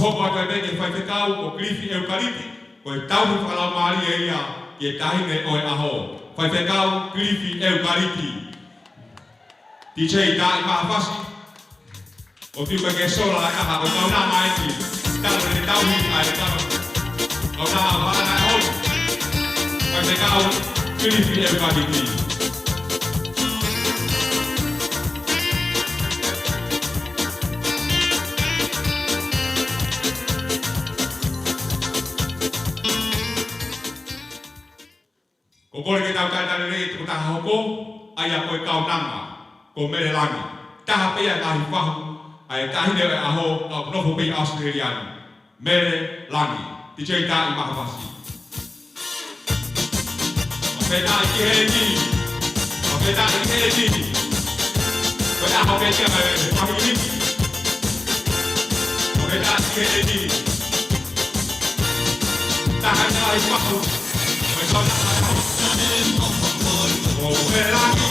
hoko ata me ke fai kau ko klifi eukalipti ko tau ni fala mari ia ke tahi ne oi aho fai kau klifi eukalipti DJ dai ma fasi o tu ke sola ka ha ko na mai ti tau ni tau ni ai tau ko na ma na ho fai kau klifi eukalipti ko kore ke tau tau rei tu ta hoko aya ko kau nanga ko mere langi ta pe ya kai fahu ai ta hine aho no fu pe Australian mere langi ti chei ta I mahafasi o pe ta ki hedi o pe ta ki hedi ko ta ho pe ya me fa ni o pe ta ki hedi ta ha na I fahu ko ta na o mere langi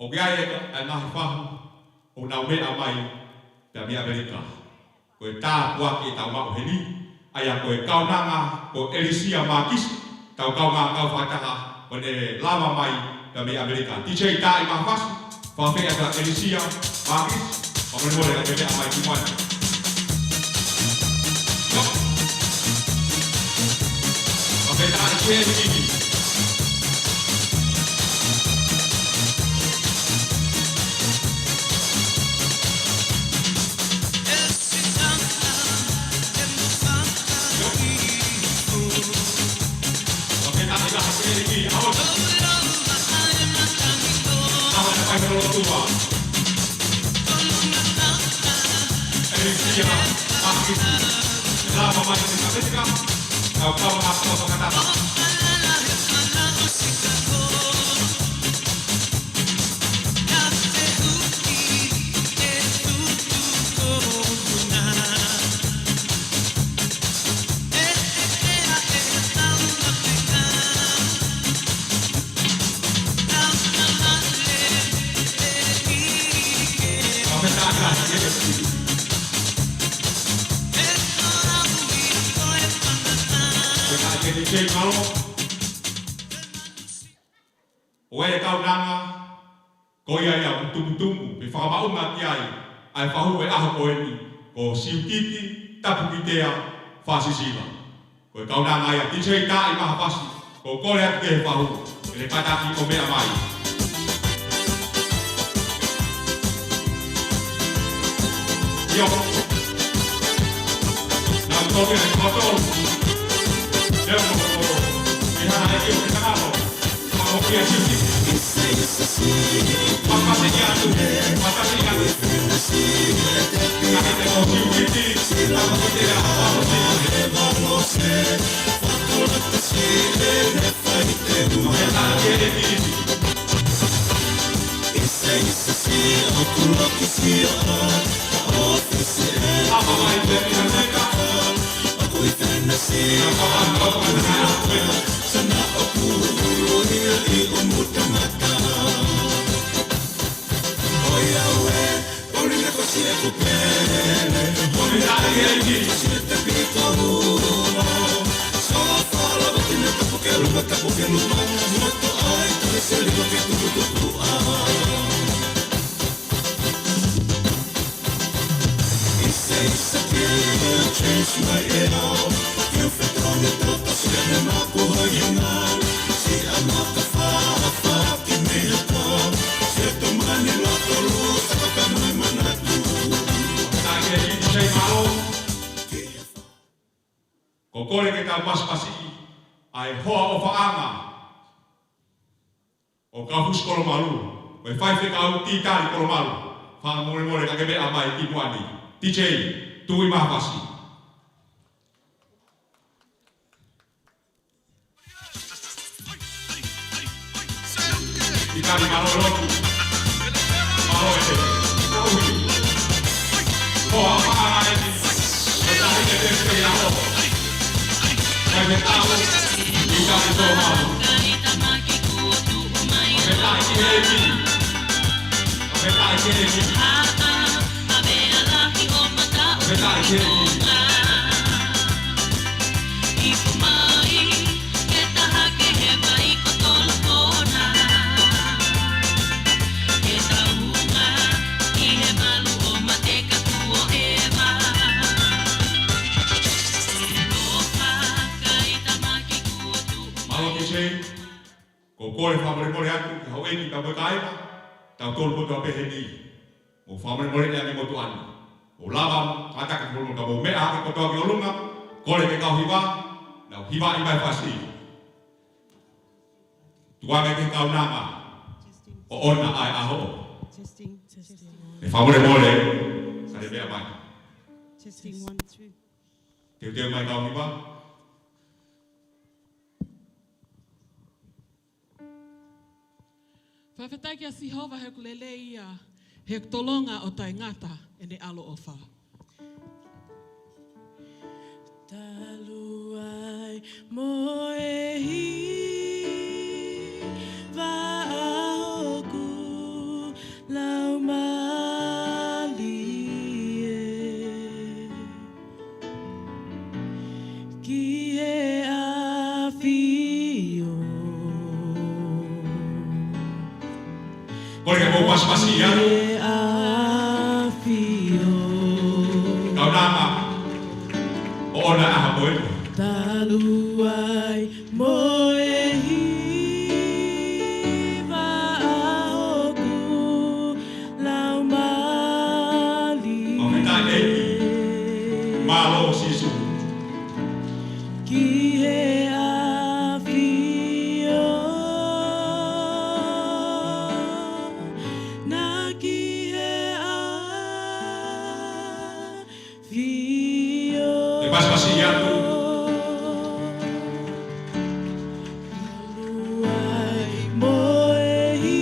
o gaya na fahu o na me amai da mi Amerika ko ta wa ki ta ma heli aya ko kau nanga ko Elisia Makis kau nga kau fataha ko ne lama mai da mi Amerika ti chei ta I ma fas fa fe ada Elisia Makis o me mo le ka me amai ki mana o fe ta ki ni Oe kau nanga ko ia ia tumbu pe fa ma uma ki ai fa hu e aho ko ni ko siutiti tapu kitea fa sisiva ko kau nanga ia ti sei ta I ma fasi ko ko le ke fa hu le kata ki ko me mai yo na ko ke ko to yo ko ni ha ai ki ko na mo Oke, Kokore ke tau paspasi ai hoa o faanga o ka hus kolomalu o fai fe ka ti tali kolomalu fa more more ka ke be amai ki muani DJ tui mahapasi. Ikari maroloku, maroete, kauhi. Koa maaraini, metahine deste ja oho. Kaive tau, ikari tomalu. Apetai kiheiki, apetai kiheiki. Apetai kiheiki. Ko kore whamare more aku, ki hau eki ka wakaima, tau tolu motu a peheni. Mo whamare more ni ani motu anu. O lava, kataka ki ka mo mea hake kotoa ki olunga, kore ke kau hiwa, nau hiwa i mai whasi. Tuanga ke kau nanga, o ona ai aho. E whamare more, kare mea mai. Teu mai kau hiwa. Whawhetai kia Sihova he kulele ia he tolonga o tai ngata e ne alo o wha. Taluai mo e hi va aoku lau mali e ki he awhio Kore ke mo pas-pasi ya. Kau nama. O ona aha poe. Taluai mo e hi va aoku lau mali Apetai eki. Malo sisu. ki he awhio na ki he awhio E pas-pasi ya tu. Taluai mo e hi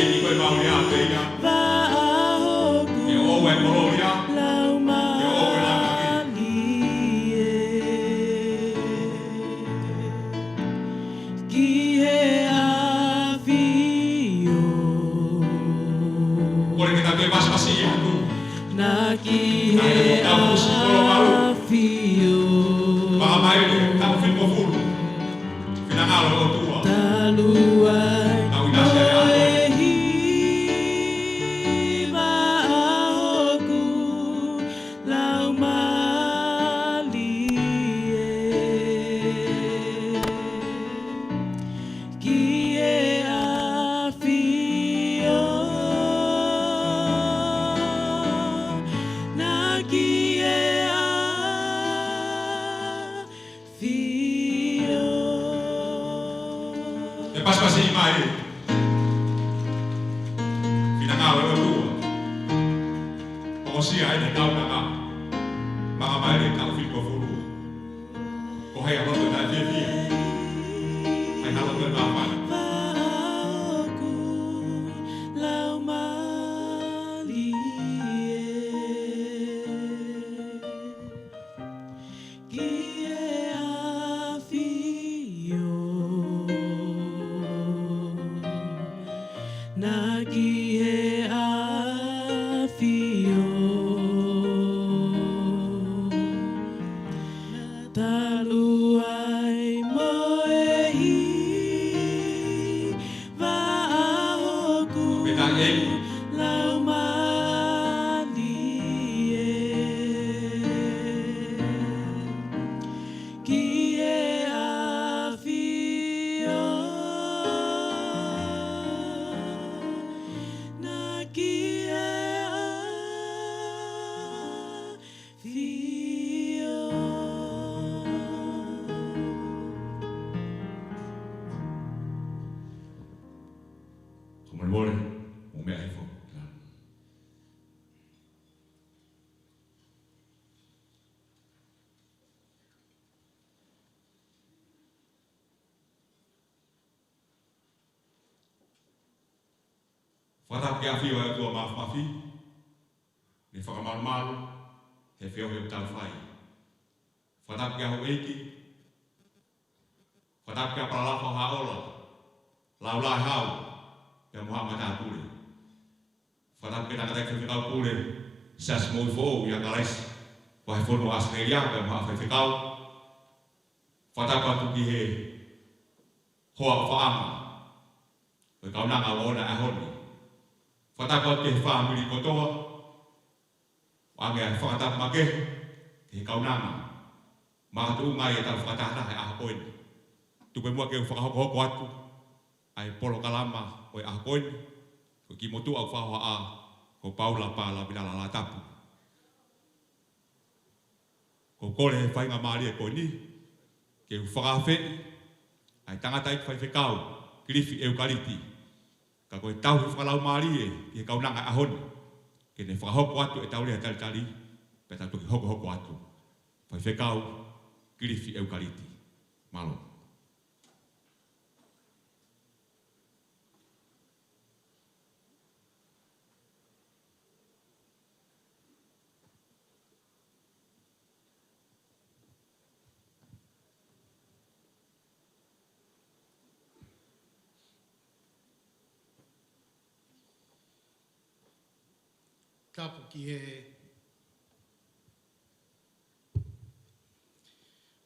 Eki koe mauri a peia. va aoku E owe koloria. lau E owe langaki. ki he awhio Kore ke tatue pas-pasi ya tu. na ki Ai, he tau musi kolo malu. awhio Mga mai le tau filmo fulu. Finangalo o tua. taluai Tau inasi ale mo ako. e hi va aoku lau mali ki he awhio na ki he awhio E pas-pasi mai. Finangalo o tua. Pangosía ai ne kau nanga. Mga mai le tau filmo fulu. Ko hei aloto na dia. Hai haloto na mana. Aku lau mali ki e awhio na ki e awhio taluai mo e hi va aoku Apetai eki. lau mali ki e awhio na ki e Como el bole, un me iPhone. 「Whatap kia fi wa tua mafi. Ni whakamalmalu he whio he tauwhai. Whatap kia ho eiki. Whatap kia paralako haola. Laulai hau. Pea Muhammad Apule. Whatap kia nakatai whiwhikau pule. Sas mui fo ia kalaisi. Wahai whono Australia pea Muhammad whiwhikau. Whatap atu ki he hoa whaanga. Koe kaunanga waona ahoni. Whatap atu ki he whaamiri kotoa. Wange whakatap make, he kaunanga. Makatu ngai e tau whakatahana he ahakoin. Tupe mua keu whakahoko atu. Ai polo kalama o e ahakoin. Ko ki motu au whahoa a. Ko paula pala bilala la tapu. Ko kore he whainga maari e koini. Keu whakawhi. Ai tangatai whai whekau. Kirifi eukaliti. Ka koe tau he whakalau maari e. He kaunanga ahoni. Kene whakahoko atu e taurea talitali, pe tatu ki hoko atu. Whai whekau, kirifi eukaliti. Malo.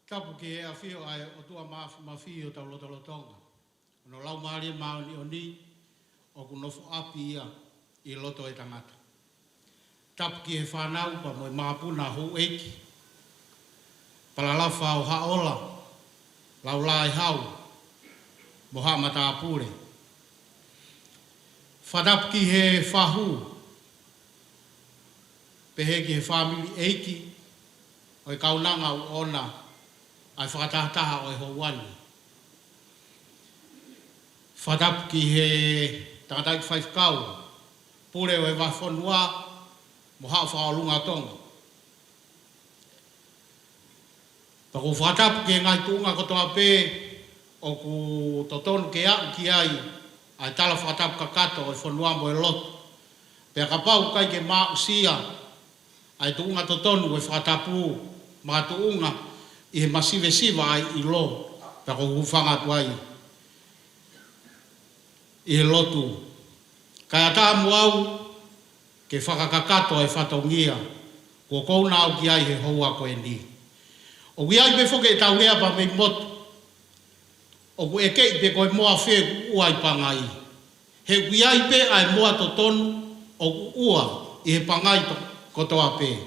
Kapu ki he awhio ai o tua mawhio tau lotolotonga. No lau maari maoni o ni o kunofo api ia I loto e tangata. Kapu ki he whanau pa moi maapuna hou eiki. Palalafa o haola, lau lai hau, moha mata apure. Whadapu ki he whahu, pehe ki he whamili eiki, o e kaunanga o ona, ai whakatahataha o e houani. Whadapu ki he tangataiki whaifkau, pure o e whawhonua, mo hao whaolunga tonga. Pako whatapu ki he ngai tuunga kotoa pē, o ku totonu ke au ki ai, ai tala whatapu kakato o e whonua mo e loto. Pea ka pau kai ke maa usia, ai tuunga totonu e whatapu maa tuunga I he masive siva ai I lo, pako hufanga tuai I he lotu. Kaya taa muau ke whakakakato e whatongia, kua kouna au ki ai he houa koe ni. O ki ai pe whoke e taurea pa mei motu, o ku eke I pe koe moa whe ua I pangai. He ki ai pe ai moa totonu, o ku ua I he pangai kotoa pe.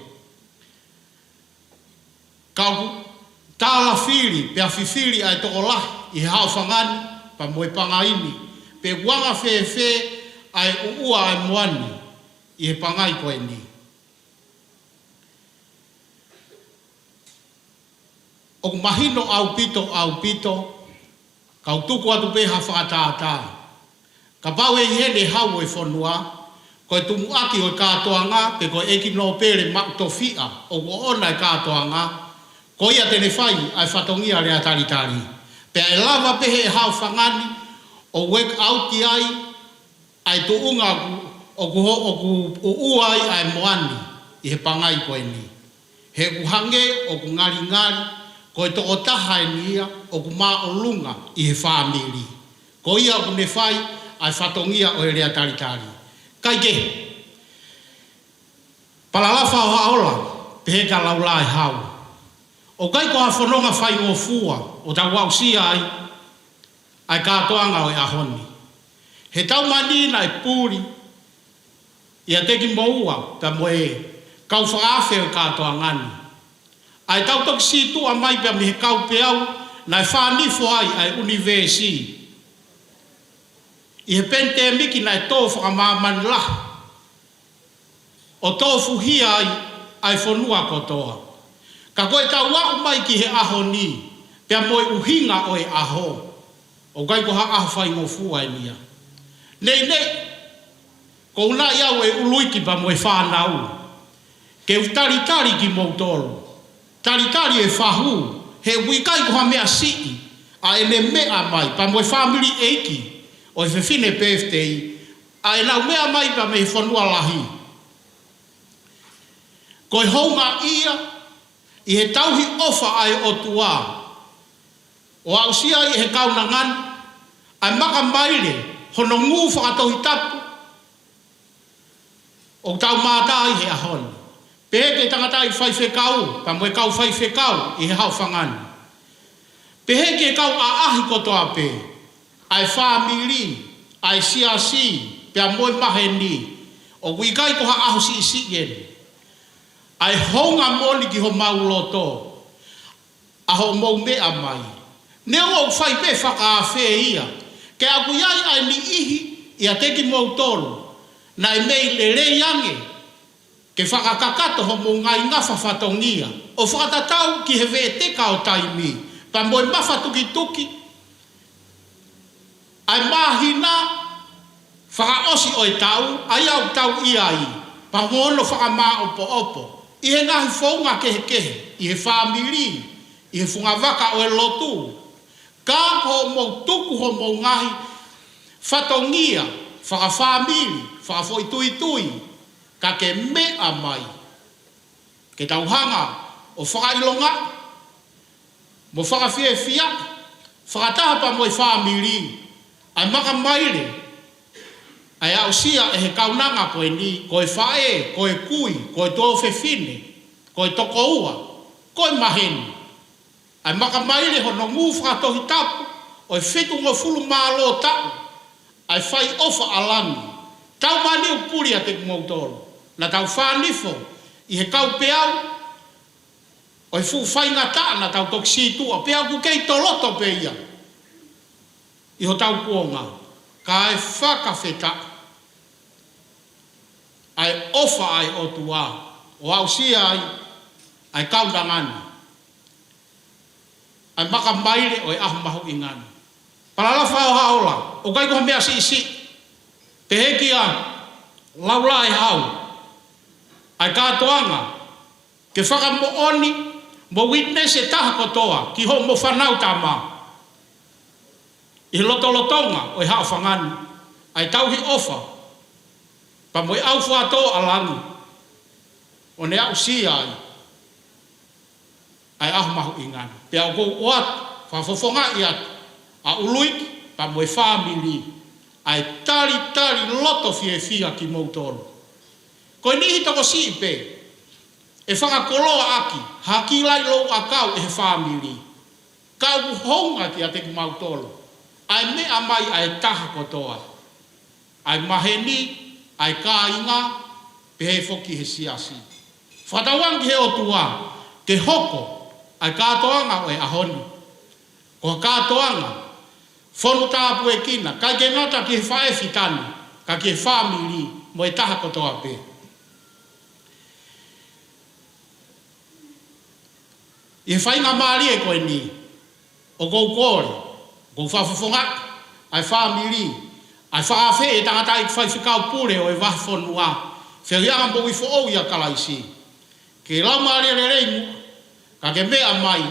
Kau tāla whiri, pea whiwhiri ai toko lahi, I he hao whangani, pa moe pangaini, pe wanga whe ai uua ai moani, I he pangai koe ni. O mahino au pito, kau tuku atu pe ha whakatātā. Ka pau e hene hau e whonua, koe tumu aki o kātoanga, pe koe eki no pere mautofia, o ko ona e kātoanga, ko ia tene whai ai whatongia rea taritari. Pea e lava pehe e hao whangani, o wek out ki ai tuunga o ku uai ai moani, I he pangai koe ni. He kuhange o ku ngari, koe to o taha e nia o ku maa o lunga I he whamiri. Ko ia o ku ne whai ai whatongia o e rea taritari. Kai ke, palalafa o haola, pehe ka laulai hau. O kai ko a whanonga whai ngō fua, o ta wau sia ai kātoanga o e ahoni. He tau manina e pūri, ia teki moua, ta moe, kau whaafeo kātoangani. Ai tau toki situ a mai pia me he kau peau, nai whanifo ai universi. I he pente miki nai tō whakamāmani laha. O tō fuhia ai whonua kotoa. Ka koe tau wau mai ki he aho ni, pia moe uhinga o e aho. O kai ko ha aho whai ngō fua e nia. Nei, ko una iau e uluiki pa moe whanau. Ke utaritari ki moutoro. Taritari e whahu, he wikai ko ha mea sii, a ene mea mai, pa moe whamiri eiki, o e whewhine birthday, ai lau mea mai pa me whanua lahi. Koe hounga ia, i he tauhi ofa ai o tua. O au sia i he kaunangan, ai maka maile, hono ngu whakatohi tapu. O tau mātai he ahon. Pehe ke tangata i whai whekau, pa moe kau whai whekau, i he hau whangan. Pehe ke kau a ahi kotoa pe, ai whamili, ai siasi, pia moe maheni, o wikai koha aho si isi yen. Ai honga moli ki ho mauloto, aho mau mea mai. Neo o whai pe whakawhe ia, ke aku iai ai ni ihi, ia teki mau tolu, na e mei lere yange, ke whakakakato ho mo ngai ngafa whatongia, o whakatatau ki he vee teka o taimi, pa moe mawha tuki, ai mahina, whakaosi o e tau, ai au tau iai, pa mono whakama opo, i he ngahi whaunga kehe, i he whamili, i he whungawaka o e lotu, ka ho mo tuku ho mo ngahi, whatongia, whakawhamili, whakafoi tui, ka ke mea mai, ke tauhanga o whakailonga, mo whakawhiewhia, whakataha pa mo e whamili, ai maka maile, ai au sia e he kaunanga koe ni, koe whae, koe kui, koe tō whewhine, koe toko ua, koe maheni. Ai maka maile hono ngu whakatohi tapu, o e whitu ngō fulu mālo tapu, ai whai ofa alangi. Tau mani upuri a te kumautoro, na tau whanifo, i he kau peau, o e fu whai ngata na tau toksitu, o peau ku kei toloto pe ia. I ho tau kuonga, ka e whakawheta, ai ofa ai o tua, o au sia ai kaundangani. Ai maka maile o e ahu mahu ingani. Palalafa o haola, o kai koha mea si, te heki a laula e hau, ai kātoanga, ke whaka mo oni, mo witness e taha kotoa, ki ho mo whanau tāma. I lotolotonga o e hao whangani, ai tauhi ofa, pa mo e au whato alangi, o ne au sia ai ahu mahu ingani. Pea o kou oat, whafofonga i atu, a uluiki, pa mo e whamili, ai tari loto fia ki moutoro. Koe nihi toko si pe, e whakakoloa aki, hakilai lou akau e he whamili. Kau honga ki a te ki moutoro. Ai mea mai ai taha kotoa. Ai maheni, ai kāinga, pehe foki he siasi. Whatawangi he o tua, ke hoko, ai kātoanga o e ahoni. Ko kātoanga, whonu tāpu e kina, kai ke ngata ki he whae fitani, ka ki he whamili, mo e taha kotoa pe. I he whainga maari e koe ni, o kou kore, kou whafofonga, ai whamili, ai whaafe e tangata i whaifikau pure o e wahfonua, whianga mo i who ia kalaisi. Ke lau maari e reimu, ka ke mea mai,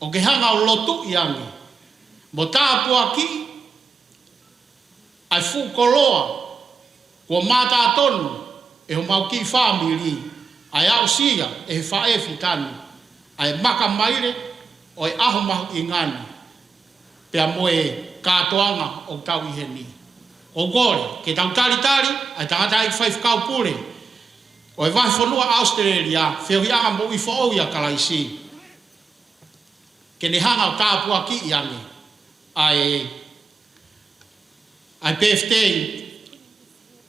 o ke hanga o lotu i angi. Mo tāpua ki, ai fu koloa, kua mātā tonu, e ho mau ki whamili, ai au sia, e he whae fitani, ai maka maire, o e aho mahu ingani, pea moe kātoanga o tau iheni. O gore, ke tau tari, ai tangata i whaifkau pure, o e wahi whanua Australia, whianga mo i whaou ia kalaisi. Ke ne hanga o tāpua ki i angi, ai PFT,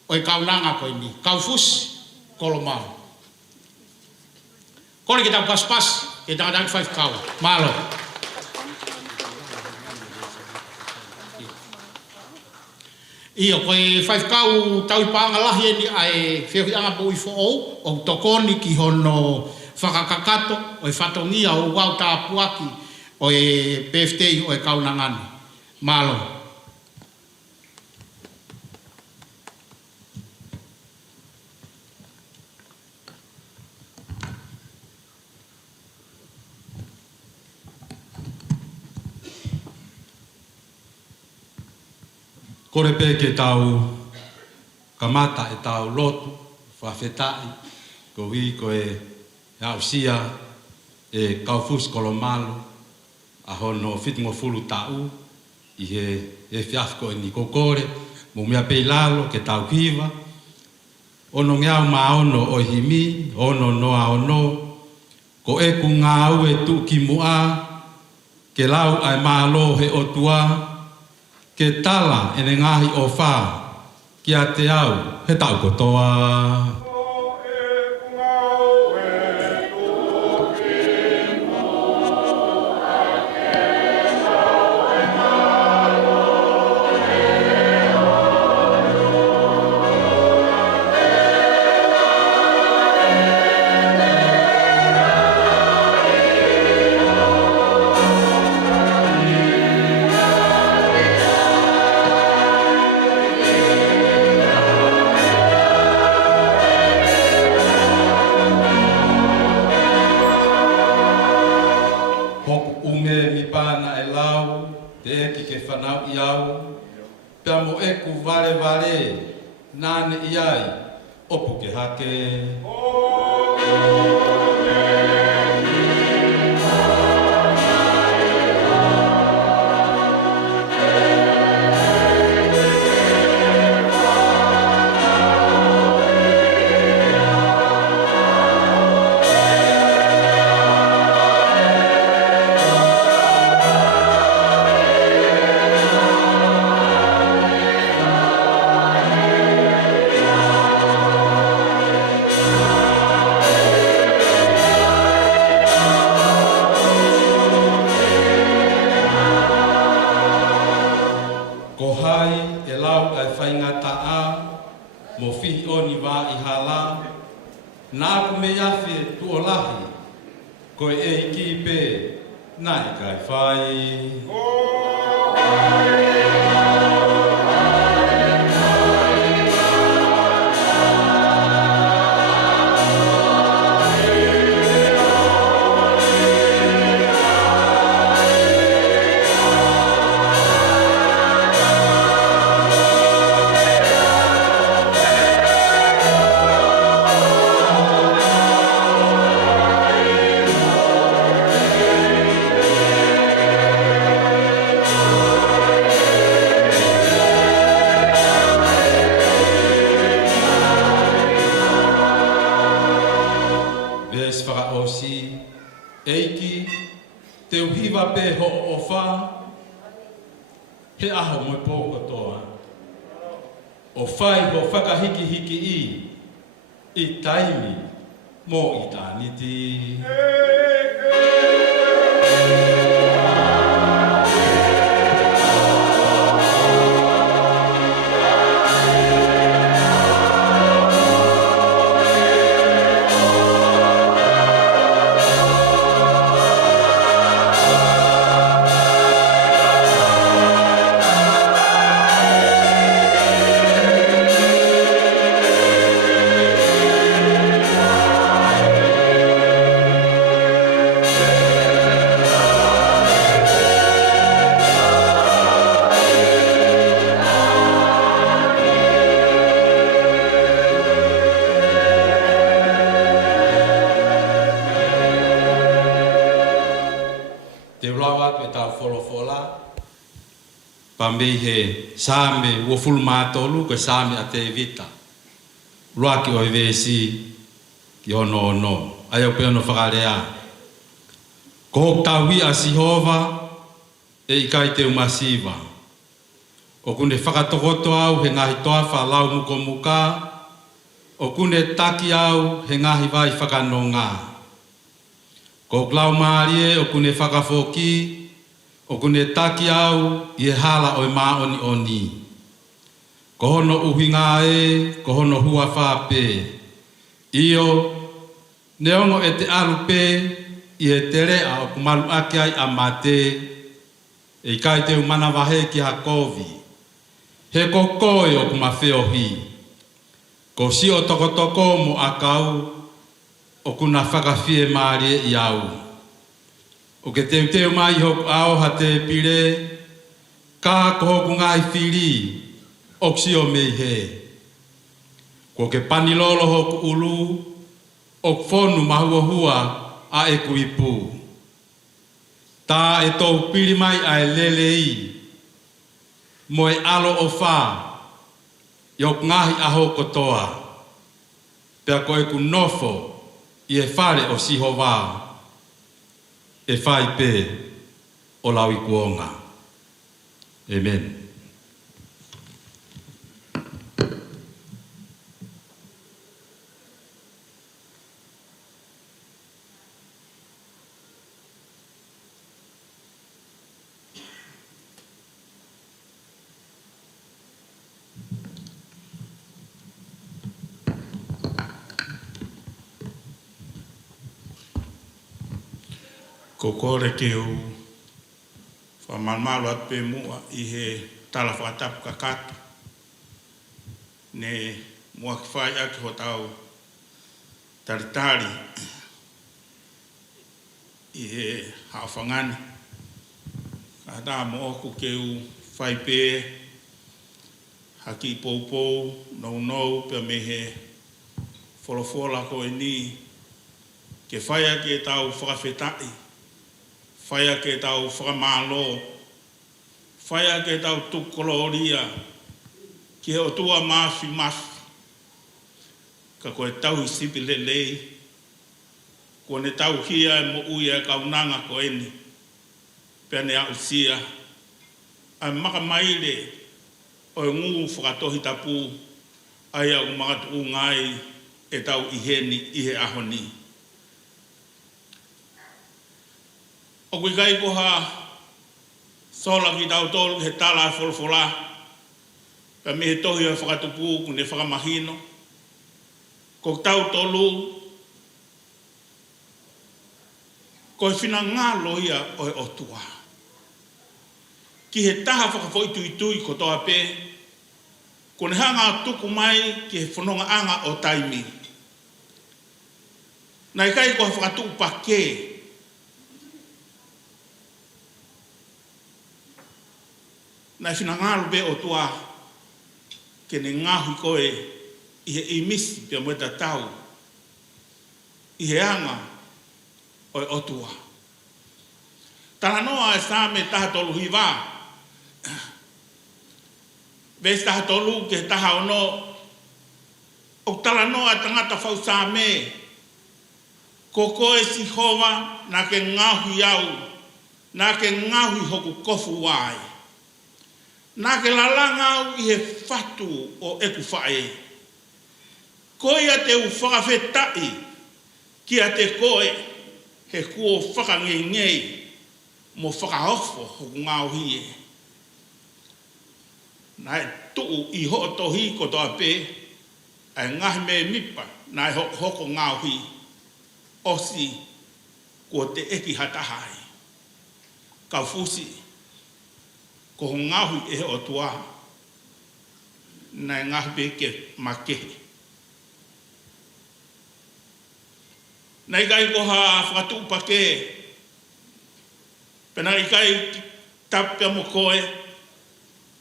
o e kaunanga koe ni, kaufusi, kolomau. Kore ke tau paspas, ke tangata i whaifkau, malo. Ia koe whaifkau tau i pāanga lahi ni ai whianga po i whoou o tokoni ki hono whakakakato o e whatongia o wau tāpuaki o e PFT o e kaunangani. Malo. Kore pe ke tau kamata e tau lotu, whawhetai, ko hui ko e hausia, e kaufus kolomalo, a hono fitingo fulu tau, i he fiafko e ni kokore, mo mea pei lalo ke tau hiva, ono ngeau maono o himi, ono noa ono, ko e ku ngau e tu ki mua, ke lau ai malo he otua, ke tala ene ngahi o wha, ki a te au he tau kotoa. Nane iai, opu ke hake. Ko e ki pe nai kai fai. Eiki, te uhiwa pe ho o wha, he aho mo pōko toa. O whai ho whakahiki hiki i taimi mō i tāniti. Te urawa te tau wholofola, pambei he sāme wofulu mātolu, koe sāme a te vita. Rua ki oi vesi, ki ono ono, ai au pe ono whakarea. Ko hok tau hi a Sihova, e i kai te umasiva. O kune whakatokoto au he ngahi toa whalau muko muka, o kune taki au he ngahi vai whakanonga. Ko klau maarie o kune whakafoki, o kune taki au i e hala o e maoni oni. Ko hono uhinga e, ko hono hua whape. Io, neongo e te arupe i e terea o kumaru ake ai a mate, e i kai te umana wahe ki hakovi. He kokoe o kumawheo hi. Ko si o tokotoko mo akau, o kuna whakawhie maarie i au. O ke teu mai hoku ao ha te pire, ka ko hoku ngai whiri, o si o mei he. Ko ke panilolo hoku ulu o fonu mahuahua a e kuipu. Ta e tau pili mai a e lelei mo e alo o wha yok ngahi aho kotoa. Pea ko e ku nofo i e whare o siho wā e whai pē o lawi kuonga. Amen. Ko kore ke o whamalmalo at pe mua i he tala whatapu kakata. Ne mua ki whai aki ho tau taritari i he hawhangani. Ka tā mo oku ke o whai pē haki poupou, nou pe me he wholofola ko e ni ke whai aki e tau whakawhetai. Whaia ke tau whakamālo, whaia ke tau tukoloria, ki he o tua mafi. Ka koe tau i sipi lelei, ko ne tau hia e mo uia e kaunanga ko eni, pia ne au sia, ai maka maile o e ngu whakatohi tapu, ai au makatu ngai e tau iheni i he ahoni. O kui kai koha sola ki tau tolu he tala e wholwhola. Pea me he tohi e whakatupu ku ne whakamahino. Ko tau tolu ko e whina ngā loia o e otua. Ki he taha whakawhoitui ko toa pē. Ko ne hanga tuku mai ki he whanonga anga o taimi. Nai kai koha whakatuku pake. Nai whina ngāru be o tua ke ne ngāhui koe i he imisi pia moeta tau i he anga o e otua. Tala noa e sāme taha tolu hiwa. Ves taha tolu ke taha ono o tala noa tangata whau sāme ko koe si hova na ke ngāhui au na ke ngāhui hoku kofu wai. Nā ke lalanga au i he whatu o eku whae. Koe a te u whakawhetai ki a te koe he kuo whakangei mo whakahofo hoku ngāo hie. Nā e tuu i hootohi ko toa pē ai ngahi me mipa nā e hoko ngāo hi. Osi ko te eki hatahai. Kaufusi. Ko ngahui e o tua na ngahi be ke makehe. Nei kai ko ha whakatu pake pena i kai tapia mo koe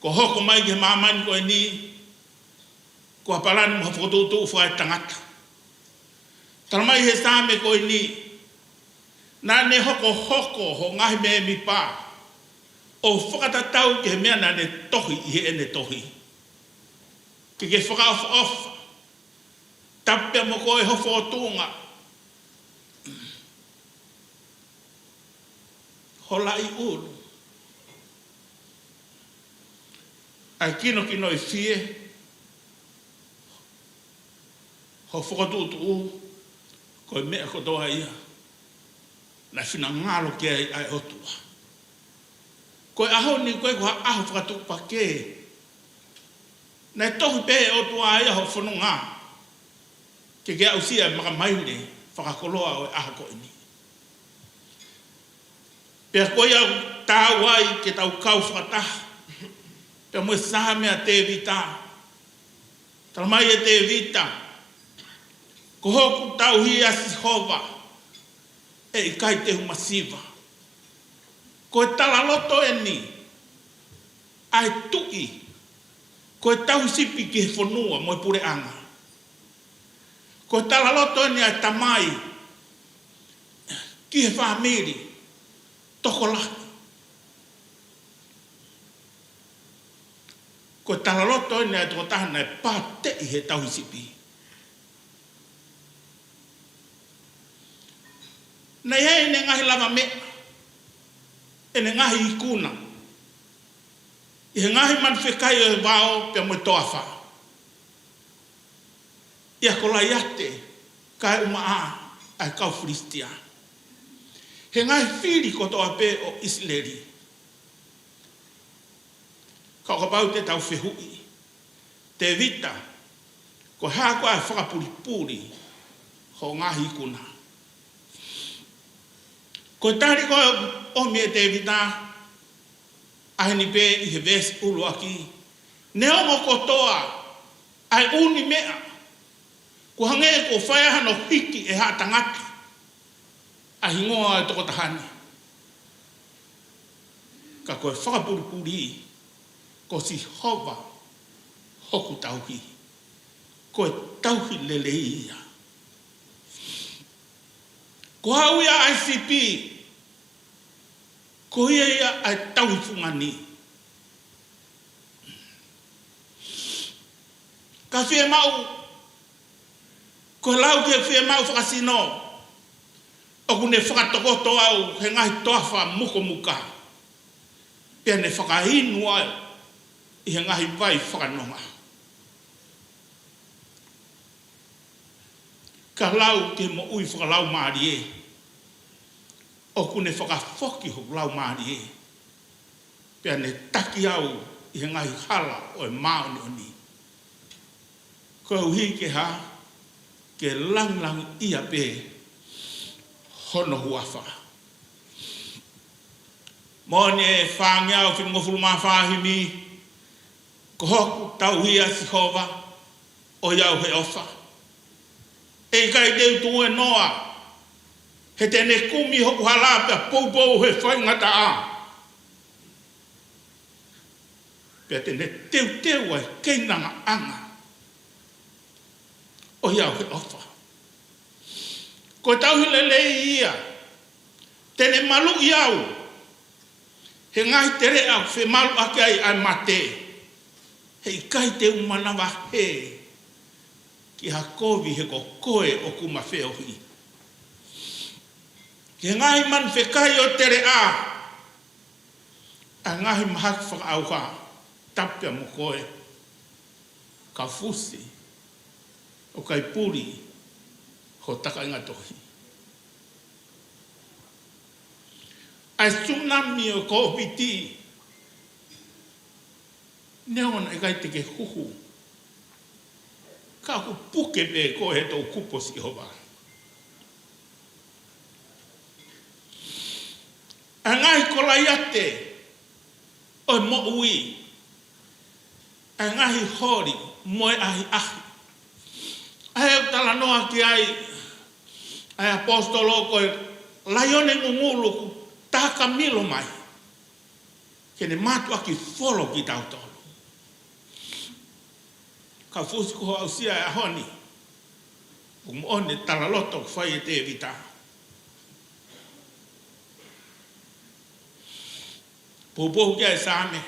ko hoko mai ke mamani koe ni ko apalani mo whakotutu whae tangata. Tala mai he sāme koe ni nā ne hoko ho ngahi me mi pā. O whakatatau ke mea na ne tohi i he ene tohi. Ke whakaofa. Tapia mo koe hofo o tūnga. Hola i uru. Ai kino i fie. Ho whakatutu u. Koe mea kotoa ia. Na whina ngalo ke ai otua. Koe aho ni koe koha aho whakatuku pake. Nei tohu pē o tua ai aho whanunga. Ke au sia maka maile whakakoloa o aho koe ni. Pea koe au tāu ai ke tau kau whakataha. Pea moe sāme a te vita. Tala mai e te vita. Ko hoku tau hi asi hova. E i kai te humasiva. Ko e tala loto e ni, ai tui, ko e tau sipi ki he whanua mo e pure anga. Ko tala loto ni a tamai. Ki he whamiri. Toko laki. Ko tala loto ni a toko tahana e pāte i he tauhisipi. Na ia ene ngahi lava mea. Ene ngahi i kuna. I he ngahi man whekai o wao pia moe toa wha. Ia ko lai ate kai uma a ai kau Filistia. He ngahi whiri ko toa pe o Israeli. Kau ka pau te tau whehui. Te vita ko hea ko ai whakapuripuri ho ngahi kuna. Ko tari ko o mie te vita ahini pe i he vesi ulu aki. Ne ongo kotoa ai uni mea. Ko hange ko whaiaha no hiki e haa tangata. Ahi ngoa e toko tahani. Ka koe whakapuripuri ko si hova hoku tauhi. Koe tauhi lele ia. Ko hau ia ICP. Ko ia ai tauhi fungani. Ka whie mau. Ko lau ke whie mau whakasino. O kune whakatokoto au he ngahi toafa muko muka. Pea ne whakahinu au i he ngahi vai whakanonga. Ka lau ke mo ui whakalau maari e. O kune whakawhoki ho lau maari e. Pea ne taki au i he ngahi hala o e maoni o ni. Ko uhi ke ha ke lang ia pe hono huafa. Mone e whangea o whingofulu maa whahimi. Ko hoku tau hia si hova o iau he ofa. E kai teu tu e noa. He tene kumi hoku halapea poupou he whaingata a. Pea tene teu ai keinanga anga. O iau he ofa. Ko tau hilele ia. Tene malu iau. He ngai tere au whe malu ake ai mate. Hei kai te umanawa he. Ki hakovi he ko koe o kuma wheohi. Ki ngai man whekai o tere a. A ngai mahak whakaauka. Tapia mo koe. Ka fusi. O kai puri. Ho taka inga tohi. Ai tsunami o COVID. Neona e kai te ke huhu. Ka ku puke pe ko he tau kupo si hova. Angai kolai ate. O mo ui. Angai hori. Moe ahi ahi. Ai tala noa ki ai. Ai apostolo koe. Laione ngungulu ku taka milo mai. Kene matu aki folo ki tau tolu. Ka fusi ko au sia e honi. One tala loto whai e te vita. Popohu kia e same.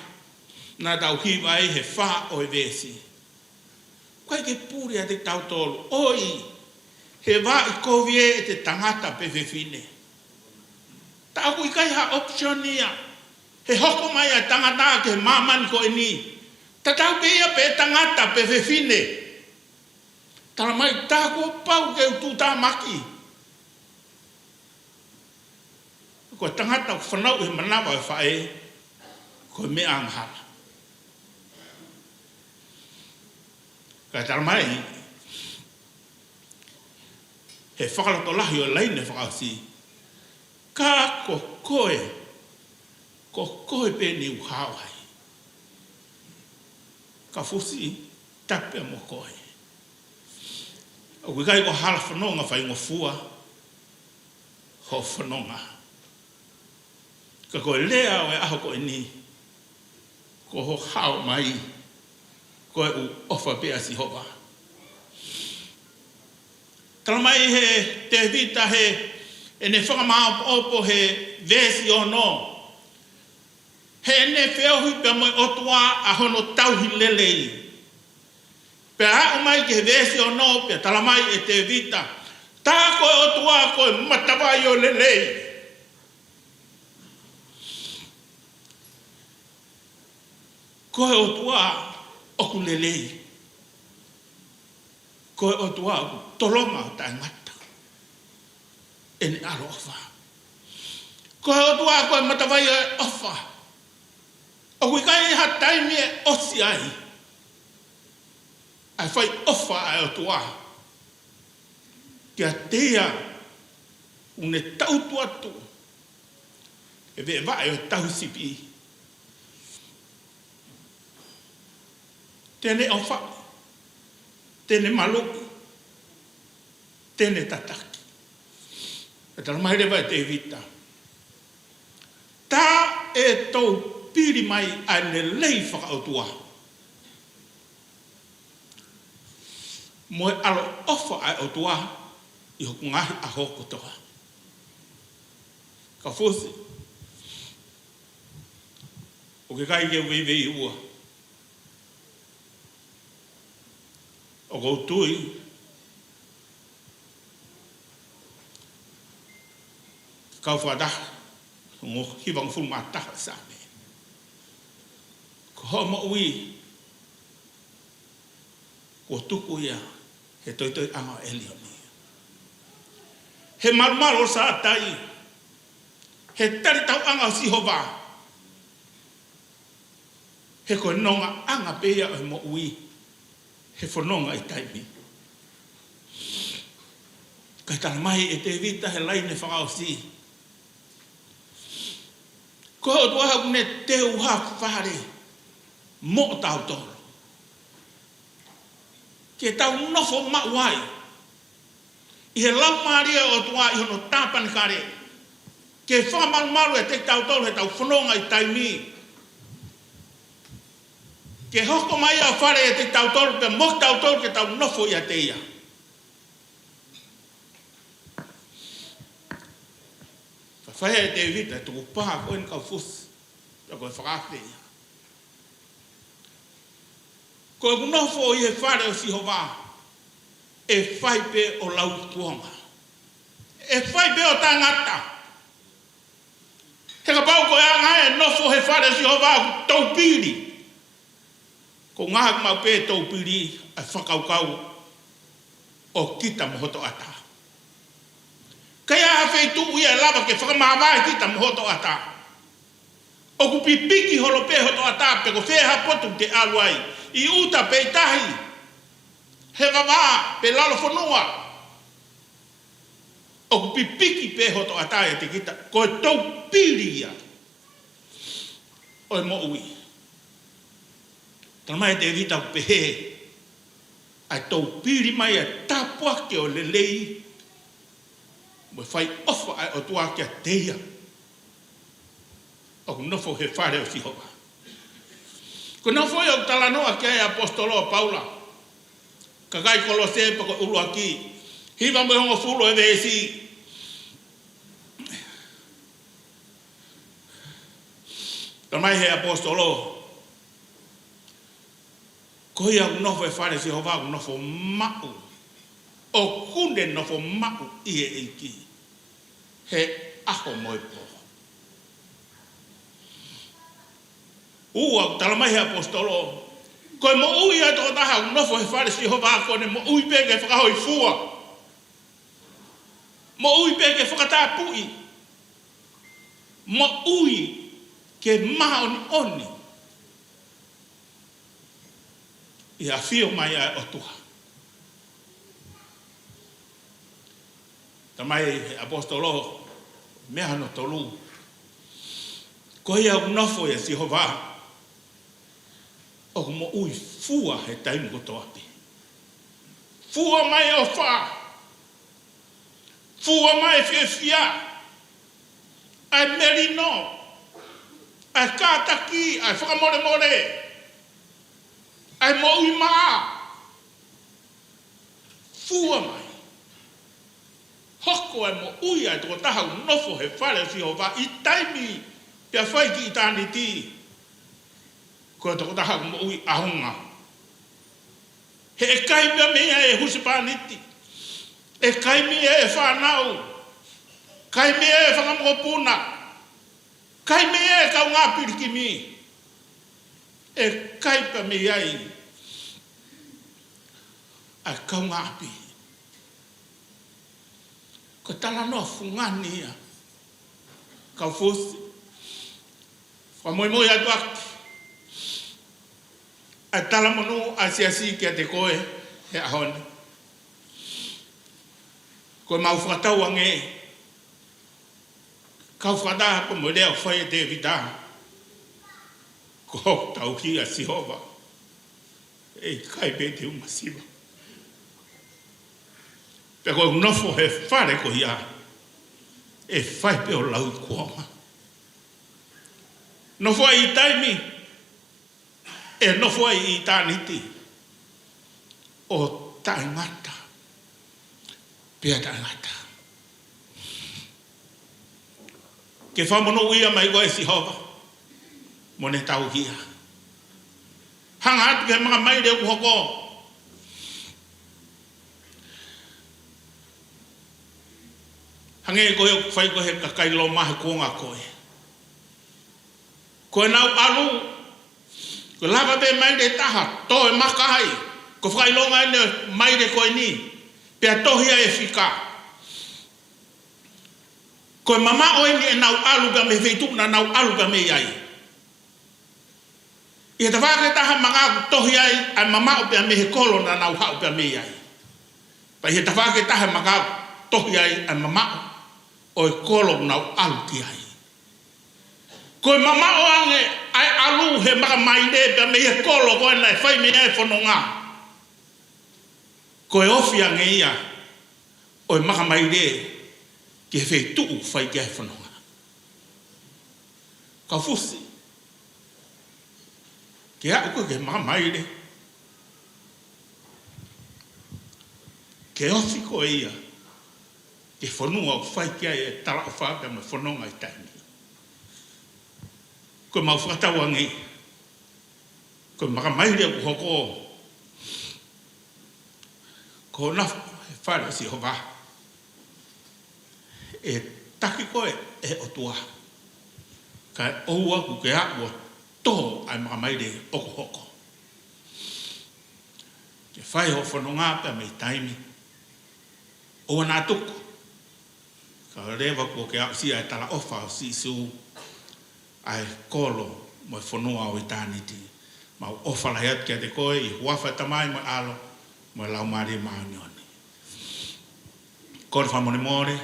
Nā tau hiwa e he wha o e vesi. Koe ke puri a te tau tolu. Oi, he wā i kovie e te tangata pe whewhine. Tau kui kai ha optionia. He hoko mai a tangata ke mamani ko e ni. Tatau ke ia pe tangata pe whewhine. Tala mai tāko pau ke utu tā maki. Ko tangata ku whanau e manawa e whae. Ko me anghala. Ka tala mai. He whakalato lahi o leine whakausi. Ka ko koe pe ni uhawai. Ka fusi tape mo koe. O kai ko hala whanonga whai ngofua. Ho whanonga. Ka koe lea o e aho koe ni. Ko ho hao mai. Koe u ofa pea si hova. Talamai he te vita he e ne whakamā opo he vesi o no. He ne whiohui pe moi otua a hono tauhi lelei. Pe a umai ke vesi o no pe talamai e te vita. Tā koe otua koe matawai o lelei. Koe otua oku lelei. Koe otua oku tolonga o tai ngata. Ene alo ofa. Koe otua koe matawai o ofa. Oku ikai ha taimi e osi ai. Ai whai ofa ai otua. Kia tea une tau tuatu. E ve vai o tau sipi. Tene ofa. Tene maluku. Tene tataki. E tala mai rewa e te vita. Tā e tau piri mai a ne lei whakautua. Moe alo ofa ai otua i hoku ngahi a hoko toa. Ka fusi. O ke kai ke wei ua. O koutui. Kau whadah. Ngō hiwang fulma taha sāme. Ko hoa mo ui. Ko tuku ia. He toi anga elioni. He marumaro sa tai. He tari tau anga si hova. He koe nonga anga pea o mo ui. He whanonga i taimi. Kai tala mai e te vita he laine whakao si. Ko o tuaha kune te uha whare. Mo tau toro. Ke tau nofo mauai. I he lau maria o tua i hono tāpani kare. Ke whamarumaru e te tau toro he tau whanonga i taimi. Ke hoko mai a whare e te tau toro pe mok tau toro ke tau nofo i a te ia. Whawhai e te vita tuku paha koe ni kau fusi. Pea koe whakawhi ia. Koe nofo i he whare o si hova. E whai pe o lau tuonga. E whai pe o tangata. He ka pau koe anga e nofo he whare o si hova tau piri. Ko ngaha mau pe tau piri a whakaukau o kita mohoto ata. Kaya a whaitu ia lava ke whakamawai kita mohoto ata. O ku pipiki holo pe hoto ata pe ko wheha potu te aluai. I uta pe tahi. He wawa pe lalo whanua. O ku pipiki pe hoto ata e te kita. Ko e tau piri ia. O e mo ui. Tana mai te vita pehe. Ai tau piri mai a tapua ke o lelei. Mo fai ofa ai o tua ke a teia. O nofo he whare o si hoa. Ko nofo i o talanoa ke ai apostolo Paula. Ka kai kolose pa ko ulu aki. Hiva mo hongo fulo e vesi. Tana mai he apostolo. Ko ia nofo e whare si hova nofo mau. O kunde nofo mau i e eiki. He aho moipo. Ua talamai he apostolo. Koe mo ui a toko taha nofo he whare si hova kone mo ui peke whakahoi fua. Mo ui peke whakatapui. Mo ui ke maha oni. I a whio mai ai o tuha. Tamai he apostolo mea no tolu. Ko ia nofo e si hova. O mo ui fua he taimu ko toapi. Fua mai o wha. Fua mai fia fia. Ai merino. Ai kātaki. Ai whakamore more. Ai mo ui maa. Fua mai. hoko e mo ui ai toko taha nofo he whare si hova I taimi pia whai ki I tāni ti. Ko toko taha mo ui ahunga. He e kai pia mea e husi pāniti. E kai mea e whanau. Kai mea e whangamopuna. Kai mea e kau ngā piriki mi. E kai pia mea I. A kau ngā pi. Ko tala no fungani ia. Kau fosi. Wha moi moi atu aki. A tala monu asi kia te koe he ahoni. Koe mau whakatau ange. Kau whakata ko mo leo whai te vita. Ko tau ki a sihova. E kai pe te umasiva. Pe koe nofo he whare ko ia. E whai pe o lau kuonga. Nofo ai taimi. E nofo ai I tāniti. O taingata. Pea taingata. Ke whamono uia mai koe si hova. Mone tau hia. Hanga atu ke mga mai reu hoko. Hange koe whai koe he kakailo mahe kuonga koe. Koe nau alu. Ko lava be mai de taha, to e makahai. Ko whailonga ene mai de koe ni. Pea tohia e whika. Ko mama o ene e nau aluga me wheituk na nau aluga me iai. I he tawake taha mga tohia ai mama o pea me he kolo na nau hau pea me iai. Pa he tawake taha mga tohia ai mama o e kolo nau aluki ai. Ko mama o ange ai alu he maka maide pe me he kolo ko na fai me e fononga. Ko e ofi ange ia o maka maide ke fe tu fai ke fononga. Ka fusi. Ke a ko ke maka maide. Ke ofi ko ia ke fonua fai ke e tala fa pe me fononga I taimi. Ko mau whakatau ange. Ko maka maire ku hoko. Ko na whare si hova. E taki koe e otua. Ka oua ku ke hako to ai maka maire oko hoko. Ke whai ho whanonga pe mei taimi. Oa nā tuku. Ka rewa ku ke hako si ai tala ofa si su. Ai kolo mo whanua o I tāniti. Mau ofala heat kia te koe I huafa tamai mo alo mo lau maari maunioni. Kore whamone more,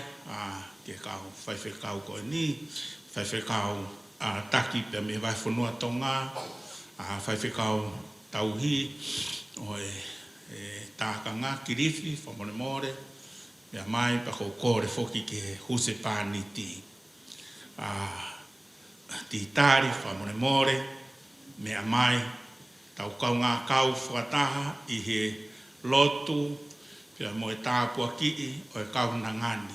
ke kau whaiwhe kau koe ni, whaiwhe kau taki pe me vai whanua tonga, whaiwhe kau tauhi, o e tākanga kirifi, whamone more, mea mai pa kou kore whoki ke huse pāniti. Ti tari whamone more, mea mai, tau kau ngā kau whakataha I he lotu, pia mo e tāpua kii o e kau nangani.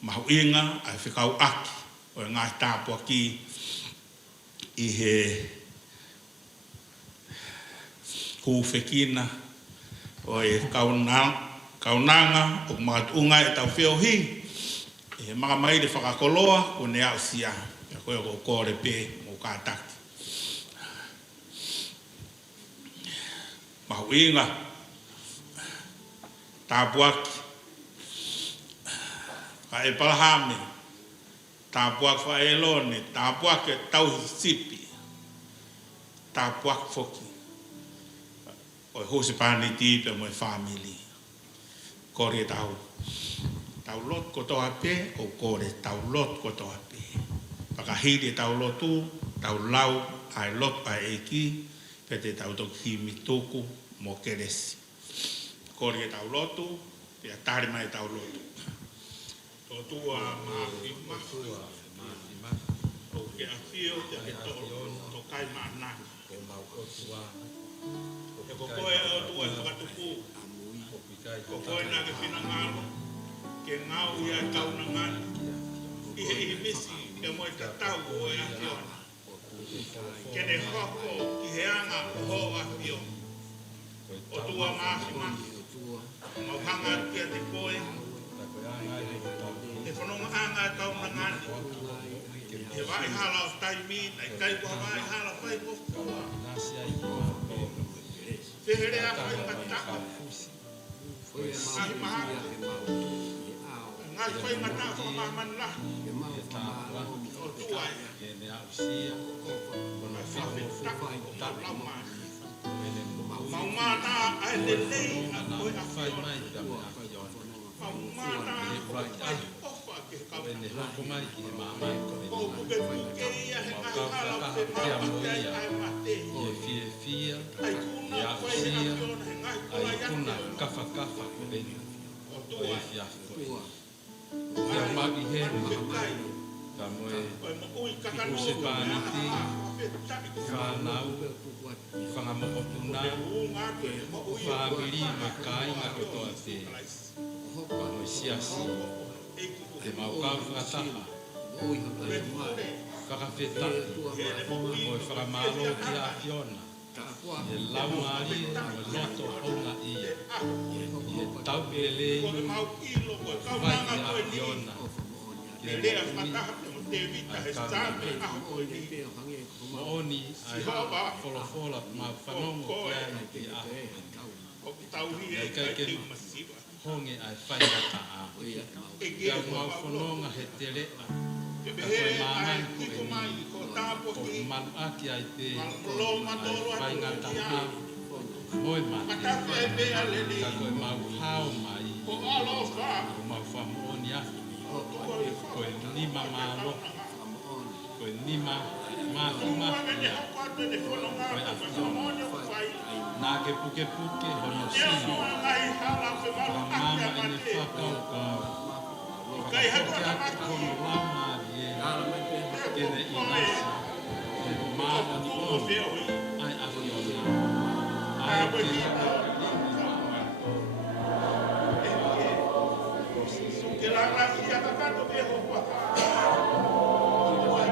Mahu inga ai whikau aki o e ngā tāpua ki I he hūwhekina o e kaunanga o mātunga e tau whiohi. E maka mai de whakakoloa o ne au sia. Koe ko kore pe mo kātaki. Mahu inga. Tāpuaki. Ka e palahame. Tāpuaki wha e lone. Tāpuaki e tauhi sipi. Tāpuaki foki. O e hose pāni tipe mo e whamili. Kore tau. Tau lot ko toa pe o kore tau lot ko toa pe. Pakahiri tau lotu, tau lau, ai lot ai eki, pete tau toki mituku mo keresi. Kore tau lotu, pia tari mai tau lotu. Totua mahima, o ke afio, te to kai maananga. E kokoe o tua e whakatuku, kokoe nage pinangano, ke ngau ia tau na ngani. Ihe i misi e mo ta tau o e afiona. Ke ne hoko ki he anga ho afio. O tua maafi maafi. Mau hanga kia te koe. E whanonga anga tau na ngani. E vai hala o tai mina, e kai kua vai hala whai mofua. Whihere a whai mataka. Ngai mahara. Ngai whai mataka whamaman la. O tuai. Ngai whawhetaka o lau mahi. Maumana ai le lei a koe a whiona. Maumana ai ofa ke kauna. O kuke kuke ia he ngai hala o te mawate ai mate. Ai kuna koe a whiona he ngai kula yate. O tua. Ia magi he kai. Oe mo ui kakano o mea a whetaki whanau, whangamopuna, whamiri, makai, makotoa te, whanau siasi, te maukau whakataha, whakawheta, moe whakamalo ki a Fiona, e lau maari, moe loto honga ia, e tau pelei, vai ki a Fiona, e lea whataha te vita he stāme aho koe ni. Mooni ai wholofola ma whanongo kia ki a O tauhi e kai te masiwa. honge ai whaingata a. Kia mau whanonga he te rea. Te behe ai kiko mai ko tāpo Ko ki. manu aki ai te Lo matoro atu whaingata ki he. a. Moi manu. Matafi e mea lele. Ka koe mau hao mai. Ko alo wha. Ko mau whamooni afi. Koe nima malo. Koe nima mahi mahi ia. Koe awhiona. Nā ke puke puke hono sino. Ka mama ine whakau kau. Whakapuke atu hono lama rie. Kene i nasi. Ke mana ni ono. Ai awhiona. Ai ke haka Ke la la ia ka kato ke ho pa. Ai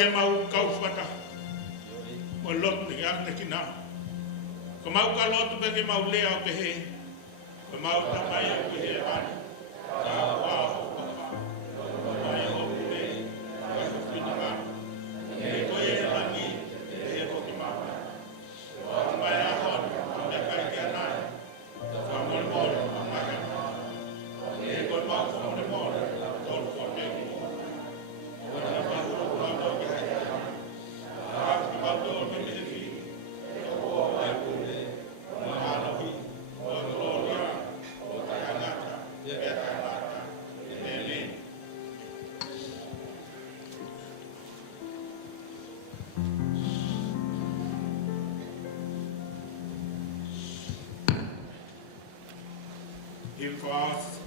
ke mau kau fata. Mo lot ni ak ne kina. Ko mau ka lot pe ke mau le au pe he. Ko mau ta mai au pe he ani. Ka wa ho pa. Mai ho pe. Ka ho pina ma. E ko e ani e ko ki ma. Wa mai a ho ne ka ki ana. Fa mo mo ma ka. E ko ma ko mo mo. Tol ko te. Fast.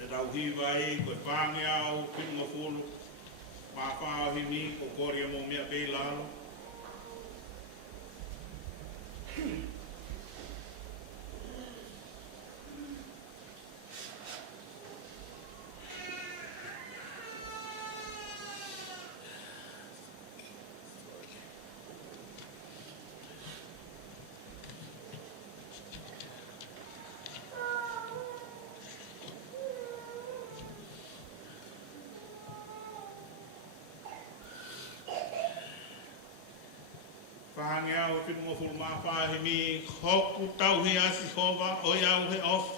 E rau hiwa e, koe whāngi au, pinga whulu, mā whāo himi, ko kōria mō mea pei lalo. Whāngi au, pinga whulu, mā whāo himi, hoku tau he asi hova, o iau he off.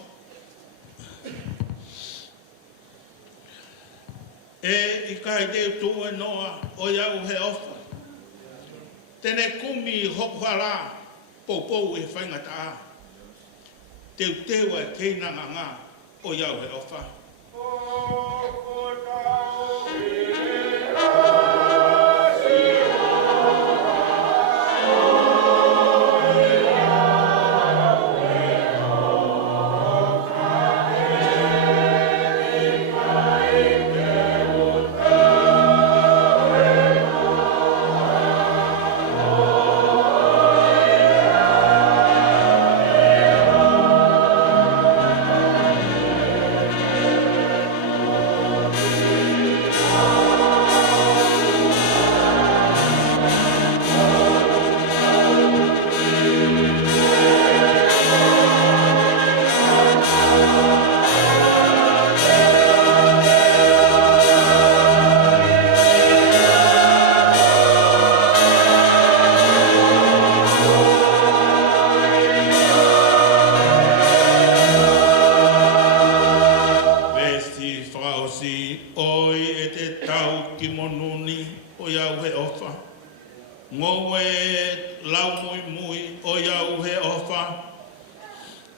E I kai te tū e noa, o iau he off. Tene kumi hoku hala, pou e whaingata a. Teu tewa e keinanga ngā, o iau he offa.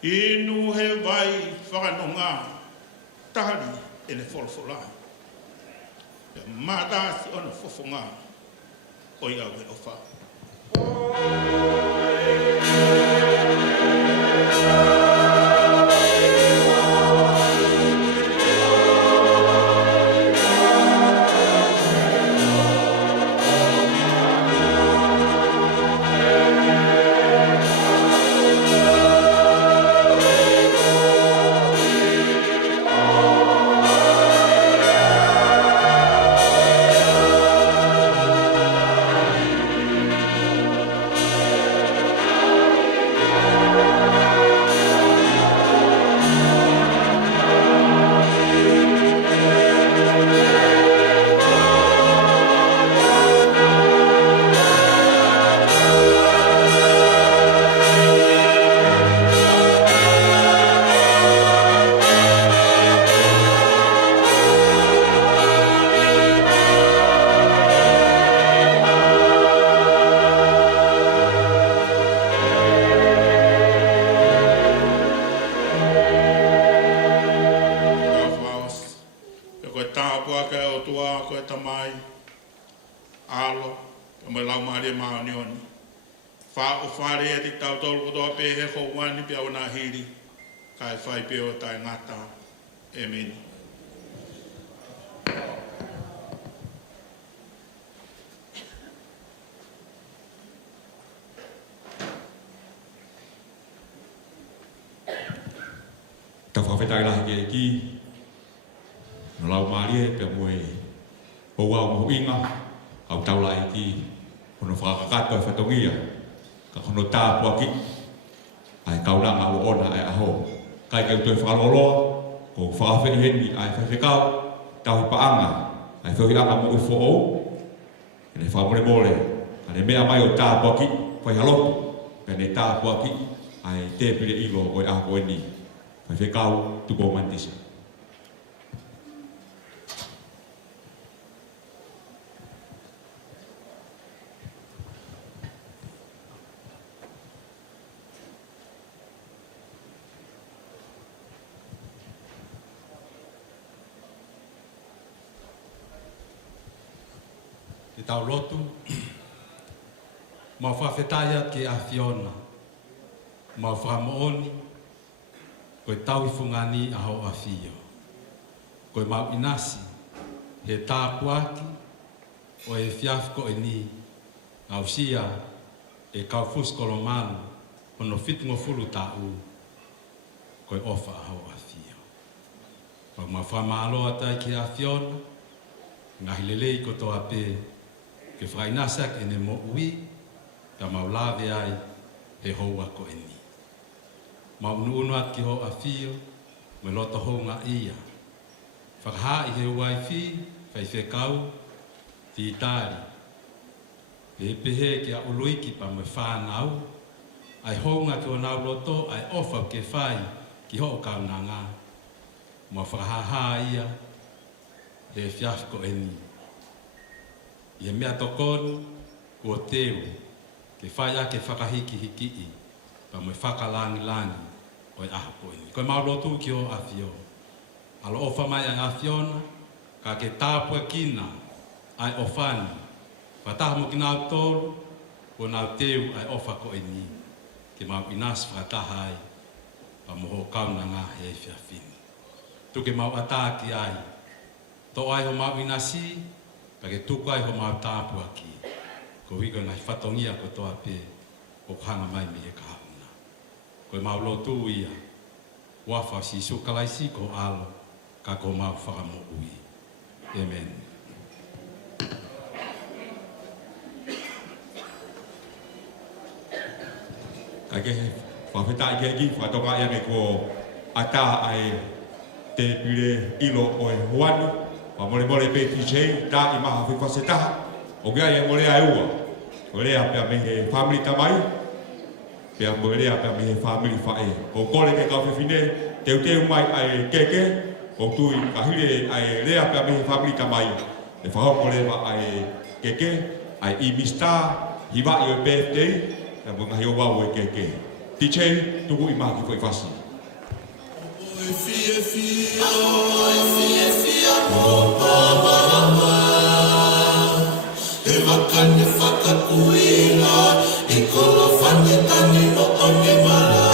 Inu he vai whakanonga tahari e le wholawhola. Ia mātasi ona whofonga o iau he ofa. Kai whai peo tai ngata. Amen. Ta whawhetai lahi ke ki. No lau marie pe moe o wa mo inga au taula ki ono whakakato e whatongia ka hono tā puaki ai kaunanga o ona ai aho kai kau toi whakaloloa ko whakawhi heni ai whawhikau tau paanga ai whawhianga mo ufo o ene whamore mole ane mea mai o tā puaki whaihalopu pene tā puaki ai te pire ilo o aho eni whawhikau tuko mantisa. Te tau lotu, mau whawhetaya ke a Fiona, mau whamooni, koe tau i whungani a ho a Fio. Koe mau inasi, he tāpuaki, o e fiafko e ni, au sia, e kau fuskolo manu, ono fitungo fulu tāu, koe ofa a ho a Fio. Koe mau whamaloa tai ke a Fiona, ngahi lelei ko toa pē, ke whainasak e ne mo ui, ka mau lawe ai, he houa ko e ni. Mau unu at ki ho a Fio, me loto hou ngā ia. Whakaha i he uai whi, whai whekau, ti itari. He pehe ki a uluiki pa me whānau, ai hou ngā ki o nau loto, ai ofa ke whai, ki ho kau nā ngā. Mau whakaha ia, he fiafko e ni. Ia mea tokonu, kua teo, ke whaia ke whakahiki hiki i, pa me whakalangi langi, o e aha koe ni. Koe maulotu ki o a Fio. Alo ofa mai a Fiona, ka ke tāpua kina, ai ofani, whataha mo ki nāu tōru, o nāu teo ai ofa koe ni, ke mau inas whataha ai, pa moho kauna ngā he whiawhini. Tuke mau ataki ai, to ai ho mau inasi, ka ke tuku ai ho mau tāpua ki. Ko hika ngai whatongia ko toa pē, o hanga mai me e kahauna. Koe mau lotu ia, wafa si sukalaisi ko alo, ka ko mau whakamo ui. Amen. Ka ke whawhita i ke ki, whatonga ia me ko ata ai te pire ilo o e huani, wa mole mole pe TJ, ta i maha whiwhasetaha, o gea ia mole ai ua. O lea pia me he family tamai, pia mo lea pia me he family whae. O kore ke kau whiwhine, teu mai ai keke, o tui ka hire ai lea pia me he family tamai. E whahoko lewa ai keke, ai i mista, hiwa i o birthday, e mo ngahi o wau e keke. TJ, tuku i maha ki whiwhasi. E wakane whakakuila, e kolo whane tani no one marama.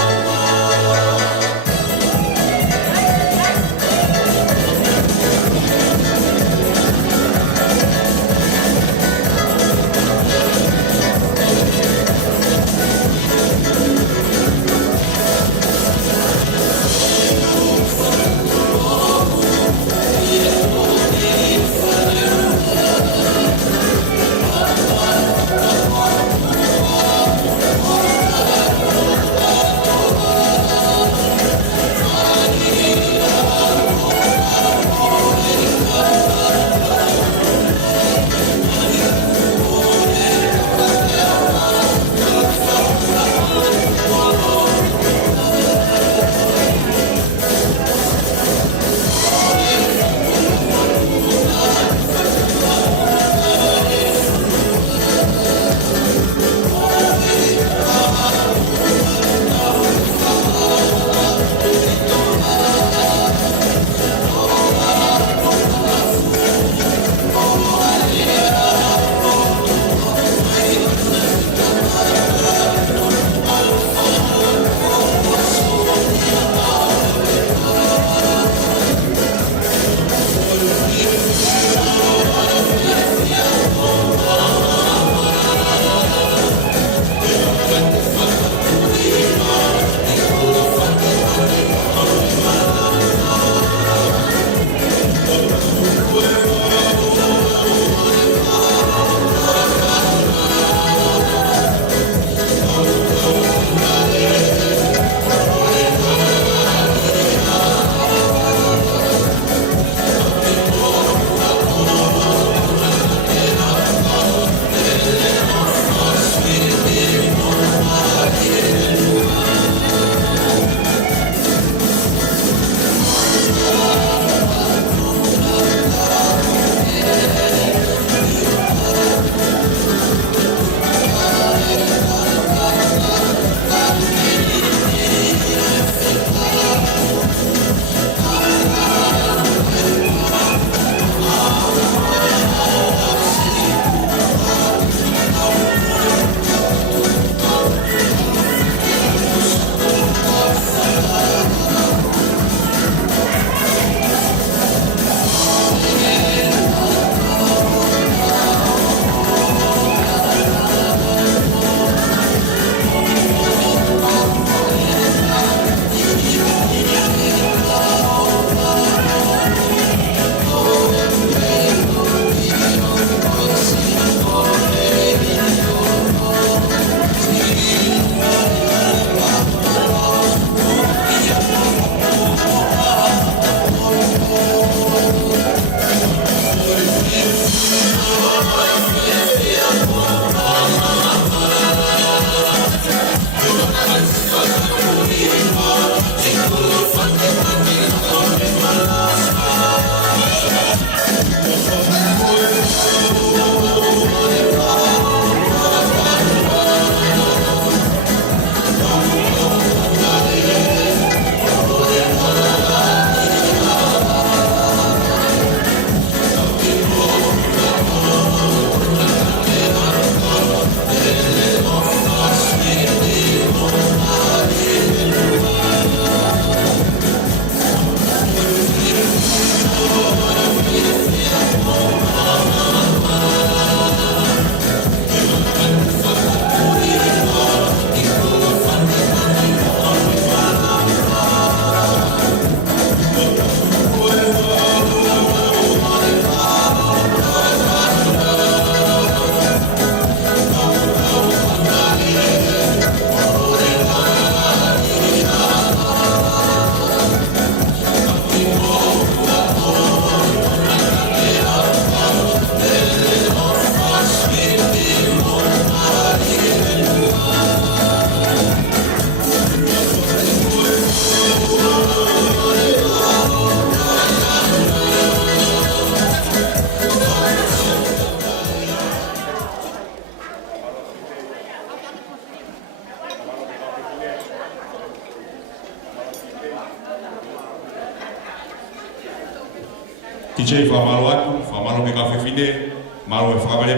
Tichei whamalo atu, whamalo me kawhiwhine, malo e whakamele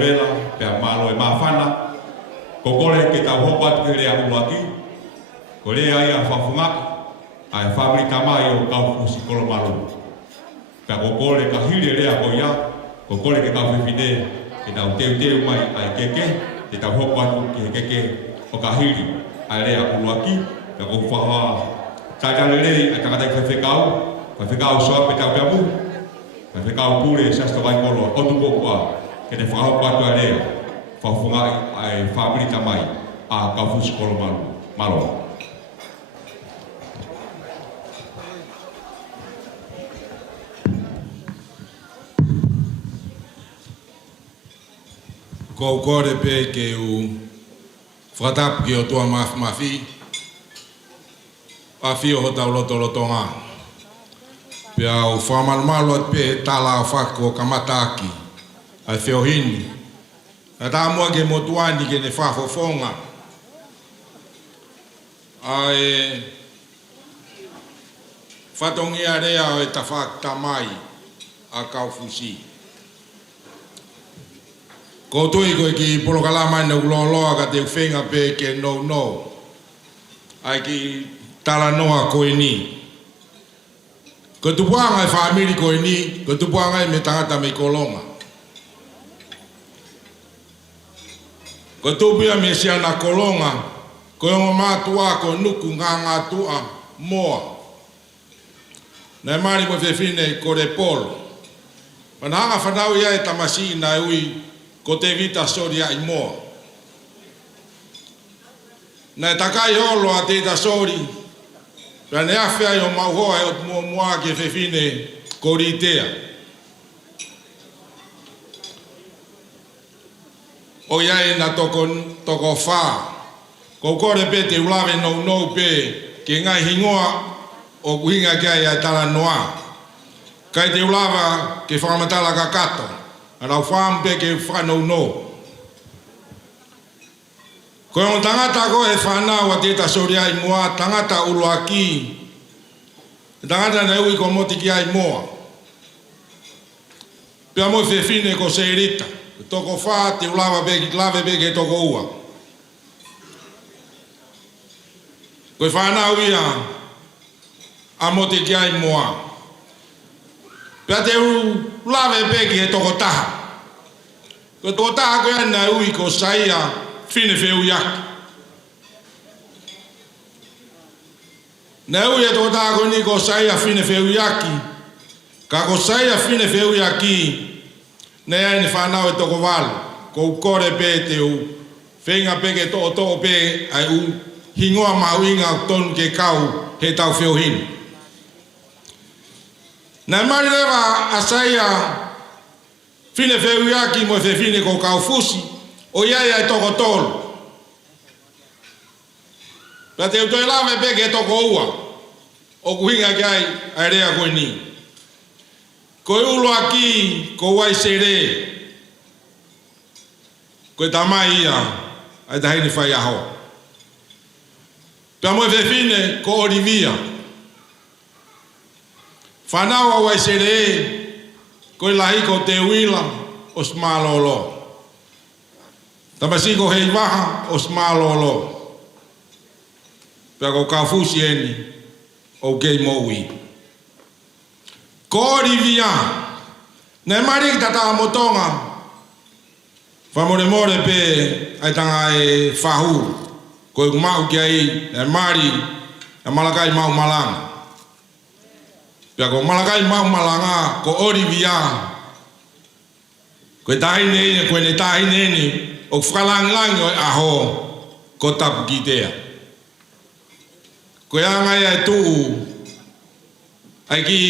pea malo e mawhana. Ko kore ke tau hopo atu ke rea uluaki, ko rea ia whawhungaki, ai whamiri tamai o kaufusi kolo malo. Pea ko kore ka hiri rea ko ia, ko kore ke kawhiwhine, ke tau teu mai ai keke, ke tau hopo atu ke keke o ka hiri ai rea uluaki, pea ko whaha tātale rei ai takatai whewhekau soa pe tau pea mu. Whekau pure sasto vai kolo o tupo kua ke ne whahau patu a rea whawhungai ai whamiri tamai a kaufusi kolo malo. Ko kore pe ke u whatapu ki o tua mafi a fio ho tau loto ngā. Pea o whamalumalo at pe tala o whako kamataki ai whiohini. A tā mua ke motuani ke ne whafofonga. Ai whatongia rea o e tawhak tamai a kaufusi. Ko tui koe ki polokalama na uloloa ka te whenga pe ke no. Ai ki tala noa koe ni. Ko tupuanga e whaamiri koe ni, ko tupuanga e me tangata me kolonga. Ko tupia me siana kolonga, ko yongo mātua ko nuku ngā tua moa. Nei maari mo whewhine ko re polo. Mananga whanau ia e tamasi na ui ko te vita sori ai moa. Nei takai holo a te sori, pea ne awhia i o mauhoa e o mua ke whewhine ko ritea. O iai na toko whā. Ko kore pe te ulawe nou pe ke ngai hingoa o kuhinga kia i a tala noa. Kai te ulawa ke whakamatala ka kato. A rau whaam pe ke whanau. Ko yung tangata ko e whanau a teta sori ai moa, tangata uluaki, tangata na ui ko moti ki ai moa. Pea mo whewhine ko seirita, toko wha te ulawa beki, klave beki toko ua. Ko e whanau ia a moti ki ai moa. Pea te ulawe beki e toko taha. Ko toko taha ko ia na ui ko saia, fine feu yaki. Neu e tō tāko ni ko saia fine feu yaki. Ka ko saia fine feu yaki. Ne ai ni whanau e toko walu. Ko kore pe te u. Whenga pe ke tō pe ai u. Hingoa mauinga tonu ke kau he tau feu hini. Nai mari rewa a saia fine feu yaki mo fe fine ko kau fusi. O iai ai toko tolu. Pea te utoi lawe peke toko ua. O kuhinga ki ai rea koe ni. Koe ulo aki, ko wai se re. Koe tamai ia, ai tahini whai aho. Pea moe whewhine, ko orivia. Whanau a wai se re, koe lahi ko te uila, o smalolo. Tamasiko hei waha o smalolo. Pea ko kaufusi eni o kei moui. Ko orivia. Nei mariki tata motonga. Whamore pe ai tanga e whahu. Ko e kumau ki ai e mari e malakai mau malanga. Pea ko malakai mau malanga ko orivia. Ko e tahine ene, ko e ne tahine ene. O whakalangilangi o aho ko tapu ki tea. Ko ngai ai tuu ai ki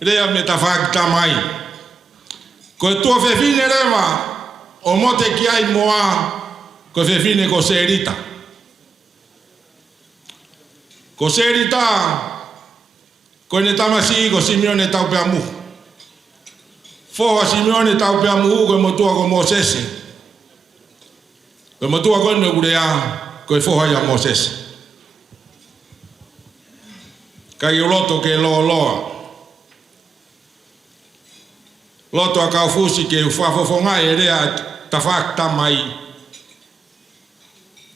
rea me ta whaki tamai. Ko tua whewhine rewa o mote ki ai moa ko whewhine ko serita. Ko serita ko ne tamasi ko Simeone tau pea muhu. Foha Simeone tau pea muhu koe motua ko Mosese. Koe motua koe ne urea koe foha ia Mosese. Kai uloto ke loa loa. Loto a kaufusi ke ufafofonga e rea tafak tamai.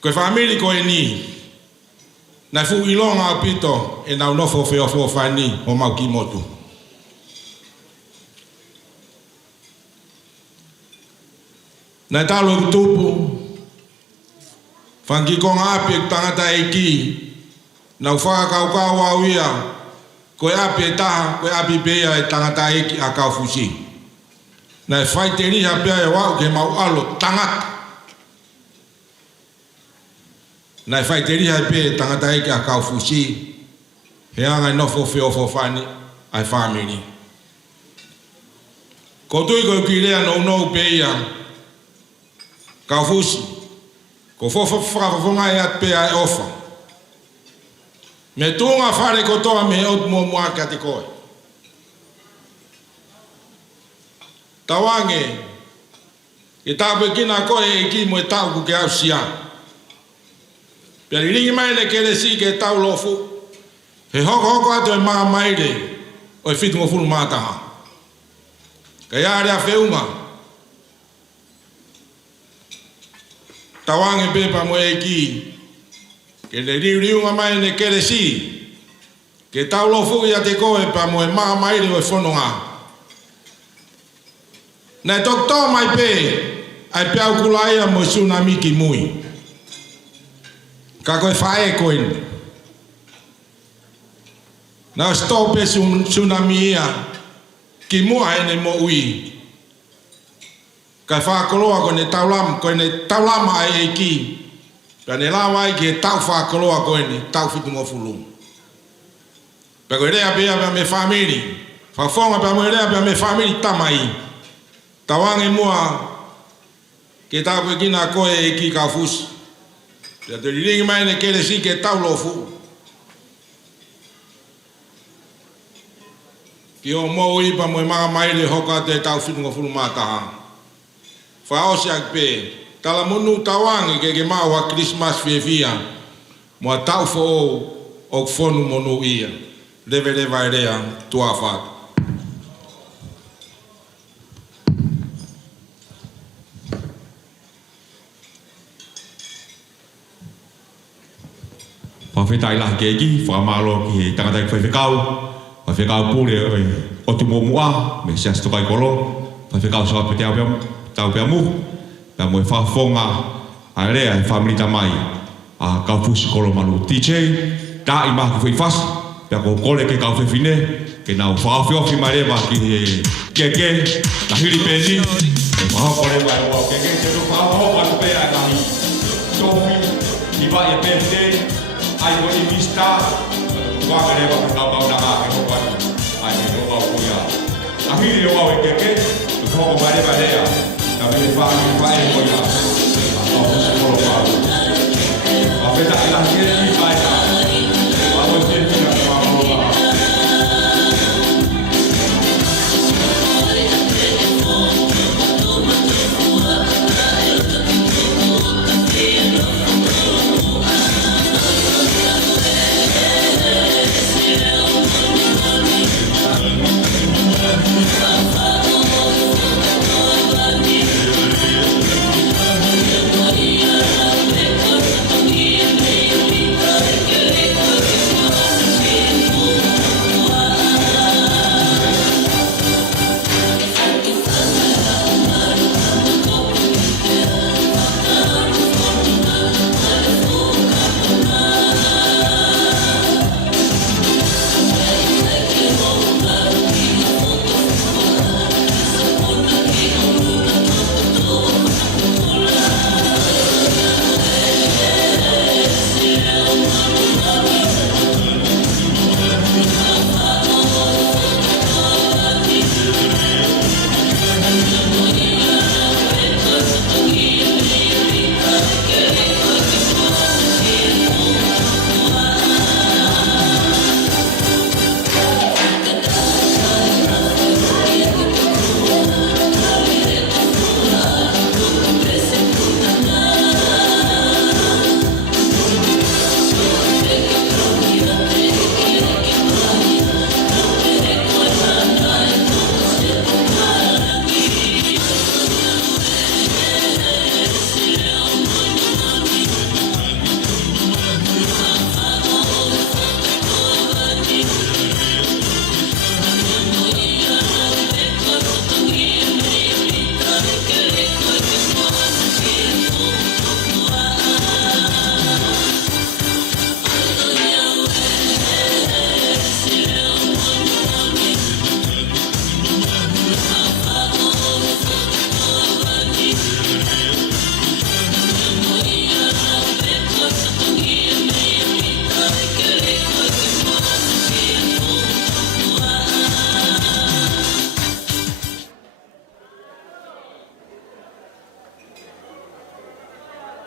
Koe famili koe ni. Na fu ilonga o pito e na unofo feo fani o mau ki motu. Na talo tupu. Fangi konga api tangata eki. Na ufaka kau au ia. Koe api e taha, koe api bea e tangata eki a kaufusi. Na e whaiteri hapea e wau ke mau alo tangata. Na e whaiteri hapea e tangata eki a kaufusi. He anga nofo feo fofani ai family. Ko tui koe kirea no nou peia. Kaufusi. Ko fofo whakafonga e at pea e ofa. Me tunga whare kotoa me ot mua ka te koe. Tawange, e tāpe kina koe e ki mo e tau ku ke au sia. Pia ringi mai le kere si ke tau lofu. He hoko ato e maa maire o e fitu mo fulu mātaha. Ka iare a whiunga. Tawange pepa mo e ki. Ke le riunga mai le kere si. Ke tau lofu ia te koe pa mo e maa maire o e whanonga. Na doktor mai pe ai pe au kulaia mo tsunami ki mui. Ka koe whae koe ni. Na stop e tsunami ia ki mua ene mo ui. Ka whakoloa koe ne taulam, koe ne taulama ai e ki. Ka ne lawa ai ki e tau whakoloa koe ne tau fitu mo fulum. Pa koe rea pea pea me family. Whafonga pea mo rea pea me family tamai. Tawange mua ke tau e kina koe e ki ka fusi. Pea te riringi mai ne kere si ke tau lofu. Ki o mo ipa mo e maa maile hoka te tau fitunga fulu mātaha. Whaosi ak pe. Tala munu tawange ke mau a Christmas fia. Mua tau fo o fonu monu ia. Leve leva e rea tua whatu. Whawhetai lahi ke eki, whakamalo ki he tangatai whaiwhekau. Whaiwhekau pule o tu mua, me sias tokai kolo. Whaiwhekau saka pe tau pea muhu. Pea moe whawhonga a rea he whamiri tamai. A kaufusi kolo malu TJ, ta i maha ki whaifasi. Pea ko kole ke kau whewhine, ke nau whawhiofi mai rewa ki he keke, na hiri peni. E whahokore mai o keke, te ru whahopa tu pea e nahi. Sofi, i vai e pente. Ai ko i vista wa gare wa ka na ga ko wa ai ko wa ko ya a mi ro wa ke ko ko bare bare ya na me fa mi fa e ko ya a ko se ko wa a fe ta la ke ni fa ya a ko se ni na ma ko wa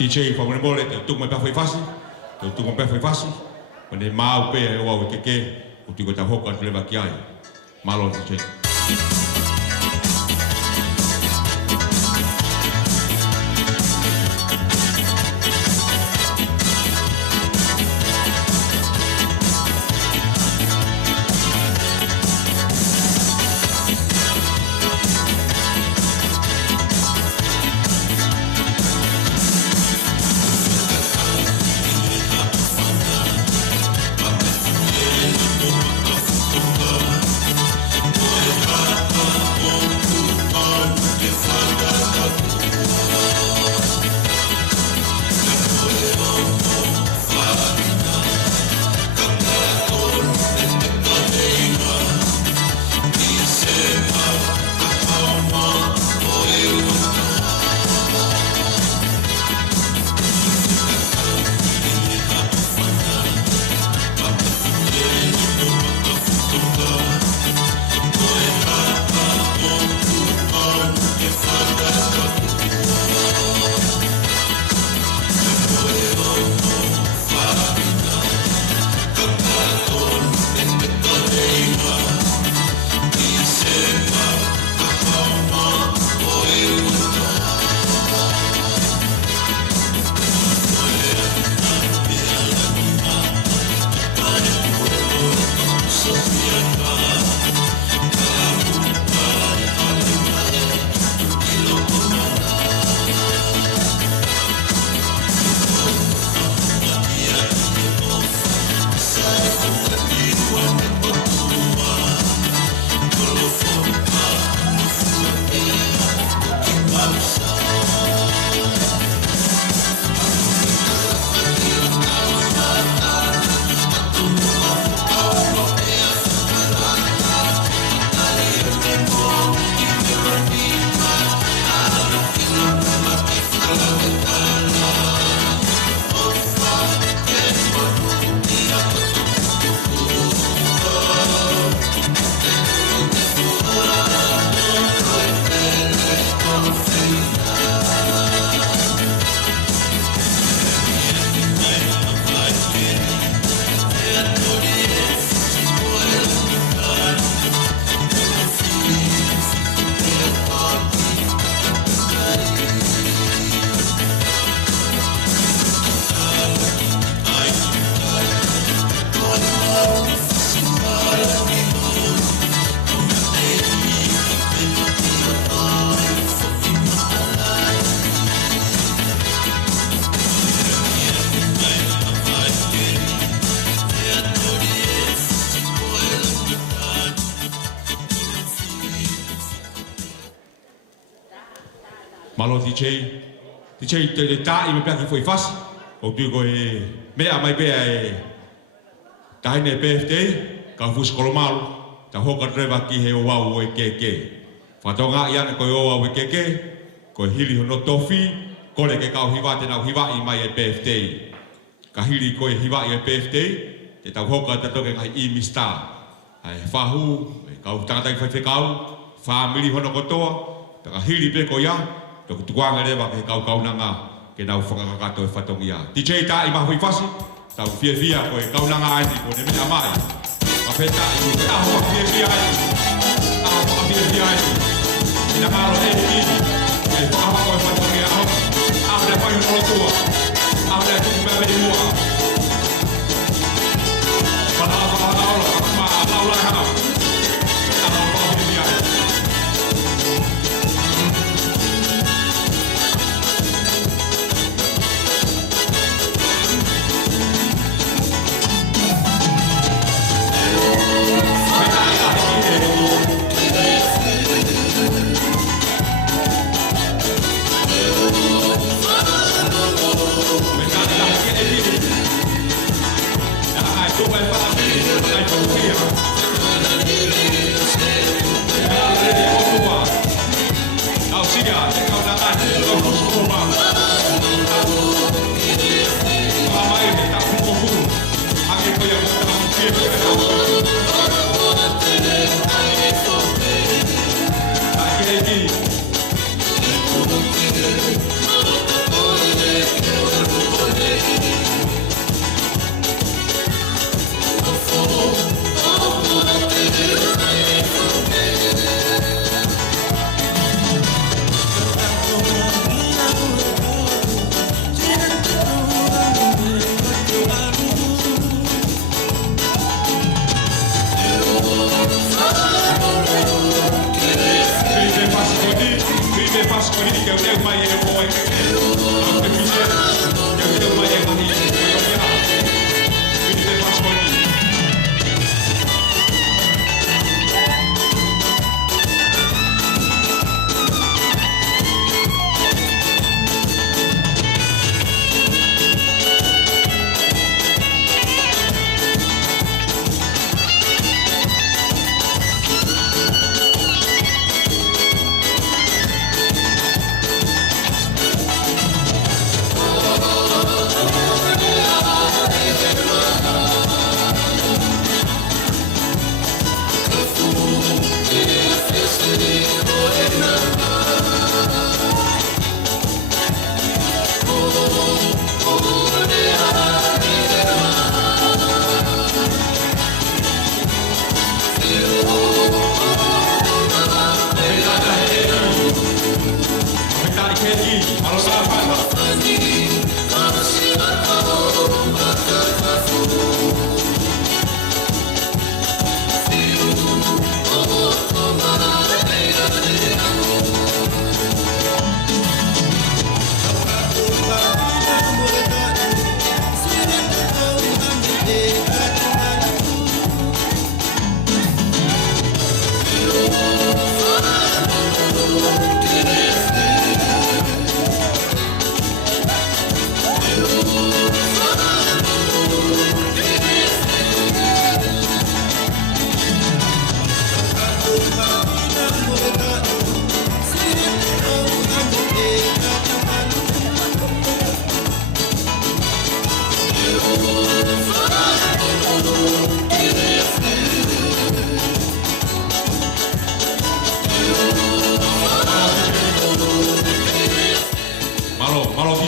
DJ fa mo le tu me pa foi fasi. Tu me pa foi fasi. Pone mau pe e wa ke ke o tu ko ta hoka le ba ki ai. Malo DJ. Malo DJ te le tai me pia foi fácil. O tu go mea mai pe tai ne PFT ka fus kolomalo ta hoka dreva ki he wa o ke. Fatonga ia ko o ke ko hili no tofi ko le ke ka hiwa te na hiwa I mai PFT. Ka hili ko hiwa I PFT te ta hoka ta to ke ai I mista. Ai fahu ka utanga tai fa family hono ko to ta hili pe ko ya to tuanga le ba ke kau nanga ke na ufanga ka to fatongia DJ ta I ma hui fasi ta fia ko e kau nanga ai ko ne me mai ka peta I ta ho fia ai ta fia ai ina malo e ni e pa ko fatongia a le pa no to a le tu me be mo pa la ma la ha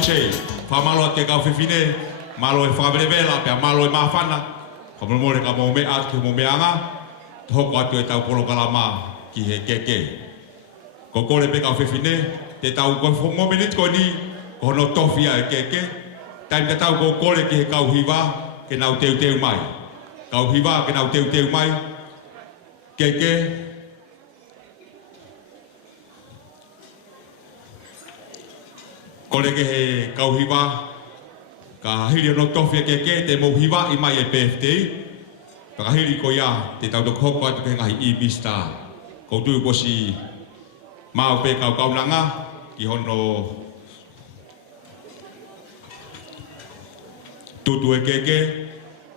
tiche. Fa malo te kau fifine. Malo e whabrevela pe malo e mawhana. Ka mole ka mo me atu mo me anga. Hoko atu e tau polo kalama ki he keke. Ko kore pe kau fifine. Te tau ko mo minit ko ni. Ko no tofia e keke. Tai te tau ko kore ki he kau hiwa. Ke nau teu mai. Kau hiwa ke nau teu mai. Keke. Kore ke he kau hiwa. Ka hiri no tofia keke te mo hiwa i mai e PFT. Ka hiri ko ia te tau dok hoko atu ke ngahi i mista. Ko tui ko si mau pe kau nanga ki hono tutu e keke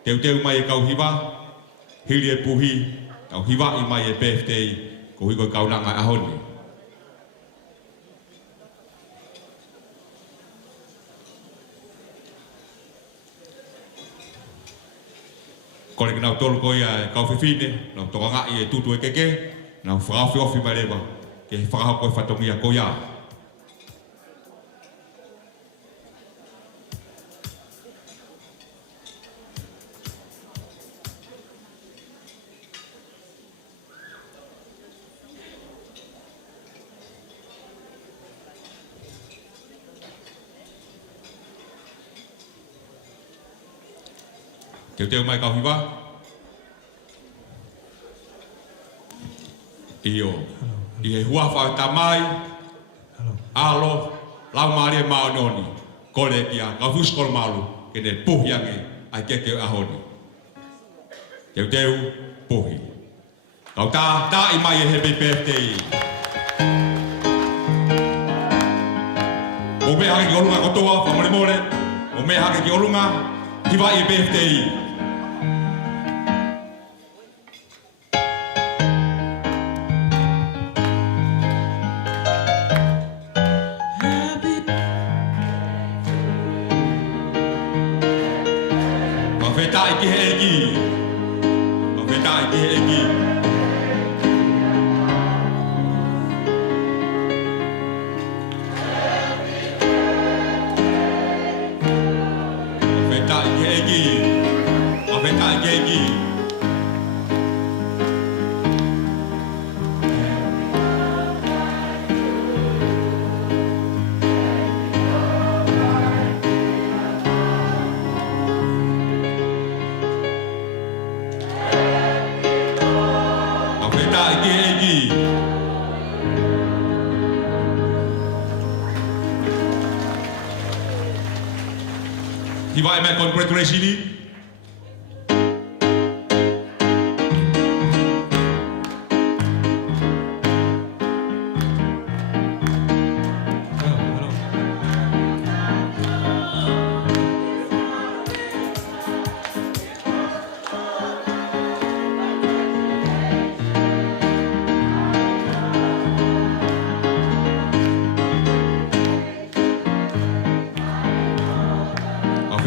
teu mai e kau hiwa. Hiri e puhi kau hiwa i mai e PFT. Ko hiko kau nanga ahoni. Kore ke nau tolu ko ia kau whiwhine, nau tokanga i e tutu e keke, nau whakawhi ofi mai rewa, ke whakahau koe whatongia ko ia. Teu mai kau hiwa. Iyo. I he hua whau tamai. Alo. Lau maari e maononi. Kore kia. Kau fuskol malu. Kene puhi ange. Ai keke ahoni. Teu puhi. Kau ta i mai e hebi PFTI. O me hake ki olunga kotoa. Whamore more. O me hake ki olunga. Hiwa i PFTI. Hiwa e mai congratulations ni.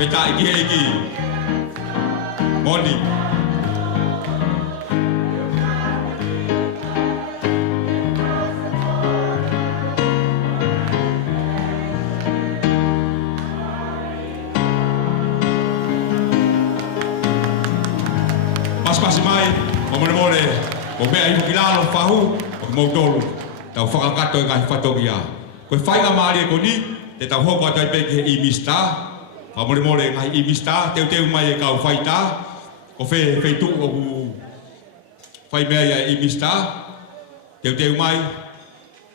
Veta iki. Moni. Pas mai, more, o mea i kilalo fahu, o mo tolu. Tau whakakato e ngai whatogia. Koe whainga maari e koni, te tau hoko atai peke i mista. Whamore ngai i mista, teu mai e kau whaita. Ko whai tu o whai mea ia i mista. Teu mai,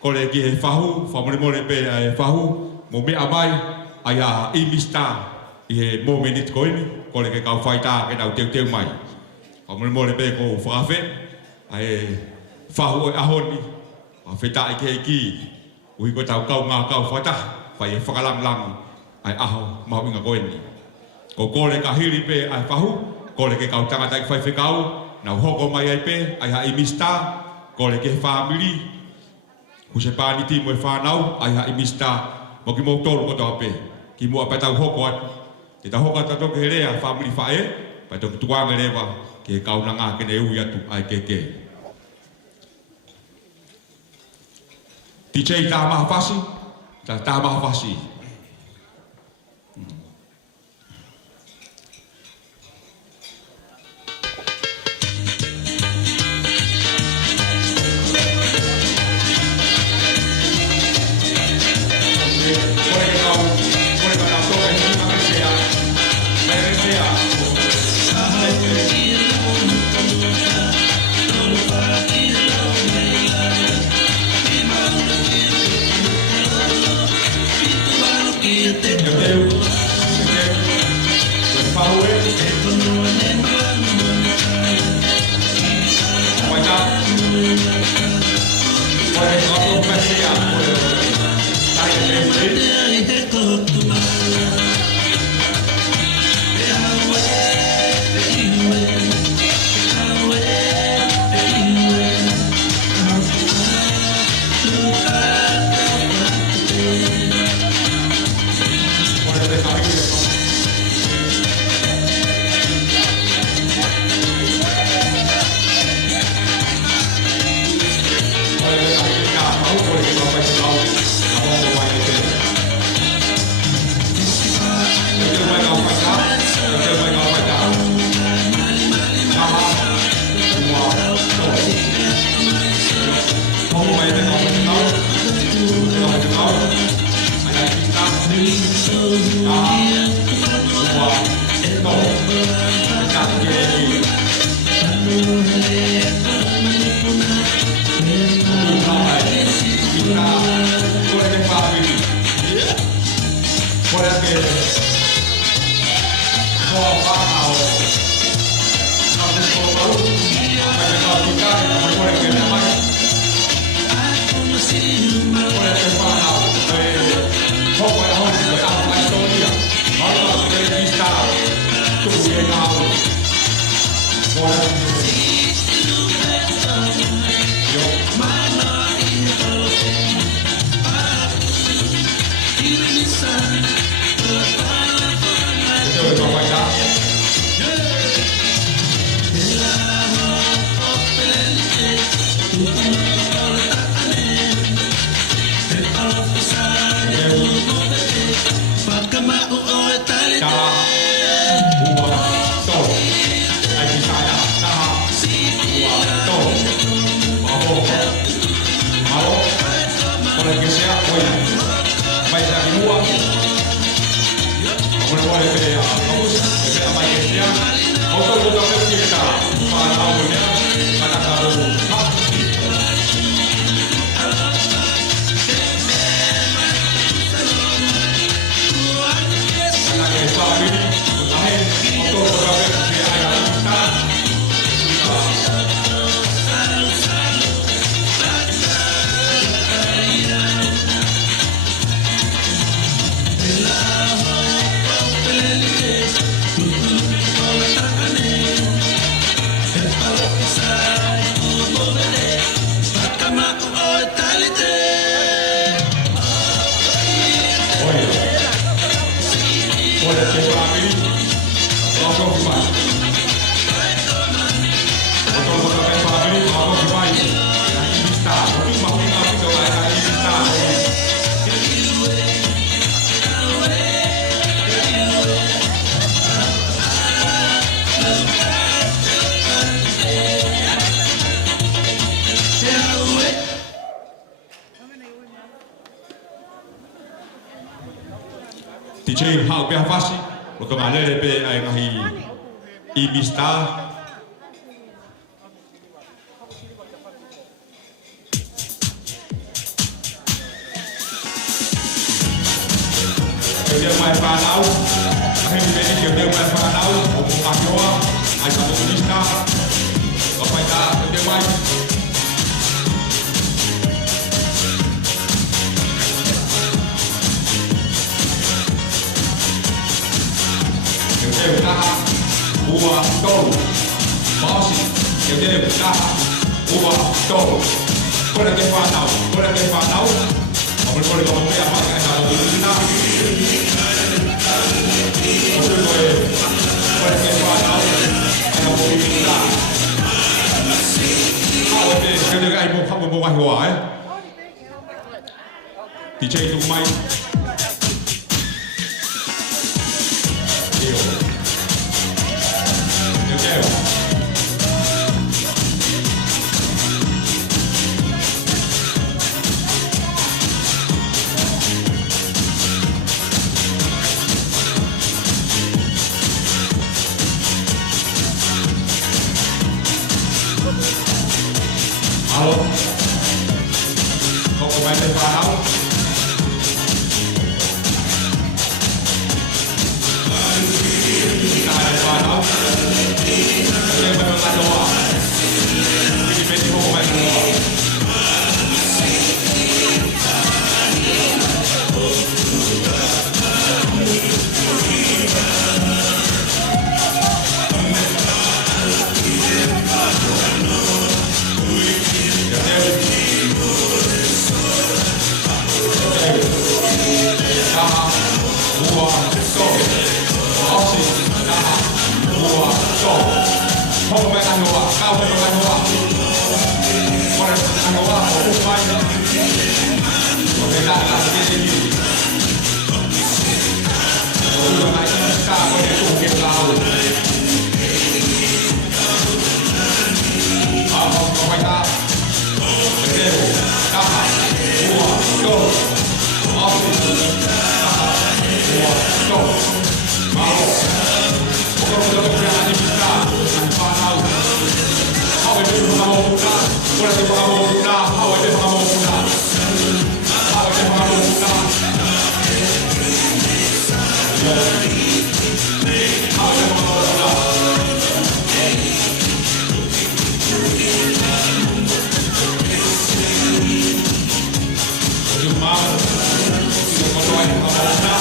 ko le ki he whahu, whamore pe e whahu. Mo mea mai, ai a i mista. I he mo menit koini, ko le ke kau whaita ke nau teu mai. Whamore pe ko whakawhe, ai whahu e ahoni. Whawheta i ke ki, ui ko tau kau ngā kau whaita, whai e whakalang ai aho mau inga koeni. Ko kore ka hiri pe ai whahu, kore ke kau tangata i whaiwhekau, nau hoko mai ai pe, ai ha i mista, kore ke whamiri, huse pāni ti mo e whanau, ai ha i mista, mo ki mo tolu kotoa pe, ki mua pe tau hoko atu. Te tau hoko atu ke rea whamiri whae, pai toki tuanga rewa, ke kau na ngā kene ui atu ai keke. Tichei tā maha whasi, tā maha whasi. DJ hau pe hafasi lo ka malere pe ai ngahi I mista dia mai panau ai ni ni dia mai panau o pakioa ai ka komunista o pai ta dia mai Ua tolu, basi, eu devo dar ua tolu. Quando é que fanau, vamos por como é a marca da Luna. Quando é que fanau, é a política. Ah, eu devo aí bom mais boa, DJ tu mais. Halo, kok main telepon? Kita ada telepon. Dia benar-benar doa. Ini mesti mau main doa. Ora te whakamōpuna, hawa te whakamōpuna. Hawa te whakamōpuna. Hawa te whakamōpuna. O te umau, o te kotoa te whakamōpuna.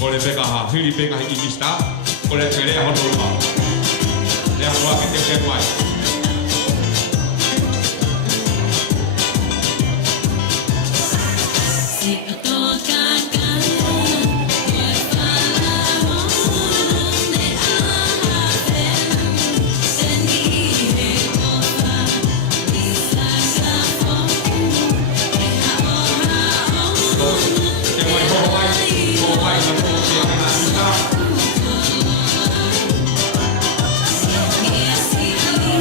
Kole peka ha, hiri peka hi imista, kole pere ha hono ma. Le ha wa ke te mai. Yes,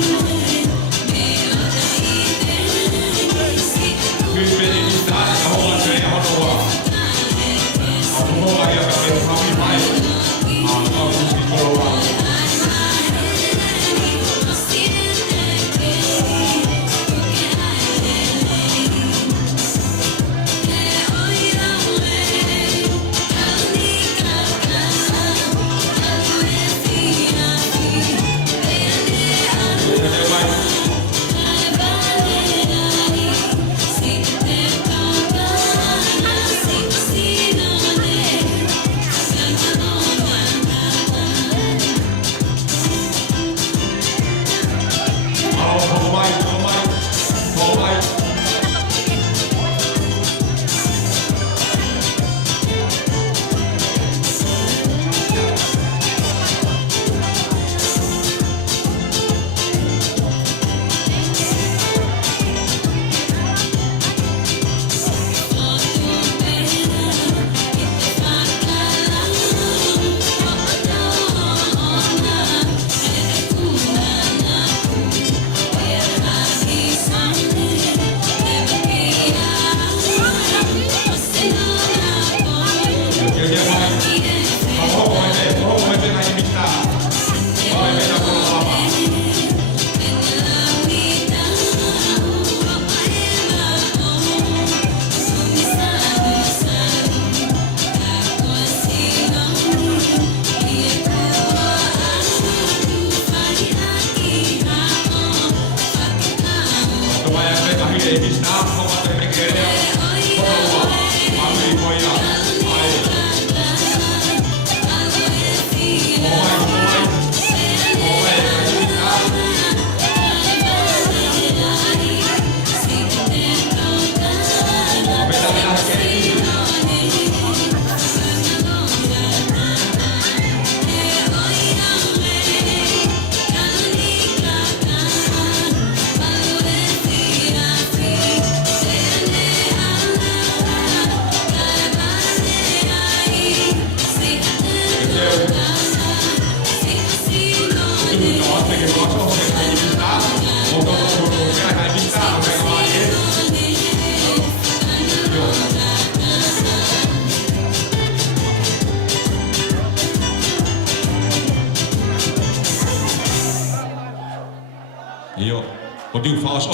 Io, o di un falso.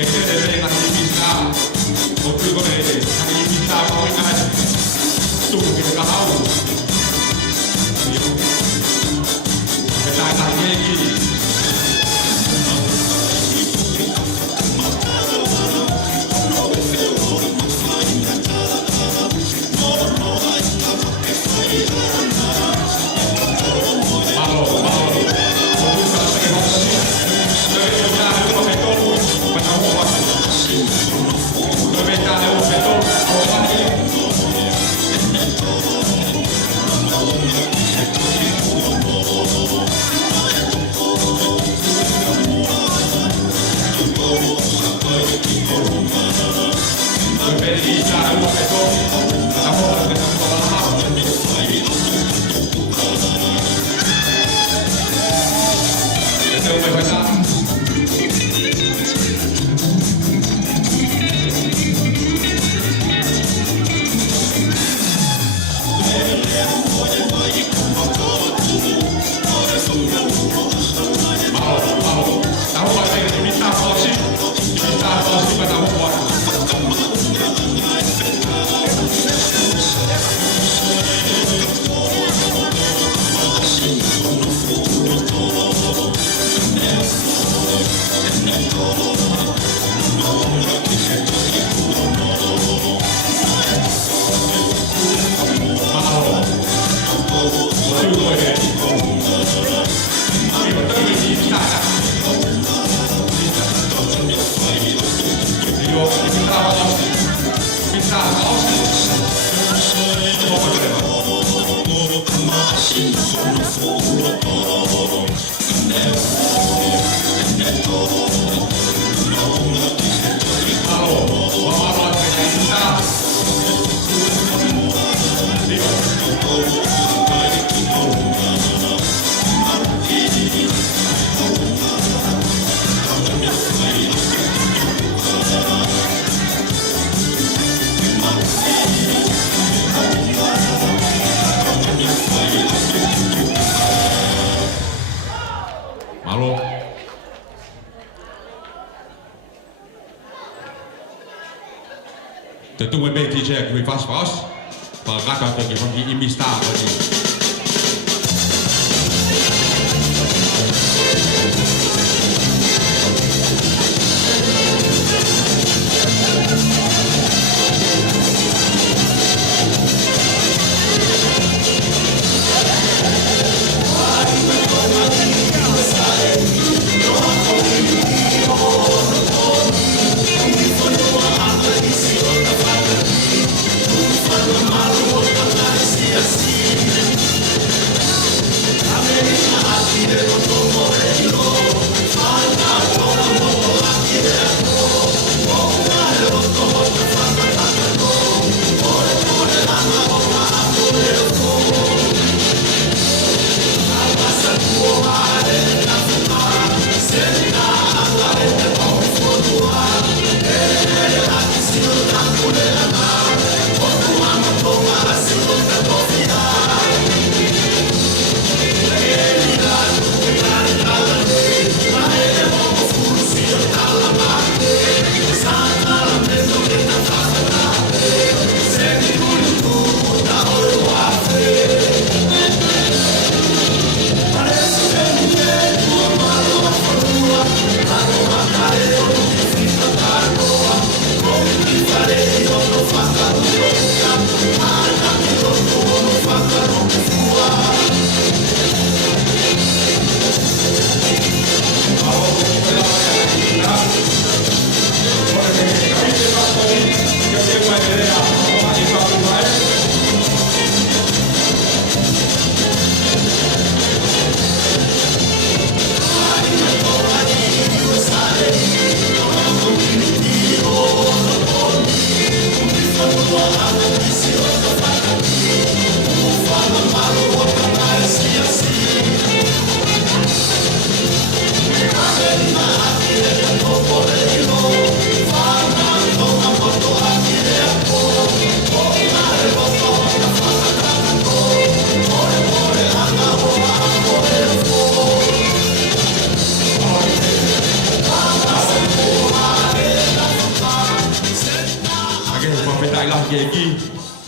che crede bene l'attività, oppure come l'attività poi tu che la hau. Che dai dai Paolo, mai vai ta. Tahu apa yang diminta polisi? Diminta polisi pada buat. Tentu memang DJ yang fast, pagkakata ko yung imista ko din.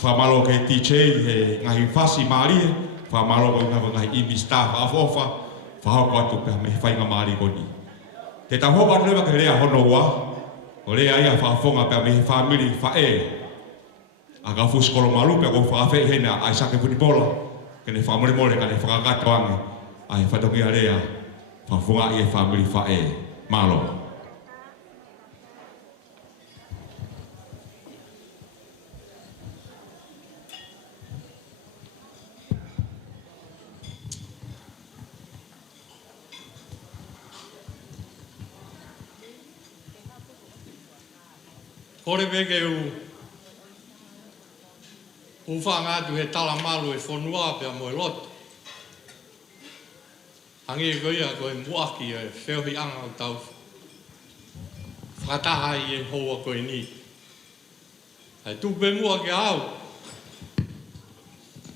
Famalo ke teacher ngai fasi mari famalo ko ngai imista afofa fa ko tu pe me fai ngamari ko ni te ta ho ba le ba ke rea hono wa ole ai fa fonga pe me family fa aga fu skolo malu pe ko fa fe hena ai sa ke puni bola ke ne family mole ka ne fa ka twang ai fa dongi area fa fonga ai family fa malo. Kore veke u whanga tu he tala malu e whonua pia moe loto. Angi ko ia ko e muaki e whewhi anga o tau. Whakataha i e hoa ko e ni. Ai tupe muaki au.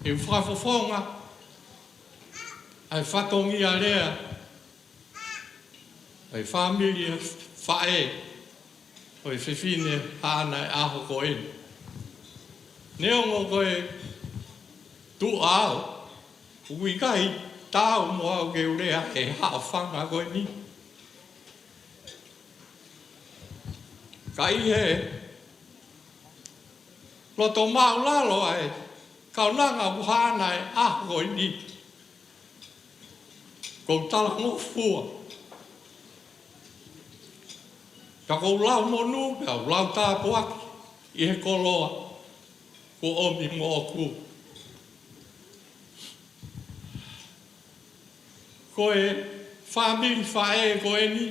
E whakafofonga. Ai whatongi a rea. Ai whamiri e whae. O e whiwhine hana e aho ko e. Neongo ko e tu au. Ui kai tau mo au ke urea e hao whanga ko e ni. Kai he. Loto mau lalo ai. Kaunanga buhana e aho ko e ni. Ko tala mo fua. Ka ko lau monu, ka lau tā puaki. I he koloa. Ko omi mo o ku. Ko e whamiri whae ko e ni.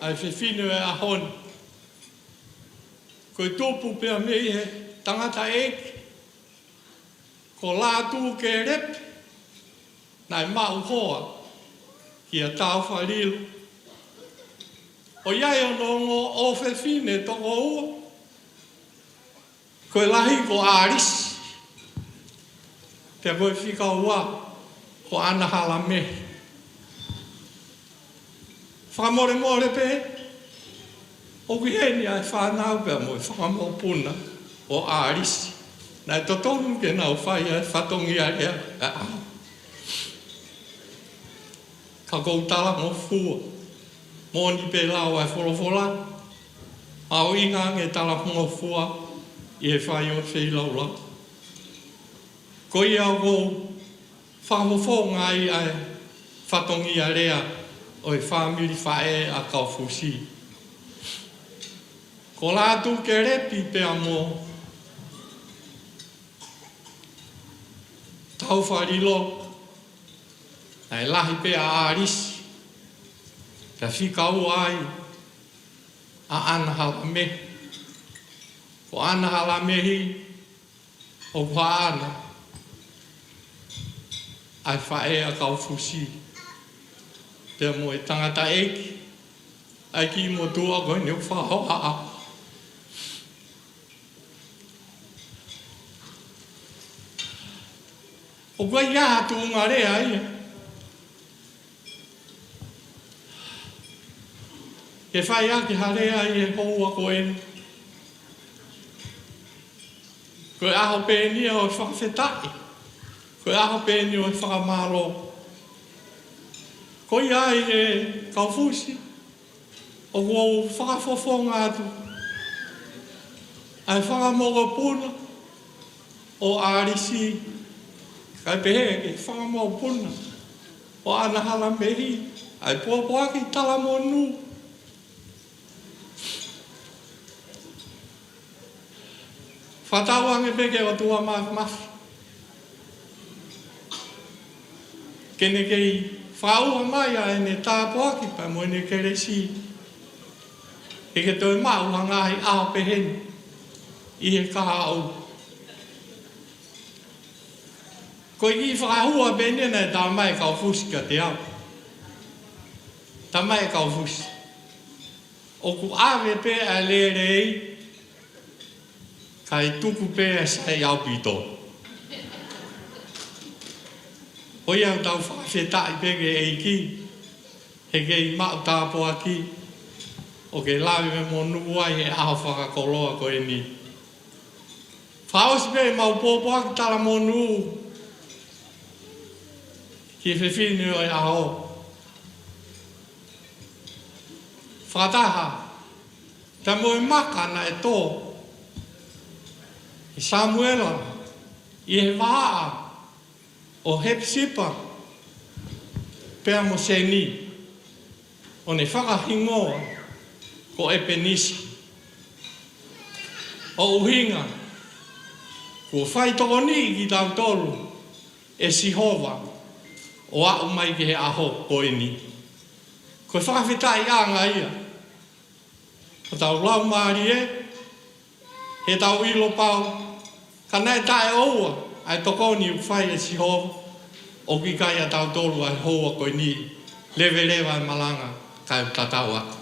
Ai whiwhinu e ahon. Ko e tōpu pia mei he tangata eki. Ko lātu ke rep. Nai mau hoa. Ki a tau wharilo. O iai o nongo o whiwhine toko ua. Ko e lahi ko ārisi. Pea koe whika ua. Ko ana hala me. Whamore more pe. O ki heni ai whanau pea mo e whamore puna. O ārisi. Nai totonu ke nau whai ai whatongi a rea. Ka kou tala mo fua. Mōni pe lau ai wholofola. Au inga nge tala mo fua. I e whai o whei lau lau. Ko i au kou whakawhonga i ai whatongi a rea. O e whamiri whae a kau fusi. Ko lātu ke repi pea mo. Tau wharilo. Ai lahi pe a ārisi. Ka whikau ai. A ana hala me. Ko ana hala mehi. O kwa ana. Ai whae a kau fusi. Pea mo e tangata eki. Ai ki mo tua koe neu whahoa a. O kwa ia tu ngā rea ia. E whai ake harea i e houa ko e. Ko e aho pēnia o e whakawhetai. Ko e aho pēnia o e whakamaro. Ko i ai e kaufusi. O kua whakafofonga atu. Ai whakamoga puna. O ārisi. Kai pehe ke whakamoga puna. O ana hala mehi. Ai puapuaki tala monu. Whatawange peke o tua mafi. Kene kei whaua mai a ene tāpuaki pa mo ene keresi. E ke toi mau hangahi aho peheni. I he kaha au. Ko i whakahua benena e tā mai kau fusi ka te au. Tā mai kau fusi. O ku awe pe a le rei. Kai tuku pēa sai au pito. O iau tau whawhetai peke e ki. He kei mau tāpoa ki. O ke lawe me monu ai he aho whakakoloa ko e ni. Whaosi pe mau pōpoa ki tala monu. Ki whiwhine o e aho. Whataha. Ta mo e maka na e tō. Samuela, i he waa o Hepsipa, pea mo seni, o ne whakahingoa ko Epenisa. O uhinga, ko whai toko ni ki tau tolu, e Sihova, o au mai ki he aho ko eni. Ko whakawhetai anga ia, ko tau lau maari e, he tau ilo pau, ka nei tae oua, ai toko ni whai e Sihova, O ki kaya tau tolu ai hoa koe ni. Lewe lewa ai malanga. Kai tatau atu.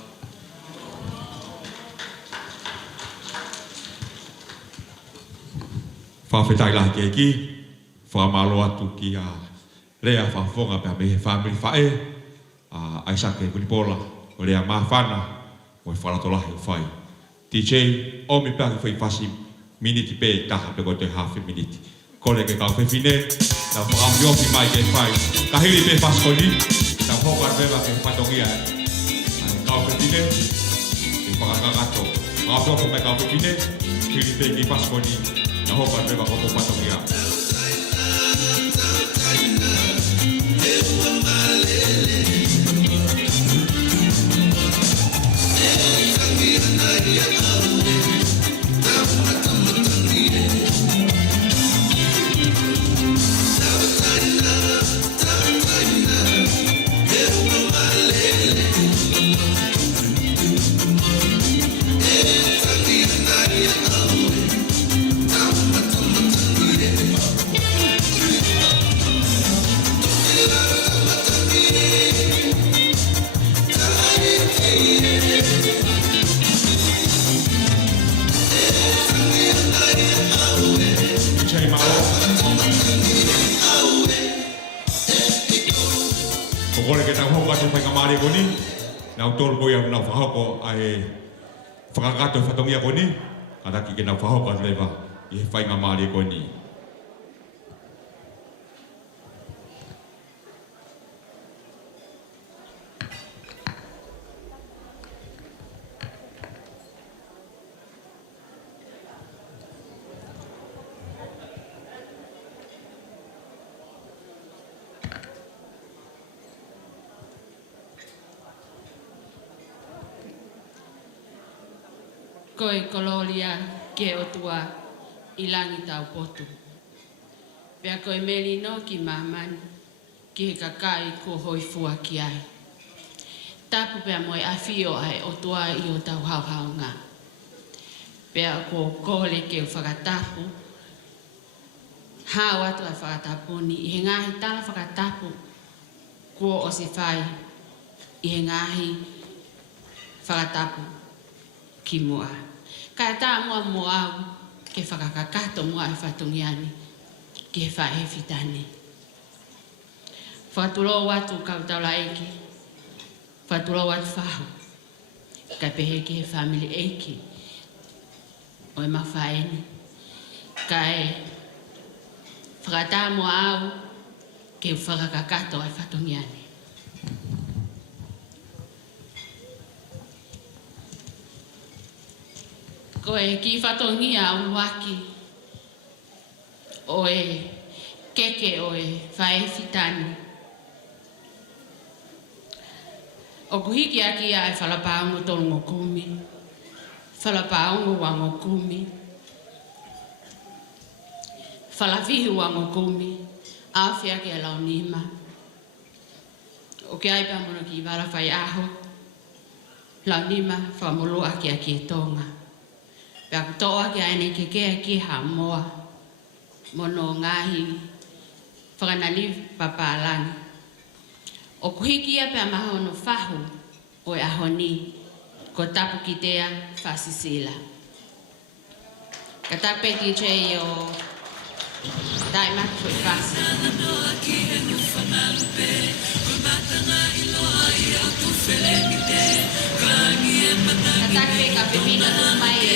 Whawhetai lahi ke ki, whamalo atu ki a rea whawhonga pia me family whae, a Aisake Kulipola, o rea mawhana, o e whalato lahi o whai. DJ, o mi pia ki whai whasi miniti pe taha pe koe te half miniti. Kore ke kau whewhine, na whakamioki mai ke whai, ka hili pe whasi koe ni, na whokar mewa ke whatongia. Kau whewhine, ke whakakakato, whakapoko me kau whewhine, hili pe ki whasi koe ni, na hopa beba ko patongia. Kore ke tau hoka te whaingamare koni, nau tolu koe au nau whahoko ai whakakato whatongia koni, karaki ke nau whahoka lewa i he whaingamare koni. Koe kololia ke o tua i langi tau potu. Pea koe meli no ki mamani, ki he kakai ko hoi fua ki ai. Tapu pea moe awhio ai o tua i o tau hau ngā. Pea ko kole ke o whakatapu, hao atu ai whakatapu ni i he ngahi tala whakatapu ko o se whai i he ngahi whakatapu ki mua. Ka tā mua au ke whakakakato mua e whatungiani ki he whae whitane. Whatulo watu kautaula eiki, whatulo watu whahu, ka pehe ki he family eiki o e mawhaeni. Ka e whakatā mua au ke whakakakato e whatungiani. Ko e ki whatongia o waki o e keke o e whae whitani. O kuhiki aki a e whalapaongo tolungo kumi, whalapaongo wango kumi, whalavihu wango kumi, awhia ke lau nima. O ke aipa mono ki wala whai aho, lau nima whamolua ki a ki e tonga. Pea kutoa ki aene ke kea ki ha moa, mono ngahi, whakanali papalani. O kuhiki a pea mahono whahu o e ahoni, ko tapu ki tea whasisila. Ka tape ki che o dai matu e whasi. Ka tape ka pepina mai e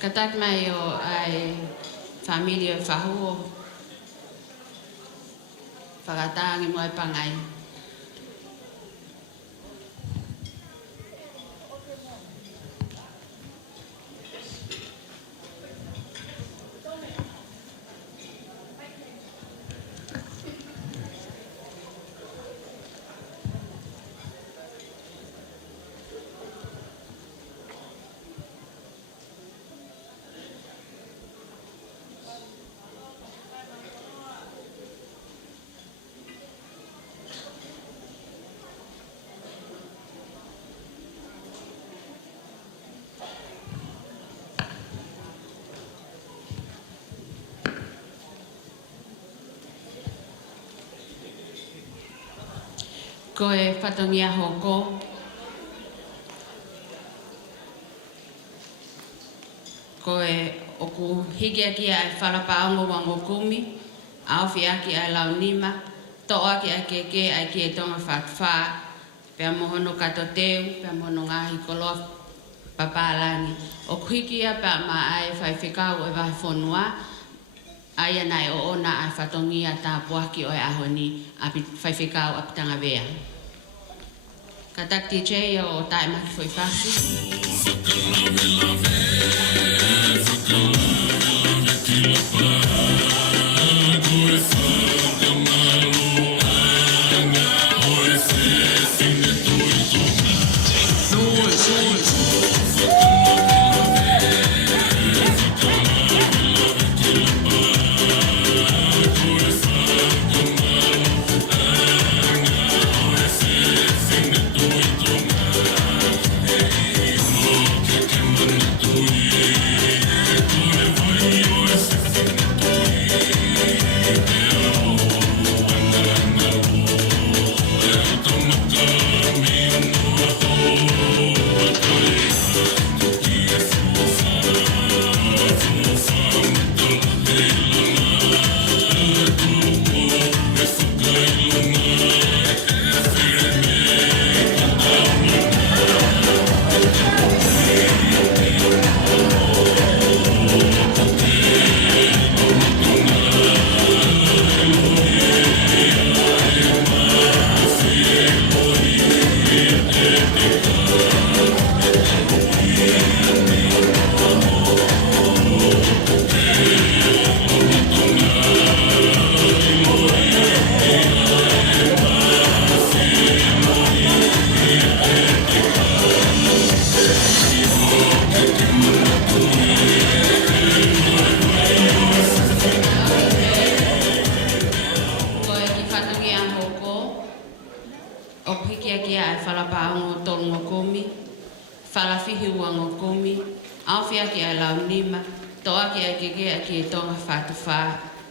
Katak mai o ai familia whahu o whakatangi mo ai pangai. Ko e whatongia hoko. Ko e oku hiki aki ai whalapaongo wango kumi. Awhi aki ai launima. To aki ai keke ai ki e tonga whatwha. Pea mohono kato teu, pea mohono ngahi koloa papalangi. Oku hiki a pea ma ai whai whikau e wahi whonua. Aia nai o ona ai whatongia tā puaki o e ahoni api whai whikau api tanga wea. Katak DJ o tae maki foi fácil.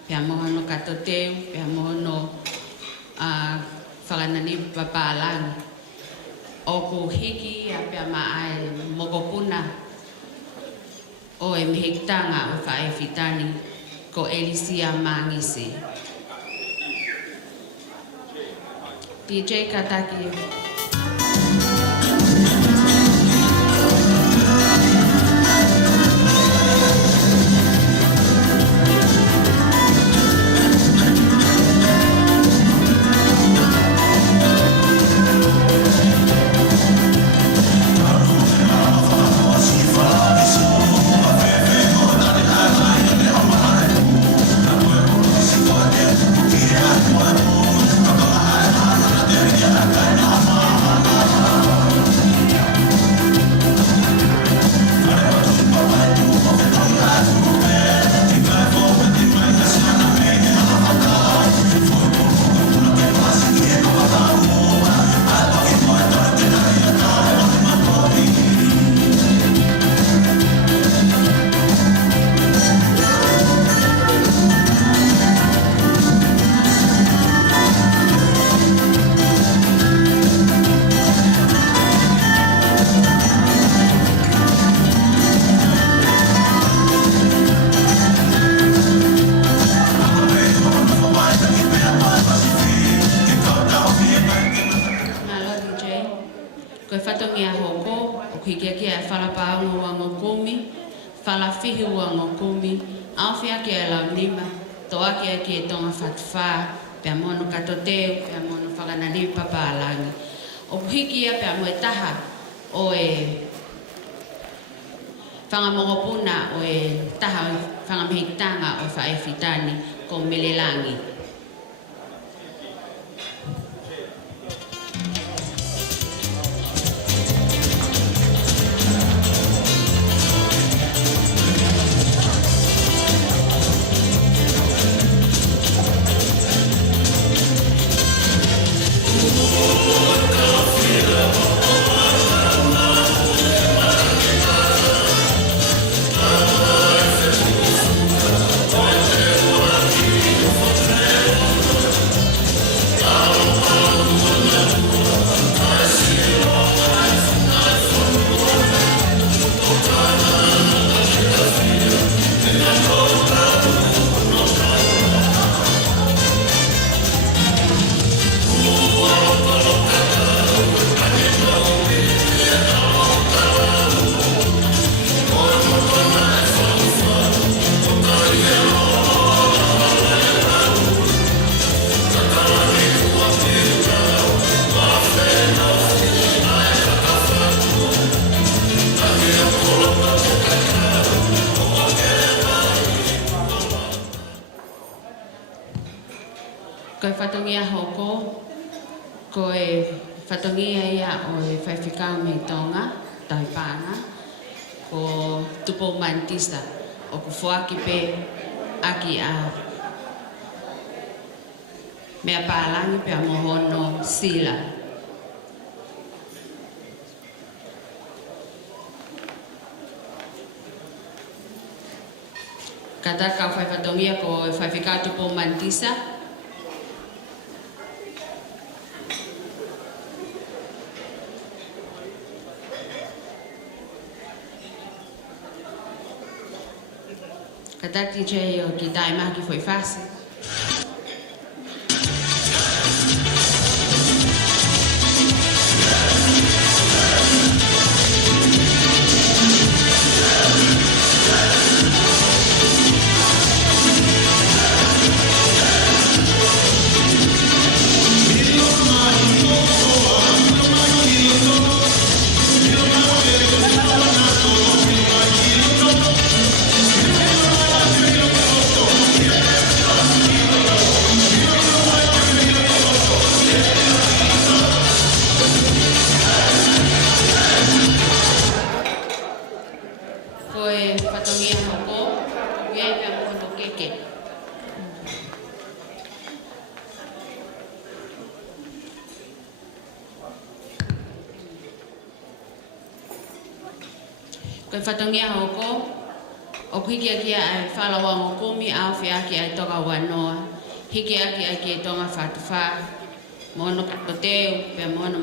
Pea mohono kato teu, pea mohono whakanani papalangi. Oku hiki a pea maae mokopuna o e mihitanga o whae fitani ko Elisia Mangisi. DJ Kataki. Yeah. Falafihi ua ngokumi, awhia ki e lau nima, toa ki e tonga whatwha, pia mono katoteu, pia mono whakanari papaalangi. O hiki ia pia moe taha o e whangamongopuna o e taha whangamihitanga o whaefitani ko Melelangi. Koe whatongia hoko, koe whatongia ia o e whaiwhikau mei tonga, taipana, ko tupo mantisa, o ku whoaki pe aki a mea pālangi pe a mohono sila. Kata kau whaiwhatongia ko e whaiwhikau tupo mantisa, kata DJ o ki taimaki foi fácil. Koe whatongia hoko, o hiki aki ai whalawa ngokumi au whiaki ai toka wanoa, hiki aki ai ki tonga whatuwha, mono koteu, pia mono.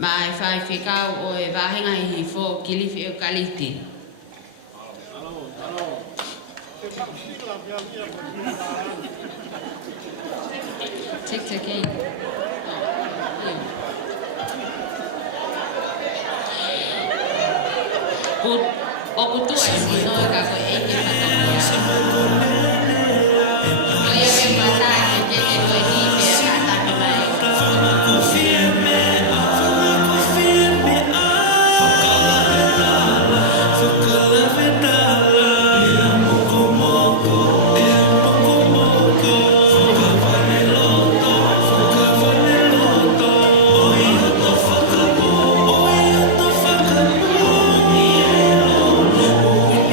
Ma ai whai whikau o e wāhinga hi fō kilifi o kaliti. Tik. O kutu ai sino ka ko e ke patongia. O ia ke mata ke ko ni pe kata ke mai.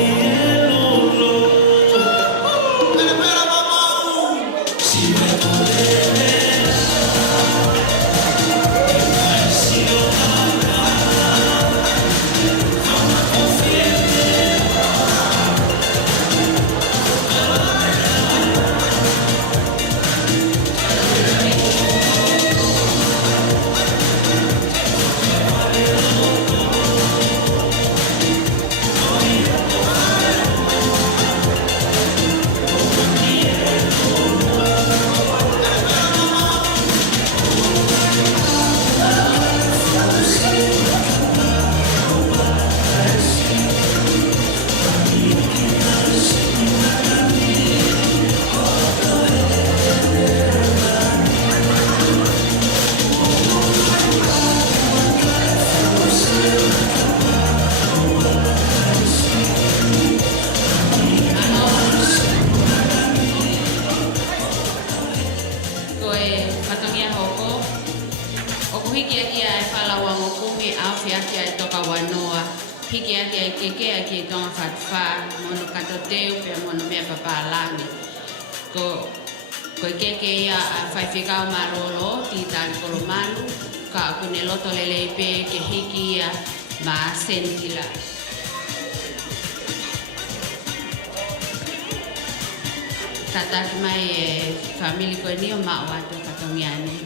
Yeah. keke a ke tonga fatfa mono katoteu pe mono mea papalangi ko keke ia a faifika marolo ti tal kolomanu ka kune loto lele pe ke hiki ia ma sentila tatak mai family ko ni ma watu katongiani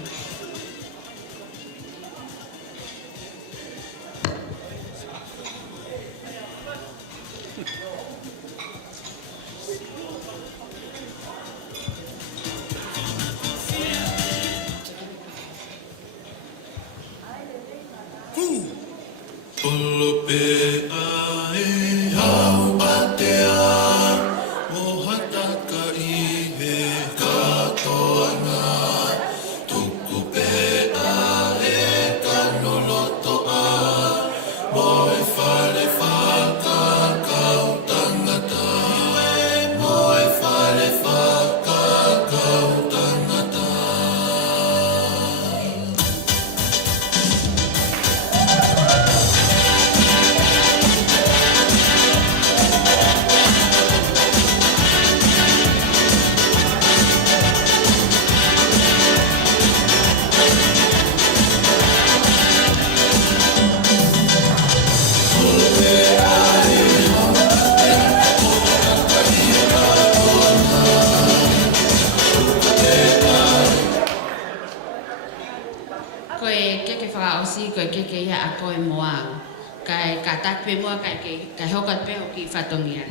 kai hokat pe ki fatongia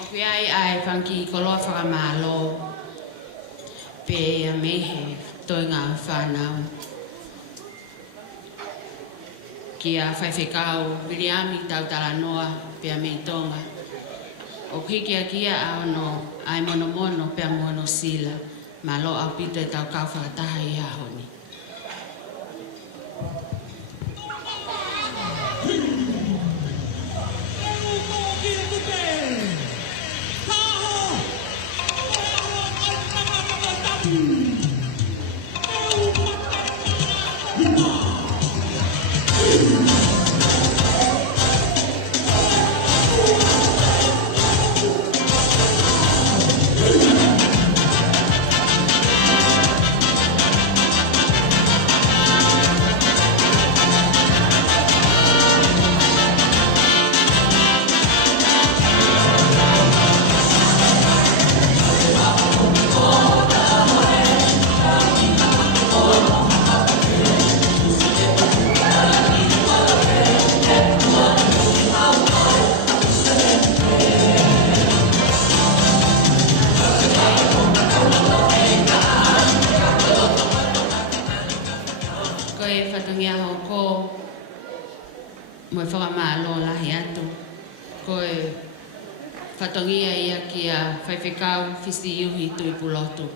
o ki ai fanki kolo fa malo pe a mehe toinga fana ki a faifekau biliami tau talanoa pe a me tonga o ki kia a no ai mono pe a mono sila malo a pite tau ka fa tahi ha honi Fatongia ia kia faifekau fisi iuhi tui pulotu.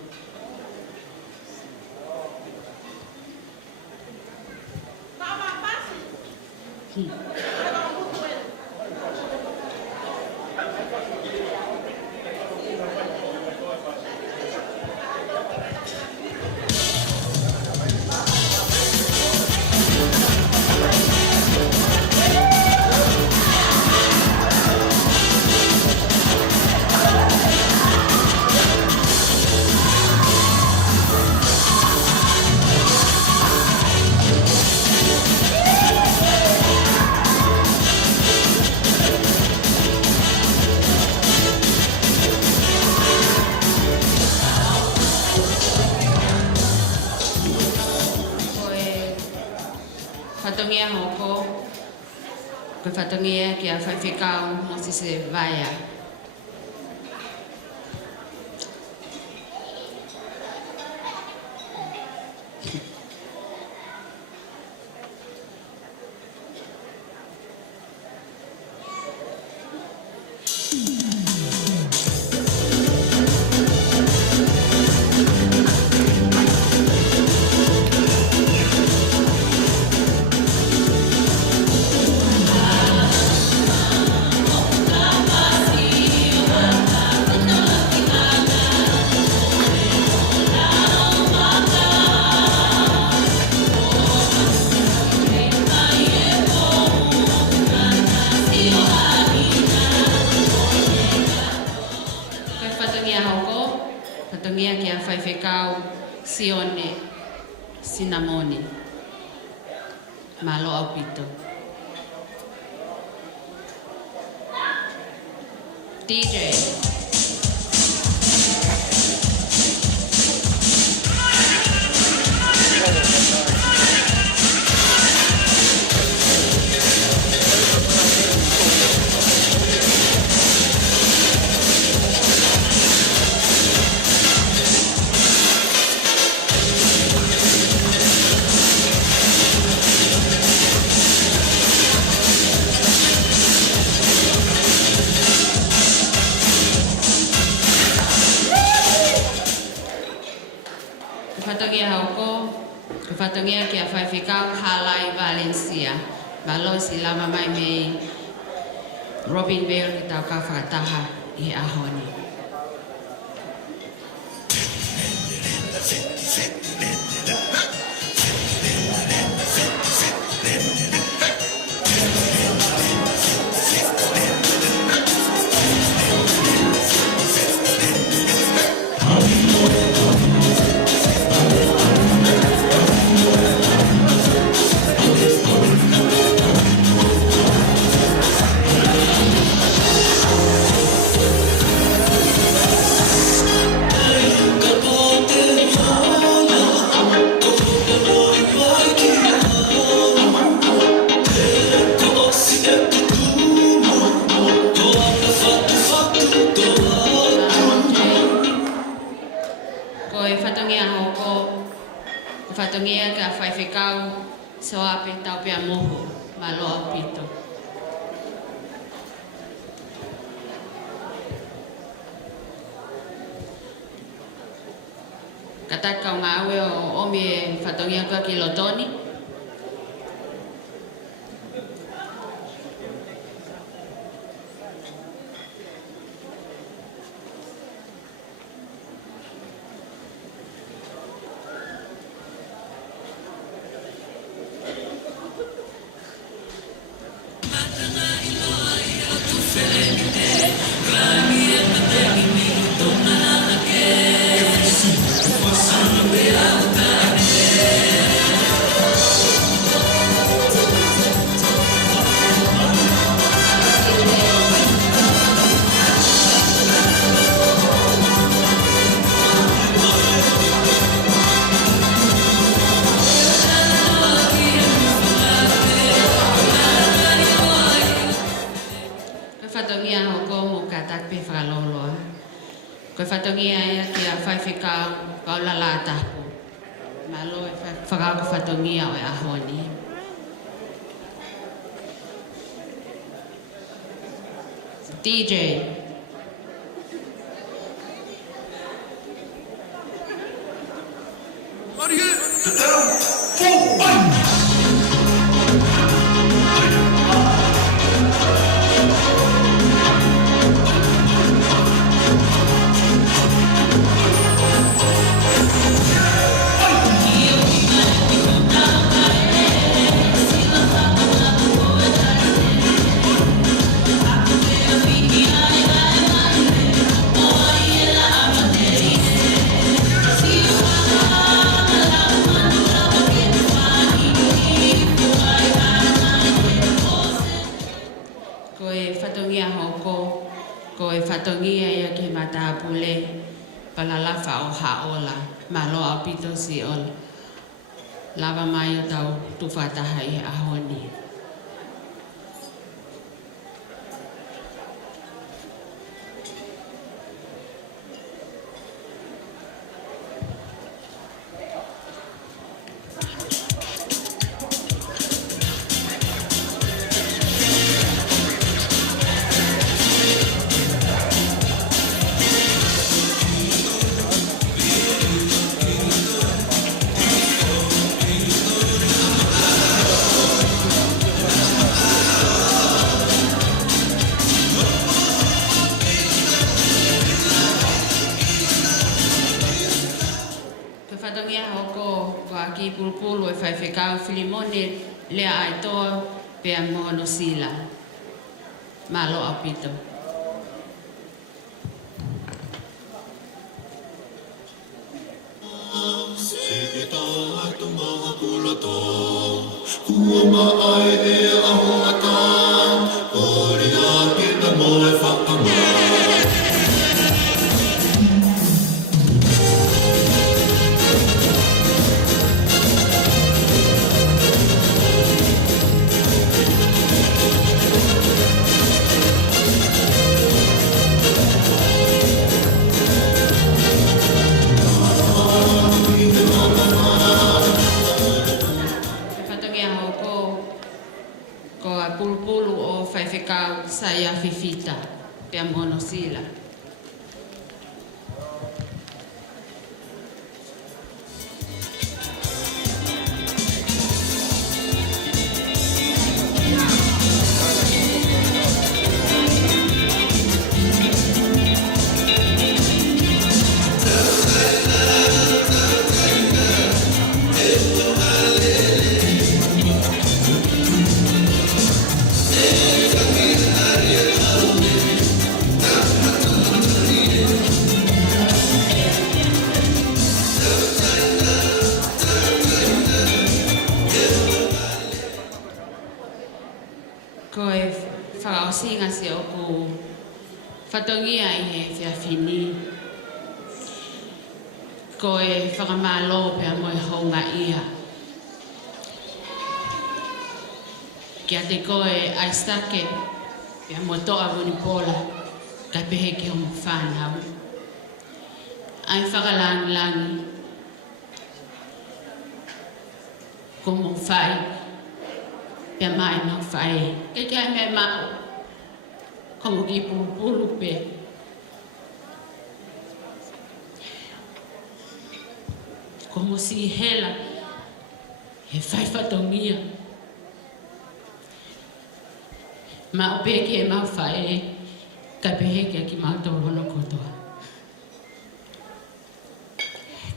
Fatongia hoko, ko fatongia kia faifekau mo se vaya. Namasi whaifekau Sione Sinamoni. Malo au pito. DJ. Kefatongia hauko, kefatongia kia whaiwhikau Halai Valencia. Malo silama mai mei Robin Bale ki tau ka whakataha I ahoni. Fatongia ka whaiwhikau so ape tau pia moho malo au pito. Kataka o ngā aue o omi e fatongia ka ki Lotoni. Koe whatongia ea kia whaiwhikau paula la tapu. Malo e whakau ko whatongia o e ahoni. DJ. Maria, te Fatongia ia ki mata pule palalafa o haola malo au pito si ol lava mai o tau tufataha I ahoni. Pulpulu e whaiwhikau Filimone lea aitoa pea mono sila. Malo au pito. fifita, pia mono sila. Koe whakaosinga se o ku whatongia I he whiawhini. Koe whakamalo pia moe honga ia. Kia te koe aistake pia mo toa vunipola ka pehe ki homo whanau. Ai whakalangi ko mo whai pia mai no whae. Ke kia me mao ko mo ki pulu pe. Ko mo si hela he whai whatongia. Ma o pe ki e mau whae ka pehe kia ki mau tau lono kotoa.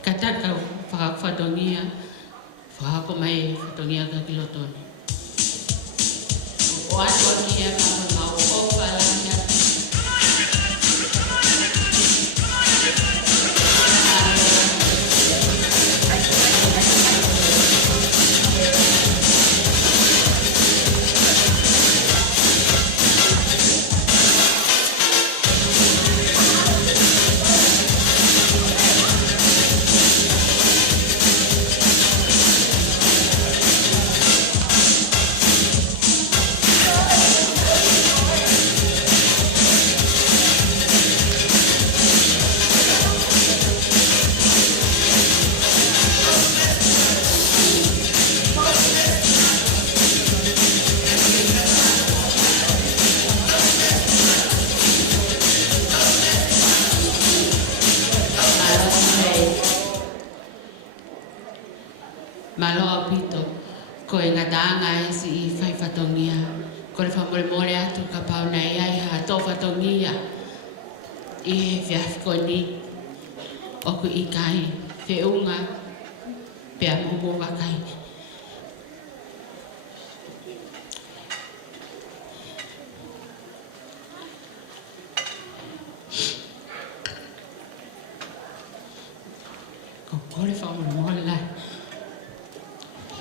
Ka taka whakatongia whakako mai whatongia ka kilotoni. O atua ki e mau o whalanga. Malo apito ko e ngatanga e si fai fatongia ko le famole mole atu ka pau na ia ha to fatongia I he fiafkoni o ku ikai fe unga pe amumu wakai ko le famole mole la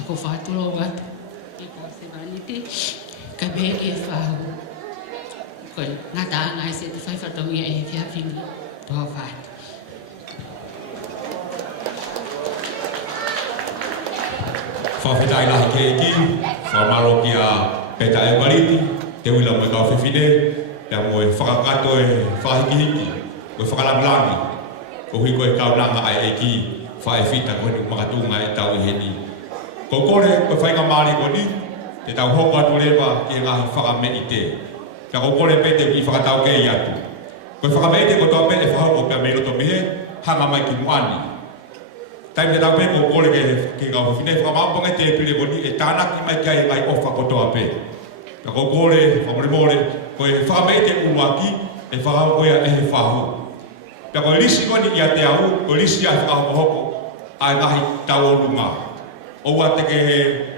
ko fatulo wat ko se vaniti ka be ke fa ko ngata ngai se te fai fatongia e fia fini to fa fa fitai la ke ki fa malo kia peta e waliti te wila mo ka fifine ya mo fa kato e fa hiki ko fa la blangi ko hi ko ka blanga ai ki fa e fita ko ni makatunga e tau heni ko kore ko fai ka mali ko ni te tau hoko atu lewa ki ngā whaka me I te. Ka ko kore pete ki whakatau ke I atu. Ko whaka me I te ko tau pete whahoko pia me roto mehe, hanga mai ki muani. Taim te tau pe ko kore ke ngā whine whakamamponga te pile ko ni e tānaki mai kia I ngai ofa ko toa pe. Ka ko kore, whamore more, ko e whaka me I te uwaki e whakahoko ia e he whahu. Pia ko lisi ko ni I a te au, ko lisi a whakahoko hoko ai ngahi tau o lunga. O wate ke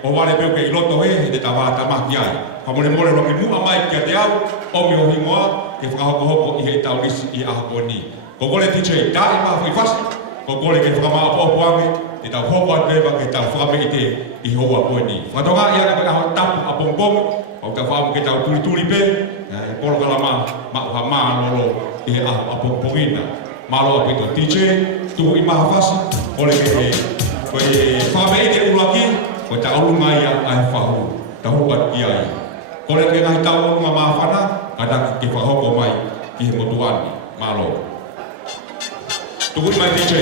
o wale peo ke I loto he te tawa tamaki ai. Whamore more roki mua mai kia te au, o mi o himoa, ke whakahoko hoko I he tau risi I ahako ni. Ko kore tiche I tae ma hui fasi, ko kore ke whakamā apo ange, te tau hoko atu ewa ke tau whakame I te I hoa koe ni. Whatonga ia ka koe aho tapu apongpongo, au ka whaamu ke tau turi pe, polo kalama ma uha maa lolo I he aho apongpongina. Malo apito tiche, tuhu I maha fasi, kore ke koe whamei te uraki, koe ta aurunga ia ai whahu, ta huat ki ai. Kore ke ngai tau aurunga mawhana, kada ke whahoko mai ki he motuani, malo. Tukui mai DJ.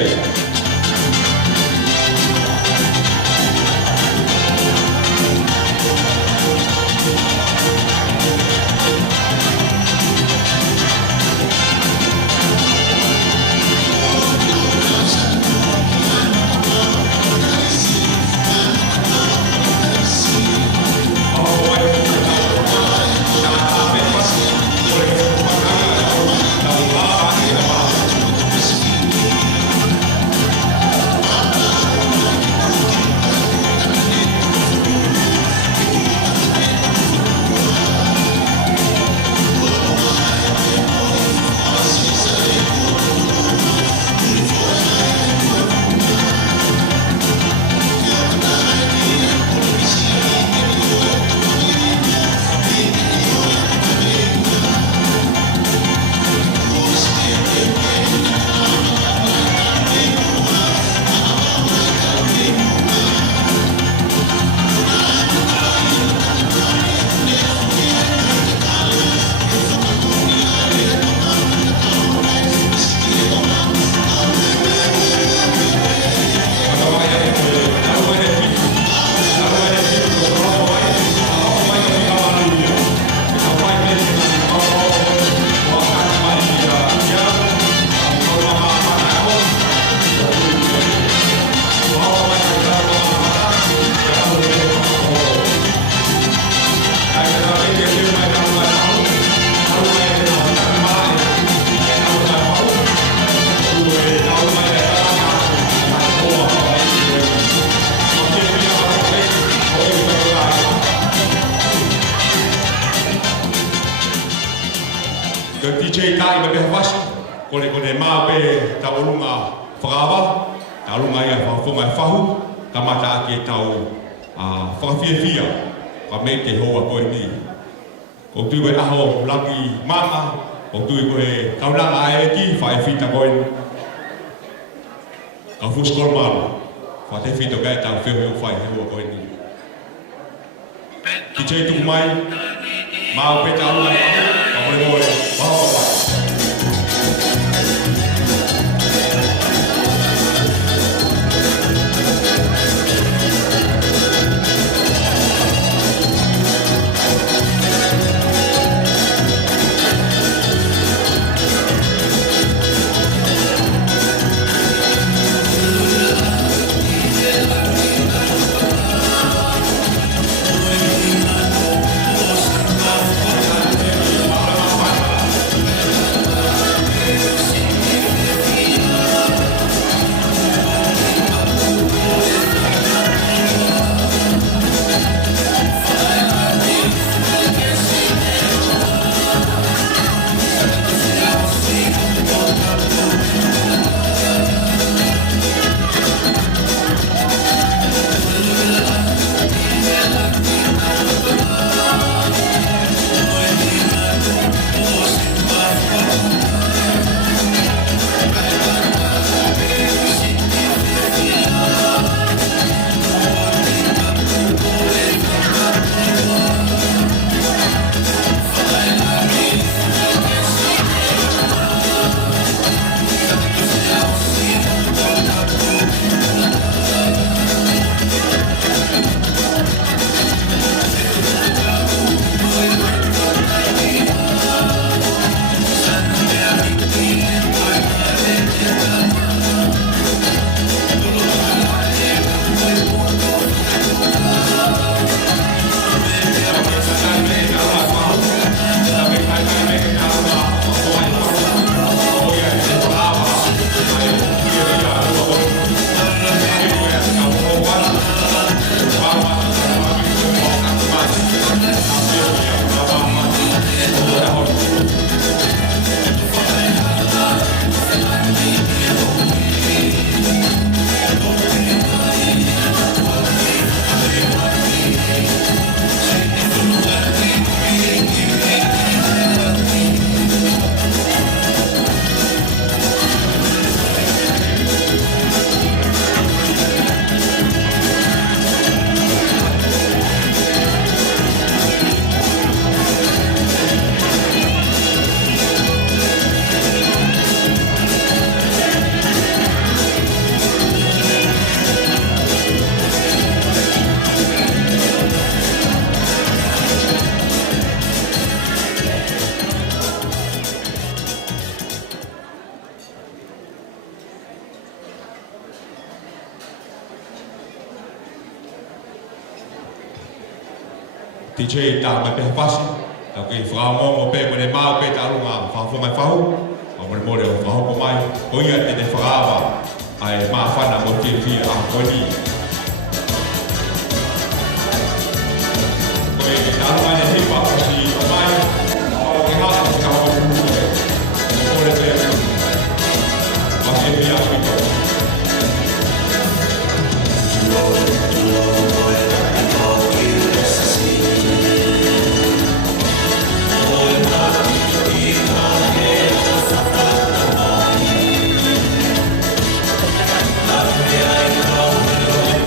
Ke DJ tai me hawasi, kone mā pe ta olunga whakawa, ta olunga ia whafonga whahu, ka mata ake tau whakawhiawhia, ka me te hoa koe ni. Ko tui koe aho laki mama, ko tui koe kaunanga e ki, whae whita koe. Ka fuskol maru, wha te whito kai tau whio whae he hoa koe ni. DJ tuku mai, mau pe ta olunga whahu, ka koe koe, waho whae. DJ ta me pe pasi, ta ke fra mo pe me ma pe ta lunga fa fo mai fa hu, o mo mo le fa ho mai, o ia te fra va, ai ma fa na mo ti fi a ko ni. Ko e ta lunga ne hi pa si mai, o ke ha ta ko ku. Ko le pe. Ba ke fi a ko. Yeah.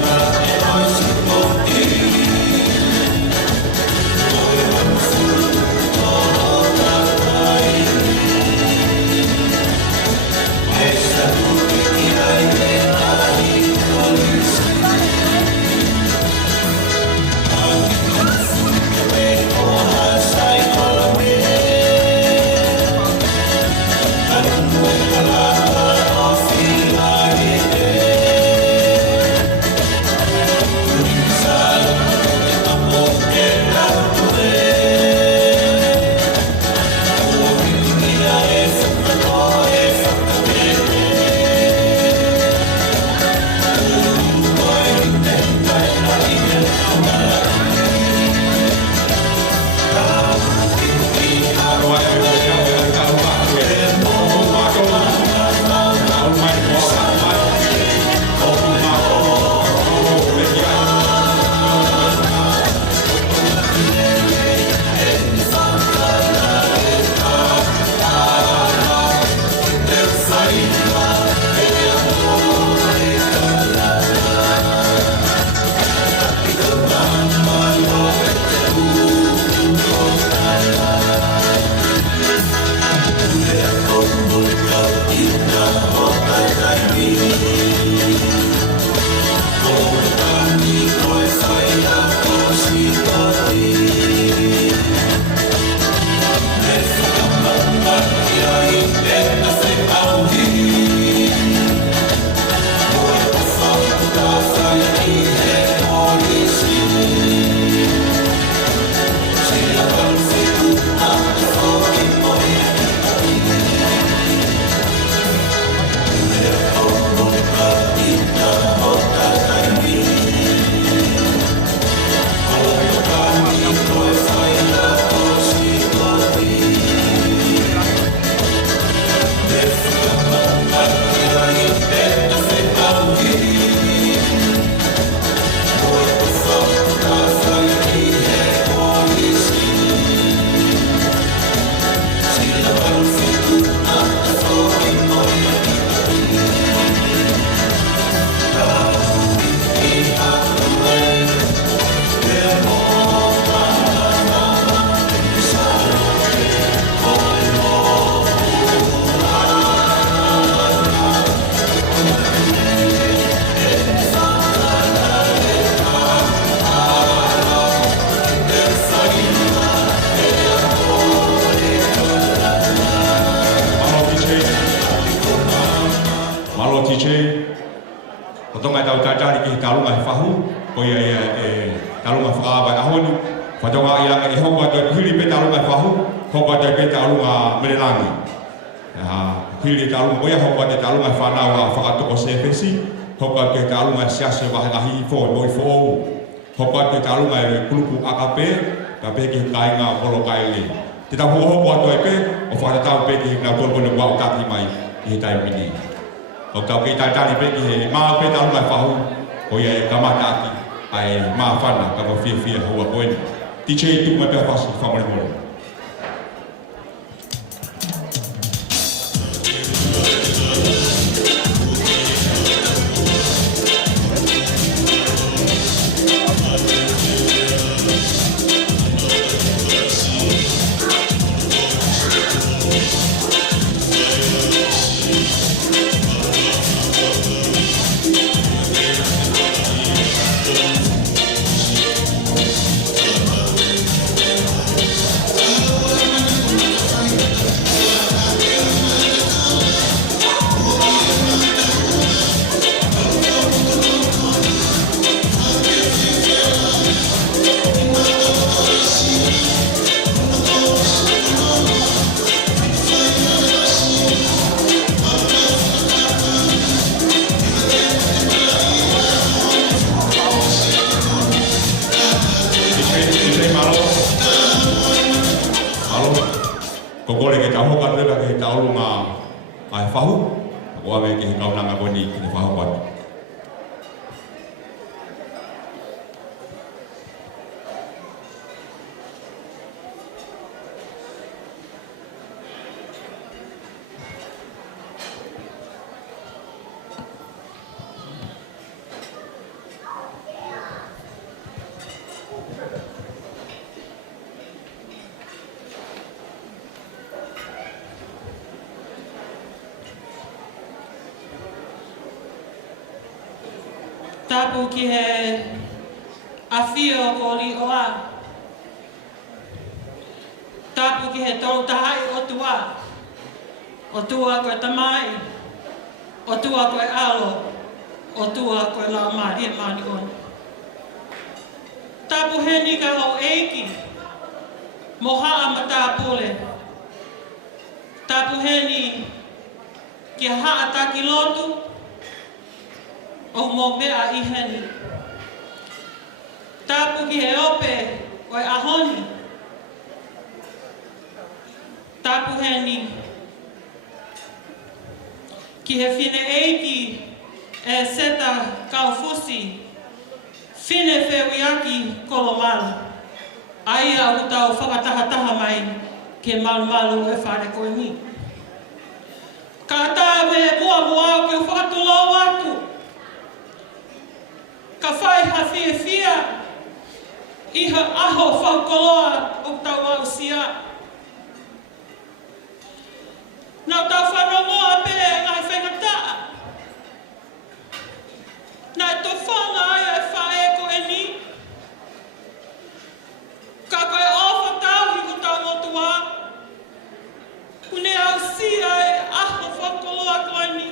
tiche. Otonga tau tatari ki talunga fahu. Ko ia talunga whakawa ahoni. Whatonga ia e hoko atu hiri pe talunga fahu. Hoko atu pe talunga merelangi. Hiri talunga ko ia hoko atu talunga whanawa whakatoko sefesi. Hoko atu talunga siase wahangahi fo moi fo. Hoko atu talunga e kulupu akape. Tapi ki kainga polo kaili. Tita hoko atu e pe. O whakatau pe ki na tolpo na wau taki mai. I tai pini. O kau ki tatari pe ki maa pe talunga fahu. O ia e kamata aki. Ai maa whana kama fia hua koeni. Tiche tu mai pe fasi whamare moro. Kokole ke tahu kan dia ke tahu nga ai fahu. Aku ame ke kau nang aboni ke fahu pat. Tapu ki he awhio ko li oa. Tapu ki he tau tahai o tua. O tua koe tamai. O tua koe alo. O tua koe la maari e maani on. Tapu he ni ka hau eiki. Mohaa ma tāpule. Tapu he ni ki haa taki lotu. O mo mea I heni. Tapu ki he ope o e ahoni. Tapu heni. Ki he whine eiki e seta kaufusi. Whine whewhiaki kolomalu. Aia o tau whakatahataha mai ke malu e whare koe ni. Ka tāwe mua au ke whakatulau atu. Ka whai hawhia whia, iha aho whaukoloa o tau au sia. Nau tau whanongoa pe ngai whengataa. Nai tō whanga ai e whae ko e ni. Ka koe ofa tau hi ko tau motua. Kune au sia e aho whaukoloa ko e ni.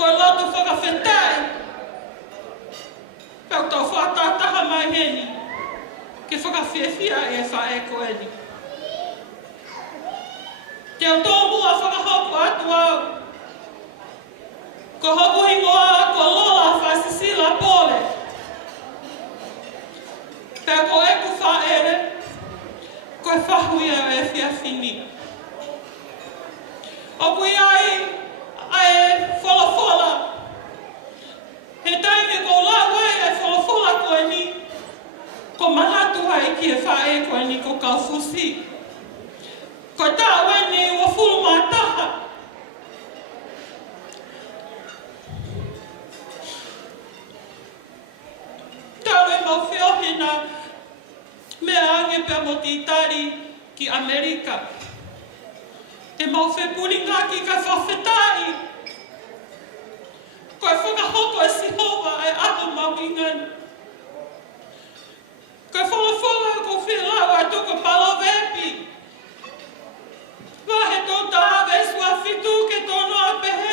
Mo lotu whakawhetai. Pau tau whātātaha mai heni. Ke whakawhiawhia e whae ko eni. Te au tō mua whakahopu atu au. Ko hopu hingoa ko loa whasisila pole. Pau ko eku whaere. Koe whahuia e whiawhini. Opu ai wholofola. He taime ko lawe e wholofola koe ni. Ko manatu ai ki e whae koe ni ko kaufusi. Ko tāwe ni ua fulu mātaha. Tāwe mau whiohina mea ange pia mo titari ki Amerika. E mau whepuri ngaki ka whawhetai. Koe whakahoko e sihova e aho mau ingani. Koe whalafonga ko whilau ai toko palo vepi. Wahe tō tāwe sua whitu ke tono a pehe.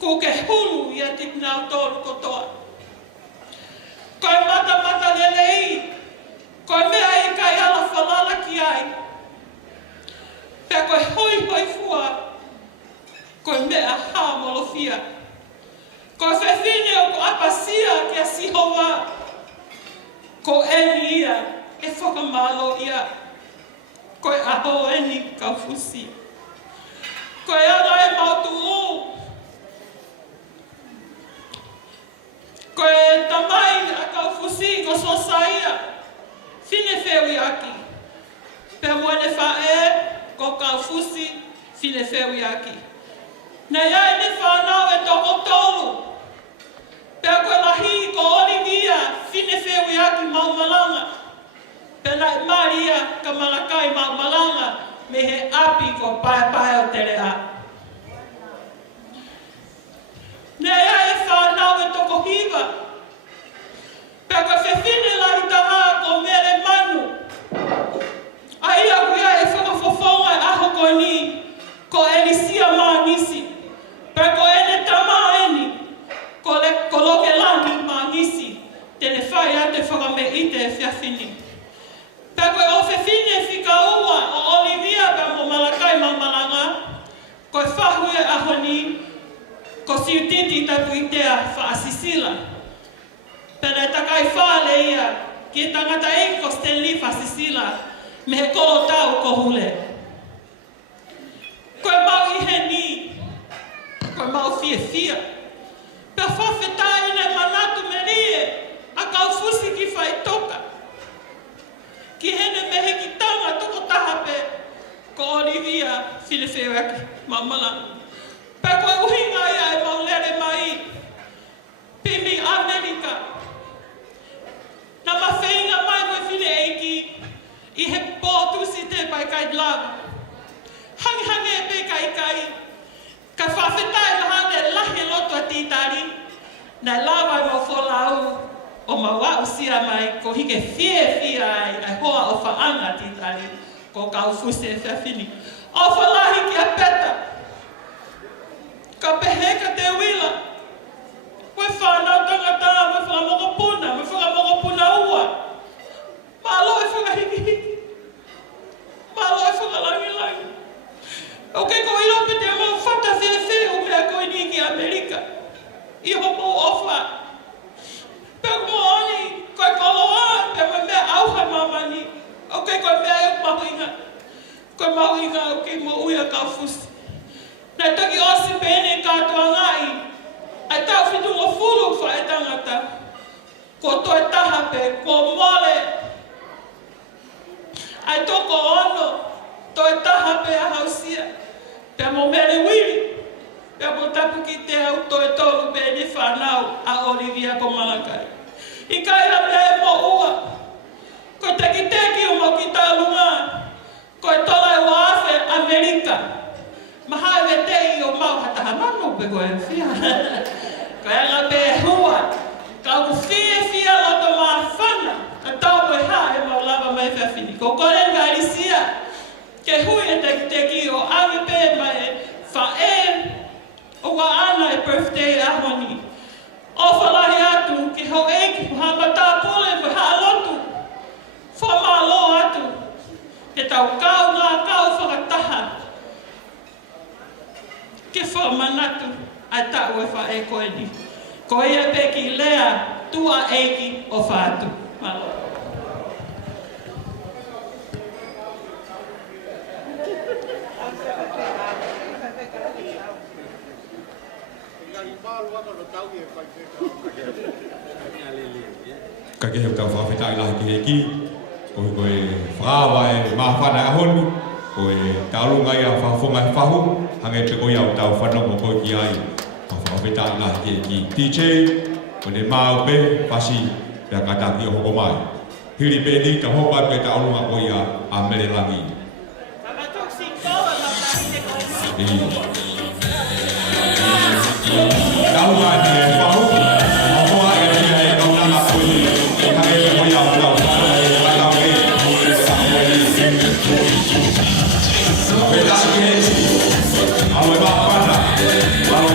ko ke hulu ia tina tolu kotoa. Koe mata lelei, koe mea i kai ala whalala ki ai. Pea koe hoi fua, koe mea hā molofia. Koe whewhine o ko apasia ki a sihowa, ko eni ia, e whakamalo ia. Koe aho eni Kaufusi. Koe ana e mautu o. Koe tamai a Kaufusi ko sosaia. Fine whiu aki. Pea moene whae ko Kaufusi fine whiu aki. Na iai ne whanau e toko tolu. Pea koe lahi ko Olivia fine whiu aki maumalanga. Pena Maria ka malakai maumalanga me he api ko pae o tere a. Nea e whanau e toko hiwa. Pea ka whewhine lahi taha ko mere manu. A ia kuia e whakafofonga e aho ko ni ko Elisia maa nisi. Pea ko ene tama eni ko loke lani maa nisi. Tene whai a te whakame ite e whiawhini. Pea koe o whewhine whika ua o Olivia pea mo malakai mamalanga. Koe whahu e aho ni ko siutiti tapu i tea whaasisila. Pena e takai whaale ia ki e tangata e ko Stanley whaasisila me he kolo tau ko hule. Koe mau i he ni, koe mau fia. Pea whawhetai nei manatu me rie a Kaufusi ki whai toka. Ki hene me he ki tanga toko tahape ko Olivia whiu aki mamala. Pea koe uhinga ia e maulere mai pimi Amerika. Na mawhenga mai koe whine eiki i he pōtusi te pai kai lava. Hangi e pe kai. Ka whawhetai lahane lahe loto a titari. Na lava i mau wholau o mawau sia mai ko hike fie ai hoa o whaanga titari ko Kaufusi e whiawhini. O whalahi ki a peta. Ka peheka te wila. Koe whanau tangata, me whakamokopuna ua. Malo e whakahiki. Malo e whakalangi. Ok, ko irope te mau whata whiu mea koe ni ki Amerika. I hopo ofa. Pea mo oni, koe koloa, pea me mea auha mamani. Ok, koe mea e mahuinga. Koe mahuinga o ki mo uia Kaufusi. Nai toki osi pene kātua ngai. Ai tau whitu mo fulu whae tangata. Ko toi taha pe, ko mole. Ai toko ono, toi taha pe a hausia. Pea mo mere wiri. Pea mo tapu ki te au toi tolu pe ni whanau a Olivia ko malakai. I kaira mea e mo ua. Koe teki o mo ki tālunga. Koe tola e wafe Amerika. Maha e te i o mau hataha mano pe koe whia. Koe anga pe hua. Ka uku whia loto maa whana. A tau koe ha e mau lava mai whiawhini. Ko korenga Elisia. Ke hui e teki o ame pe mai whae. O wa ana e birthday ahoni. O whalahi atu ki hau eiki. Hama tā pule koe ha lotu. Whamalo atu. He tau kau ngā kau whakataha. Ke whamanatu a tau e whae koe ni. Ko ia pe ki lea tua eiki o whātu. Malo. Ka ke tau whawhetai lahi ki heki. Koe whawa e mahawhana ahonu. Koe taurunga ia whawhonga he whahu. Hange te koe au tau whanongo koe ki ai. Whawhetai lahi ki heki. DJ, kone mau pe, pasi, pia kataki o hoko mai. Hiri pe ni ka hopa pe taurunga koe ia a mere langi. Taurunga ni e whahu. Ahoa e ria e kaunanga koe. Hange te koe au tau. Awe mahapana, awe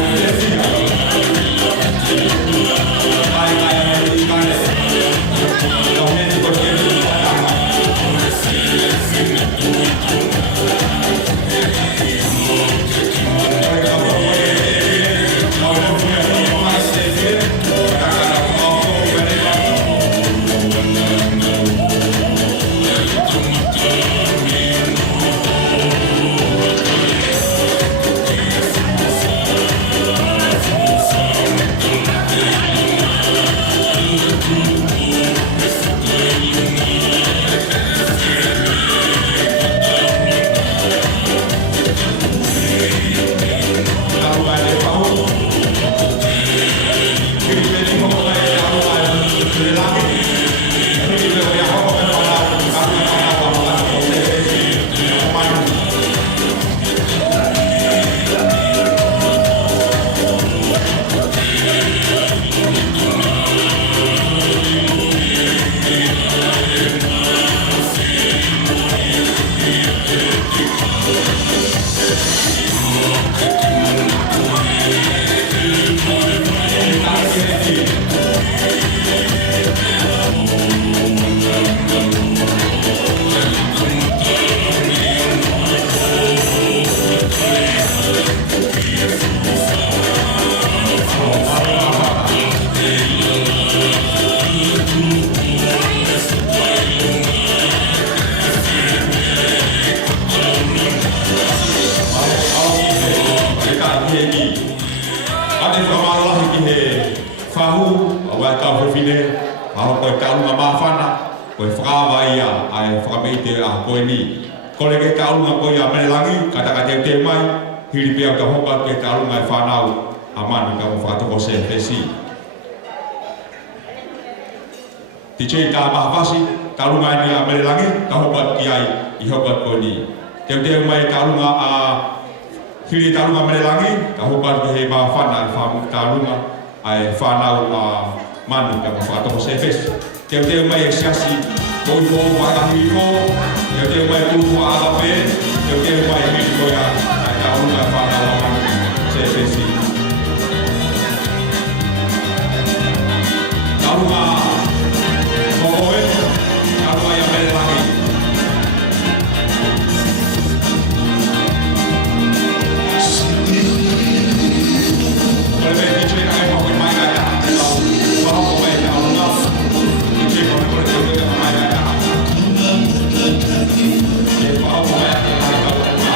ia ai whakameite a koe ni. Kore ke taurunga koe a menelangi, kata te mai, hiri pia ka hoka ke taurunga e whanau, a mani ka mo whakatoko se pesi. Tiche ta mahawasi, taurunga ni a menelangi, ka hoka ki ai i hoka koe ni. Te mai taurunga a hiri taurunga menelangi, ka hoka ki he ma whana i whamu taurunga, ai whanau a mani ka mo whakatoko se pesi. Te mai e siasi, koi ko wakahi ko, te mai kuku agape, te mai hiri koe a taurunga whanau a mani se pesi. Taurunga kokoe, taurunga ia menelangi. Kole me tiche ka e mahui mai ka ta, wahoko mai taurunga, tiche kone kone te uke ka mai ka ta. Te wahoko mai ka taurunga.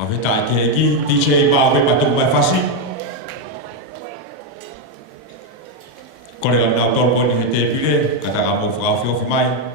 Aveta ke ki DJ ba we patung mai fasi. Kolega na tol ko ni hete pile kata ka mo fra fio mai.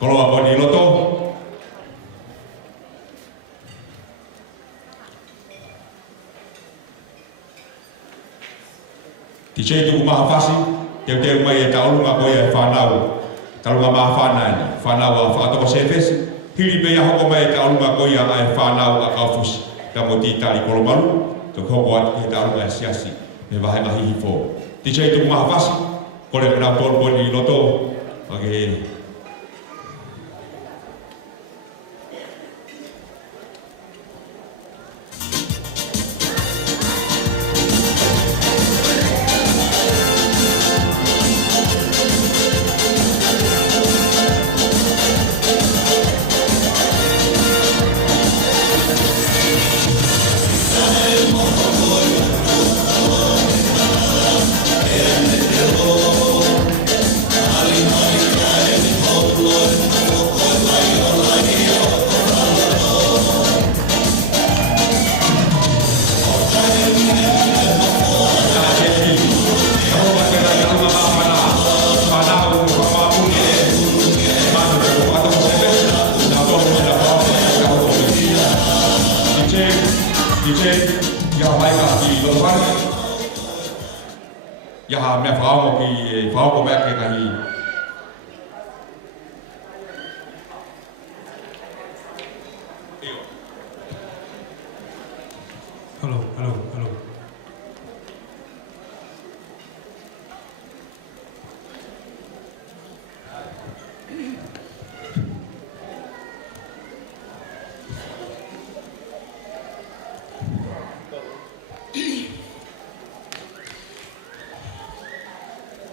koloa poni loto. Ticei tu mahafasi, teu mai e taulunga koia e whanau. Taulunga mahafana whanau a whaatoko sefesi. Hiri pe hoko mai e taulunga koia e whanau a kaufusi. Ka mo titari kolomalu, to hoko atu e taulunga e siasi. Me wahe mahi hifo. Ticei tu mahafasi, kore mena tolu poni loto. Okay.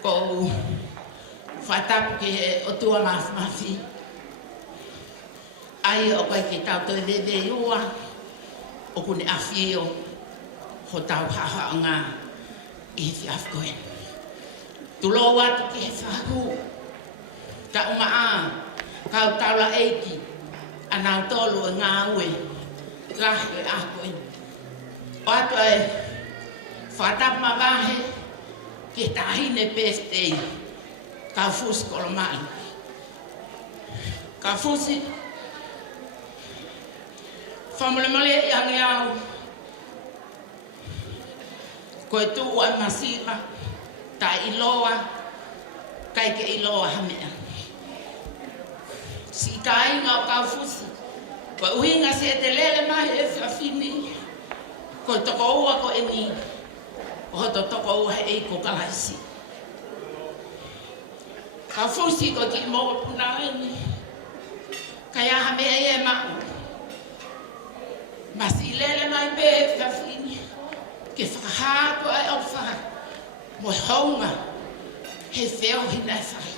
Ko whatapu ke o tua mafi. Ai o kai ke tau toi lele ua o kune awhio ho tau haha ngā i whiafkoe. Tulo watu ke he whahu. Ka umaa kau taula eiki anau tolu e ngā ue lahi e ahkoe. O atu e whatapu mawahe ke tahine birthday ka fusi kolomai. Ka fusi famole male yang yau ko tu wa masira ta iloa kai ke iloa hamea. Si kai nga ka fusi ko uhinga se te lele mai e fafini ko toko ua ko eni o to toko ua e ko kalaisi. Ka fusi ko ki mo puna eni kaya hamea e mau. Mas ilele mai be fafini ke whakahato ai au whaka mo haunga he wheo hina e whai.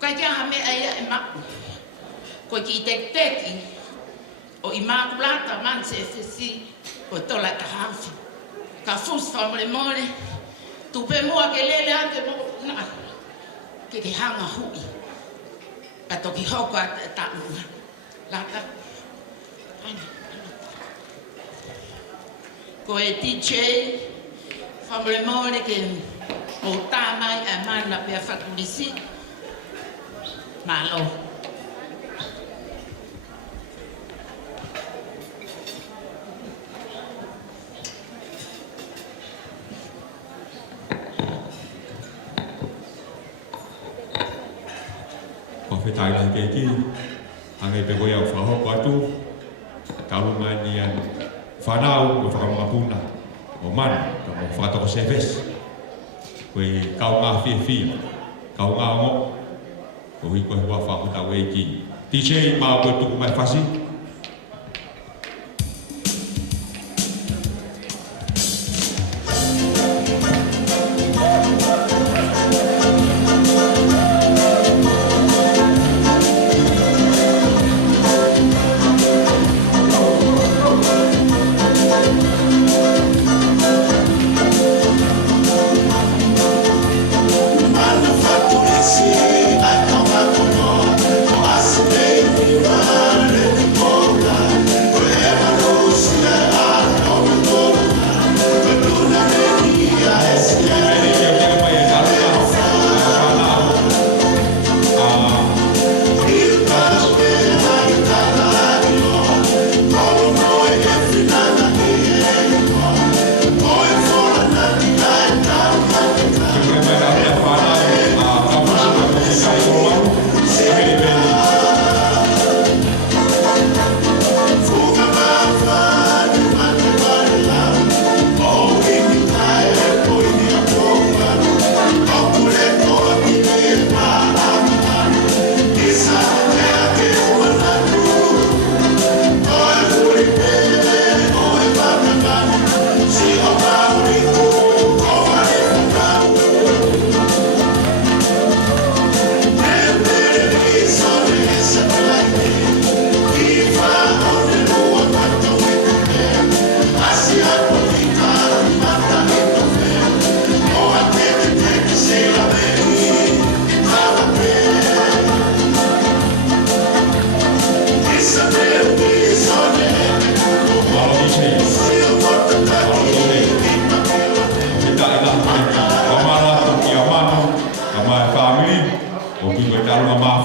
Kai kia hame aia e maku ko ki teki o i makulata man se fesi o tola tahawhi. Ka fus whamore more tupe mua ke lele ante mo na ke hanga hui ka toki hoko a taunga laka ko e DJ whamore more ke o tāmai a mana pia whakulisi malo. Whawhetai lai keiki, angai pe koe au whahoko atu, taurunga ni an whanau ko whakamapuna, o man, ka mo whakatoko sewes, koe kau ngā whiawhia, kau ngā ngo, ko hui koe hua whakutau eiki. DJ mao koe tuku mai whasi, I don't have to know, I say,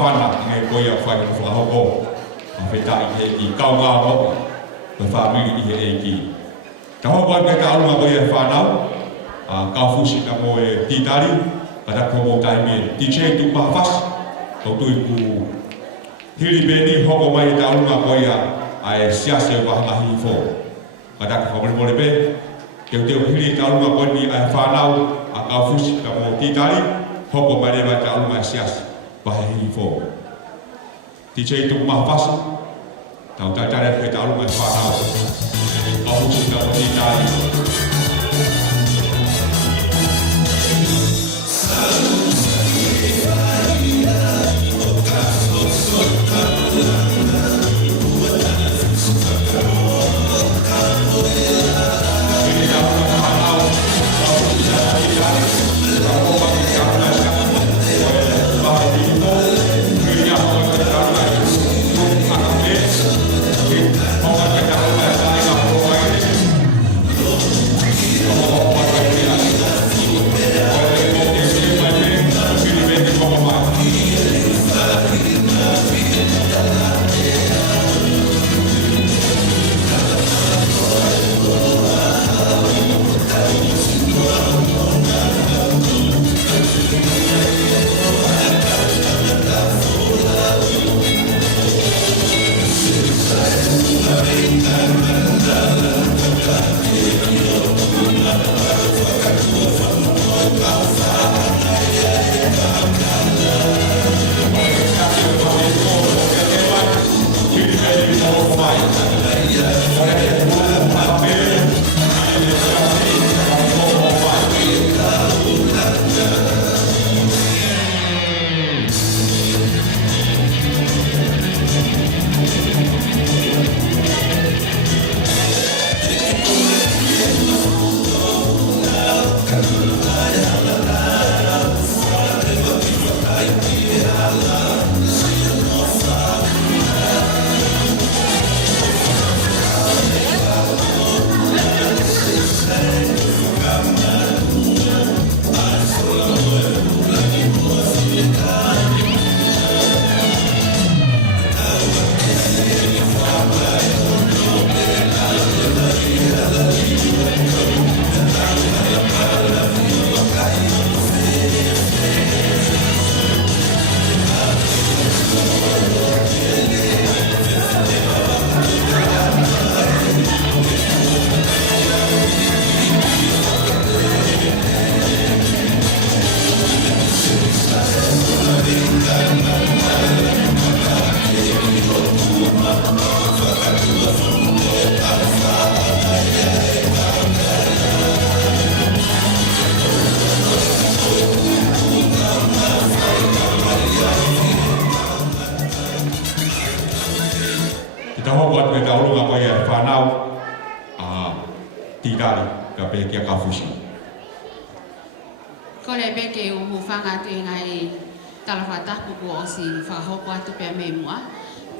whana ngai koe a whai o whahoko. A whetai he ki kau ngā roa. Pe whamiri i he eiki. Ka hoko ake ka alunga koe e whanau. Ka fusi ka mo e titari. Pada ko mo taimi e DJ tu mahafas. Tau tui ku hiri beni hoko mai e ta alunga koe a e siase wahangahi fo. Pada ka whamiri mole pe. Teu hiri ta alunga koe ni a e whanau. A ka fusi ka mo titari. Hoko mai rewa ta alunga e siase wahangahi fo. DJ tu mahafas. Tau tatare pe ta alunga e whanau. Ka fusi ka mo titari.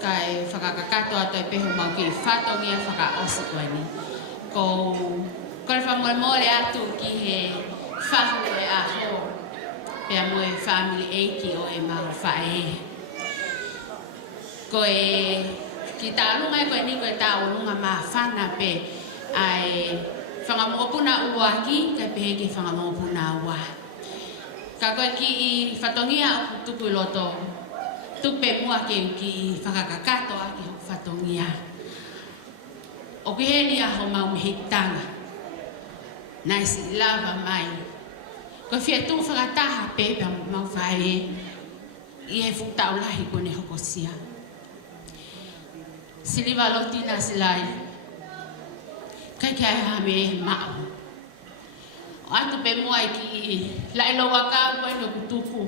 Kai whakakakato ato e peho mau ki whatongia whakaosi koe ni. Ko le whamole atu ki he whahu e aho. Pea mo e family eiki o e mau whae. Ko e ki tālunga e koe ni koe tā urunga maa whana pe ai whangamopuna uaki kai pehe ki whangamopuna ua. Ka koe ki I whatongia o tuku loto. Tupe mua ke ki whakakakato a ki whatongia. O ki he ni aho mau mihitanga. Nai si lava mai. Ko whia tu whakataha pepe mau whae. I he whutau lahi kone hokosia. Siliva lotina silai. Kai kai ha me mao. O atu pe mua ki lailo waka koe no kutuku.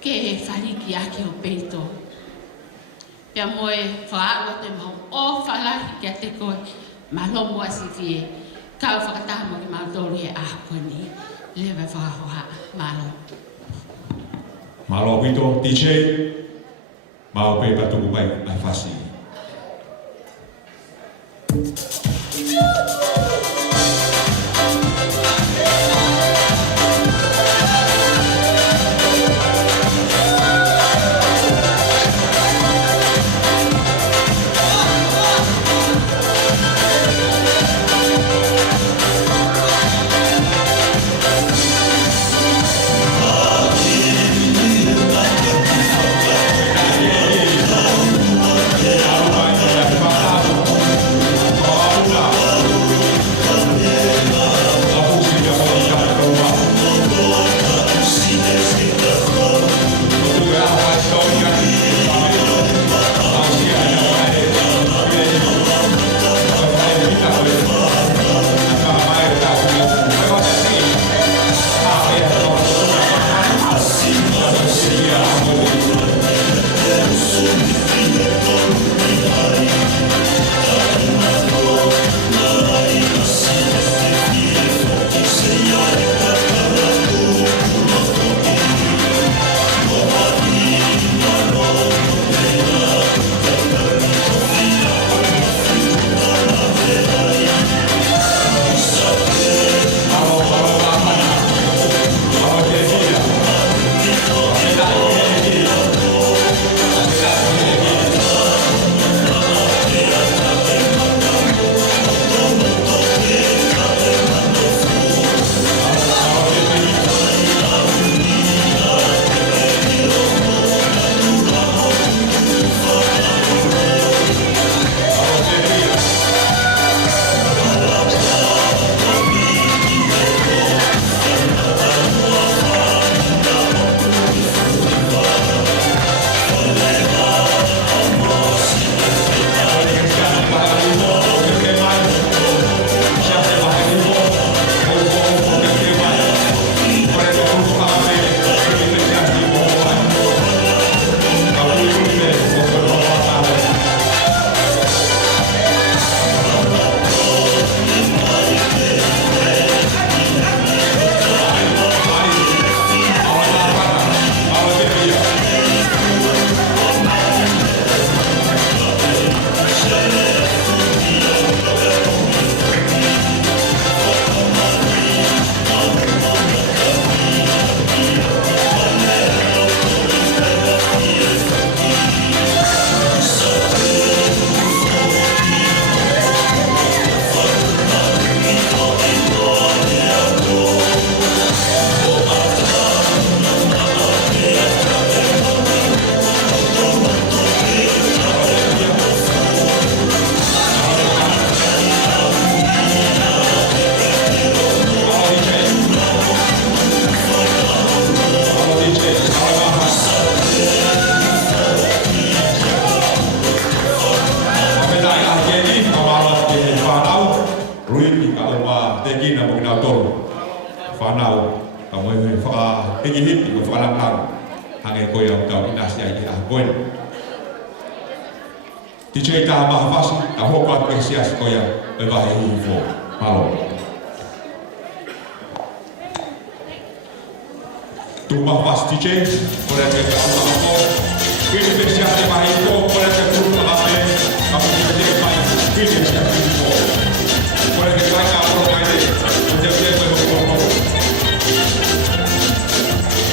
Ke whariki ake o peito. Pea moe whaawa te mau o whalahi kia te koe malomo asi fie. Kau whakataha mo ki mautoro e ahako ni. Lewe whakahoha malo. Malo wito DJ. Mau pe patuku pai ai whasi. Egi hipi ko whakalamau. Hange koe au tau inasi ai a koe. Tiche ta mahafasi, ta hoko atu e siasi koe e wahe hui fo. Malo. Tu mahafasi tiche, kore ke ta mahafo. Kini te siasi wahe fo, kore ke tu mahafo. Kamu te te mai, kini te siasi fo. Kore ke kai ka alo mai te, te te koe ho ho.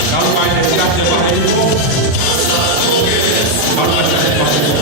Kalau mai te siasi wahe fo, baru ka siasi wahe fo.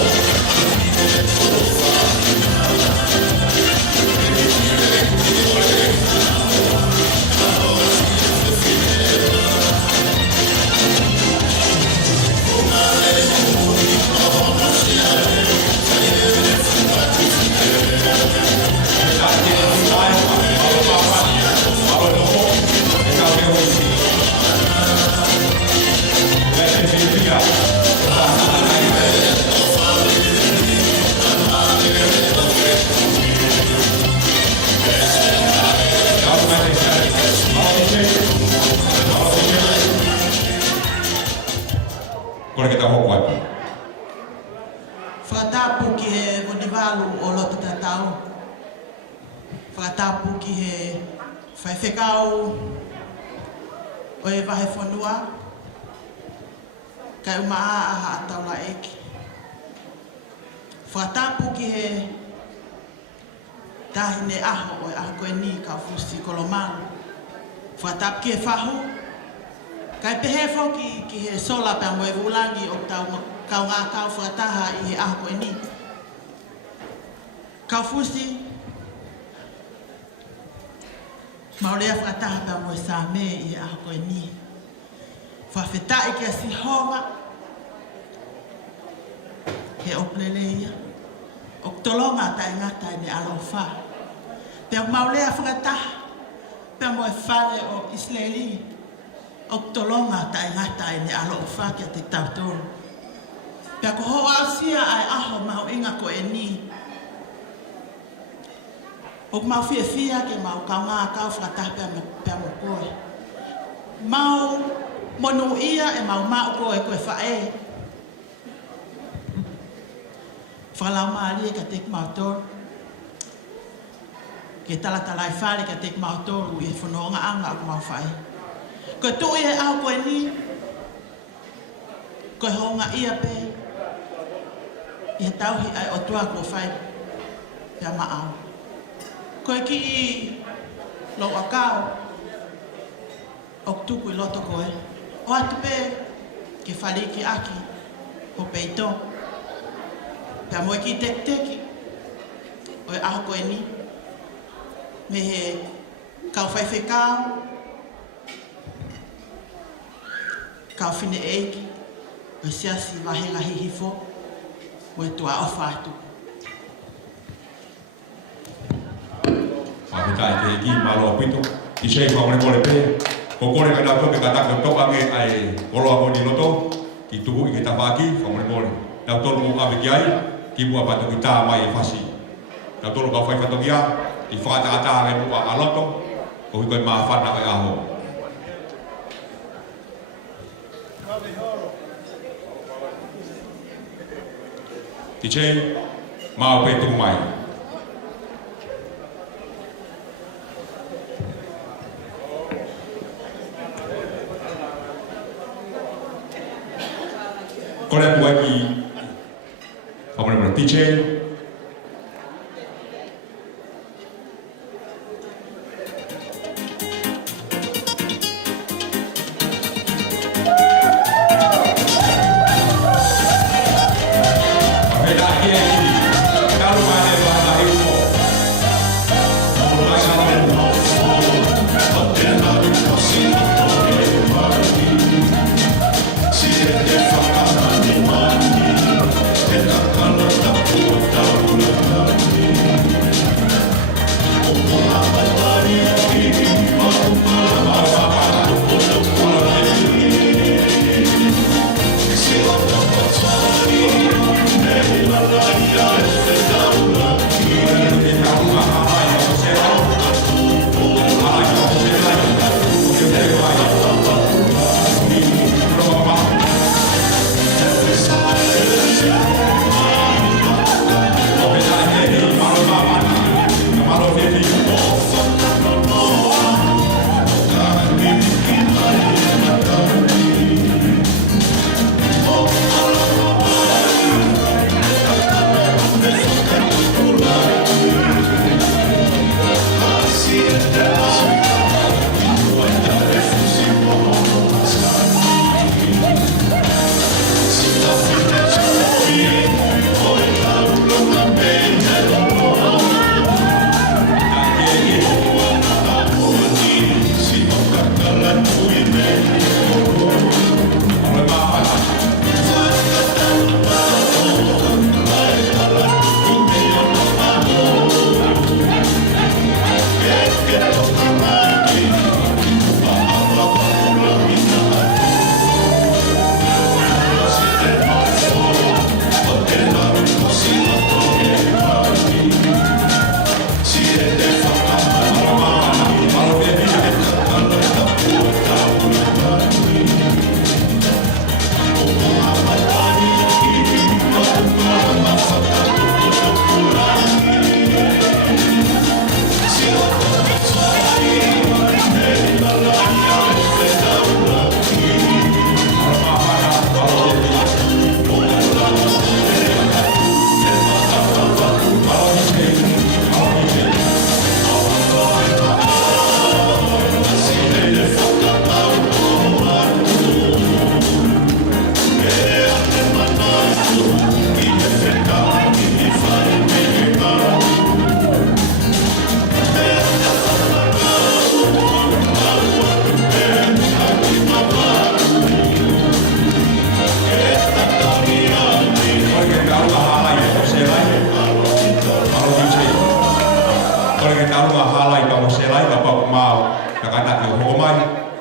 Kore kita hoko atu. Whakatapu ki he whaniwalu o loto tatau. Whakatapu ki he whaiwhekau o e wahe whanua. Kai umaa aha atau la eki. Whakatapu ki he tahine aho o e aho koe ni ka fusi kolomalu. Whakatapu ki he whahu. Kai pehe foki ki he sola pa moe vulangi o tau kau ngā kau whakataha i he aho koe ni. Kau fusi, maurea whakataha pa moe sā me i he aho koe ni. Whawhetai ki a sihova, he opleleia, o tolonga tai ngata i ne alo wha. Pea maurea whakataha, pa moe whale o Israeli, o tolonga tai ngata i ne alo wha ki a te tautoro. Pea ko hoa sia ai aho mau inga ko e ni. O mau fia ke mau kau ngā kau whakataha pea mo koe. Mau monu ia e mau koe koe whae. Whalau maari ka tek mau toro. Ke talatalai whare ka tek mau toro i he whanonga anga o mau whae. Koe tui he au koe ni. Koe honga ia pe. I he tauhi ai o tua kua whai pia maau. Koe ki i lo akau o tuku i loto koe. O atu pe ke whariki aki o peito. Pia moe ki teki o e aho koe ni. Me he kau whaiwhekau. Kau whine eiki. O siasi wahenga hihifo. Mo e tua o whātu. Whawhetai ke ki malo pito. I sei whaone kore pe. Ko kore ka nātou ke katako toka nge ai koloa mo ni loto. Ki tuku i ke tawhaki, whaone kore. Nau tolu mo awe ki ai, ki mua pato ki tā mai e whasi. Nau tolu ka whai pato ki a, i whakata nge mua a loto. Ko hui koe maa whana kai aho. Tiche, mau pe tuku mai. Kore tu ai ki, apa nama tiche? Si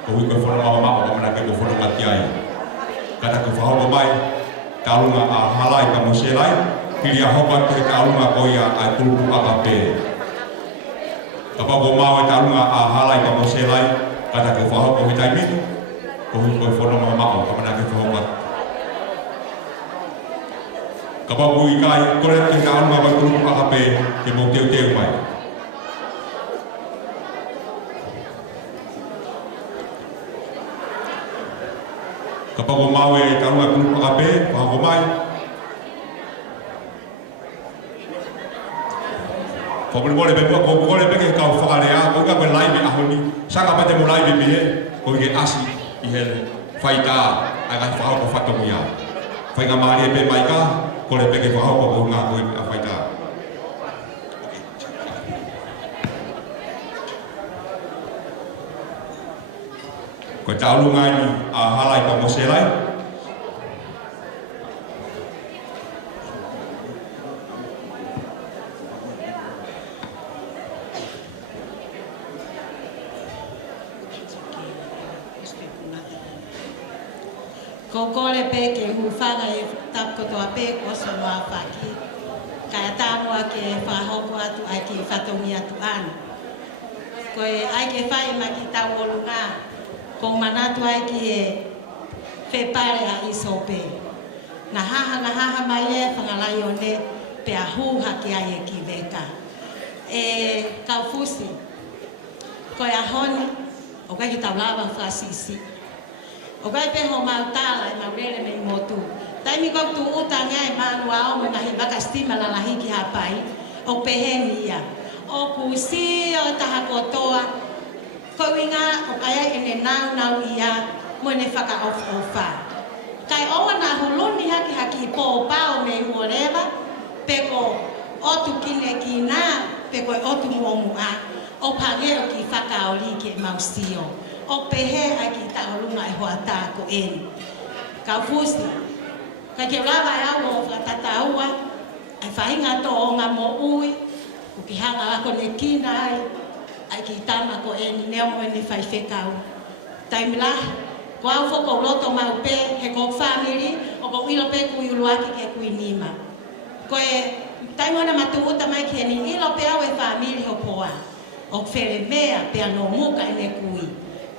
ko wi ko fono mama ko mana ke ko fono katiai kata ko faho mai talunga a halai ka moselai pilia hoba te talunga ko ya a tulupu akape kapa ko mawe talunga a halai ka moselai kata ko faho ko hitai mi ko fono mama ko mana ke faho kapa ko ikai ko le te talunga ba tulupu akape ke mo teu mai kapag umawi karong agulong pakape, pakakumay. Kung boleh bebek, kung boleh bebek kau fakarea, kung kau live ahoni, saka pa temo live bihe, kung ge asi ihel faita akan faham ko fatong ya. Fai ngamari be maika, kung le bebek faham ko nga ko faita. Ko taulu ngani a halai ka moselai ko kore pe ke hufaga e tap ko to ape ko so no apaki ka tamwa ke fa hoko atu ai ke fatongi atu an ko ai ke fai ma ki tawolunga ko manatu ai ki e fe pare a isope na haha mai e fangalai one pe ahu haki ai ki veka e kaufusi ko ya honi o ka ki tablava fasisi o ka pe ho mautala e maurele me motu tai mi ko tu utanga e manua o me ngahi baka stima la lahiki hapai o pehenia o kusi o tahakotoa ko winga o kaya ene nau ia mo ne faka ofa kai o na huluni haki po pa o me moreva peko o tu kine kina peko o tu momu a o page o ki faka o li ke mausio o pehe aki ta olunga e hoata ko en ka fusi ka ke lava ya o tata ua ai fainga to nga mo ui o ki hanga ko ne kina ai ai ki tama ko en neo mo ni fai fekau taimla ko au foko loto mau pe he ko family o ko ilo pe ku yuluaki ke ku inima ko e taimona matu uta mai ke ni ilo pe au e family ho poa o fere mea pe no muka ene kui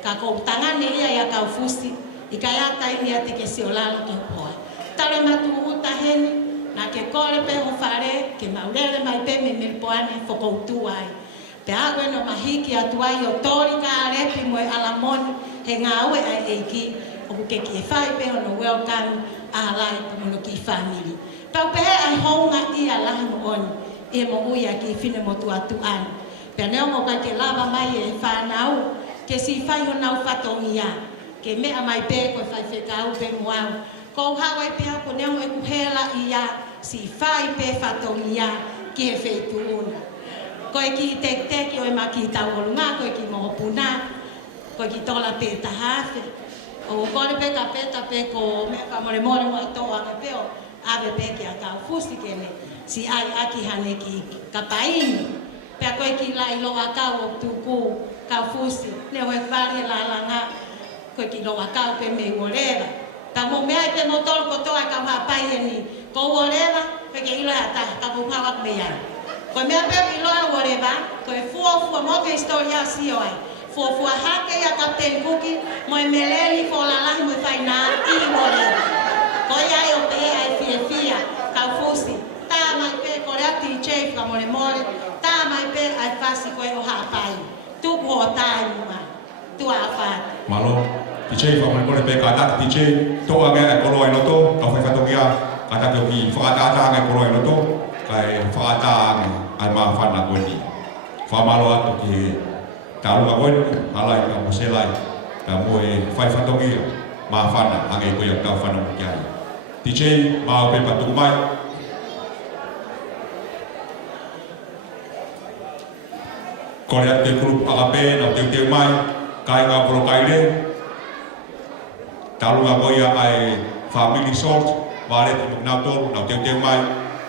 ka ko tangane ia ya ka fusi ikaya taimi ate ke se olalo ke poa tale matu uta heni na ke kore pe ho fare ke maulele mai pe me poane foko tuai pe agwe no mahiki atuai o tori ka arepi mo alamon he ngawe ai eiki o ke ki fai pe no welcome alai pe no ki family pa pe ai honga ia la mo on e mo uia ki fine mo tu atuan pe ne mo ka ke lava mai e fa nau ke si fai ho nau fatongia ke me mai pe ko fai fe ka pe mo ko hawa pe ko ne mo e ku hela ia si fai pe fatongia ki fe tuuna ko ki tek ki o maki ta wolunga ko ki mo puna ko ki tola pe ta hafe o ko le pe ka pe ko me ka more mo to anga pe o ave pe ki aka fusi kene si ai aki hane ki kapaini pe ko ki la ilo aka o tuku ka fusi le o fare la langa ko ki lo aka pe me woleva ta mo me ai pe mo tol ko to aka ha pai ni ko woleva pe ki ilo ata ka ko pa me ya ko me ape ilo a woreva ko e fu mo ke historia si oi fu hake ya kapten kuki mo meleli fo la la mo fai na i woreva ko ya yo pe ai fia ka fusi ta mai pe ko ya ti chef ka mo le more ta mai pe ai fasi ko e o ha pai tu ko ta ma tu a fa malo ti chef ka mo le pe ka ta ti chef to aga ko lo ino to ka fa to kia ka ta ki fa ta ga ko lo ino to kai fa ta ai ma fa na ko ni fa malo ato ki ta lu ko halai ka mo selai ka mo e fa to kia ma fa na age ko ya ka fa no kia DJ mau pe patu mai Korea te grup agape na te mai kai nga pro kai le talu nga boya ai family sort vale te na to na te mai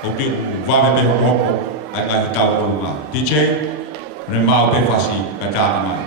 o bi va me pe ho ai nga ta ko ma DJ ne mau pe fasi ka ta mai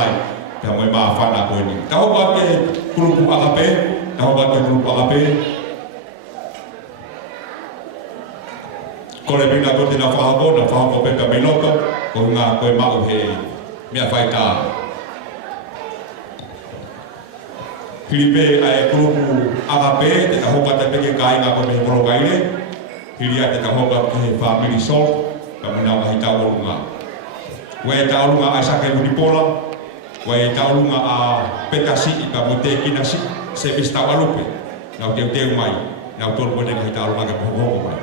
lai pe mo ma fa na ko ni tau ba ke grupo agape tau ba ke grupo agape ko le bina ko tina fa ko pe ka meloto ko nga ko ma o he mia fai ta Filipe ai grupo agape te ka hoka te pe kai nga ko me ko kai le Hilia te ka hoka ke family sol ka mo na wa hita o nga Wai taulunga a sake unipola, wai taulunga a petasi i pa mote kinasi, se vista walupe, nau teu mai, nau tolu pone ka taulunga ke pohongo mai.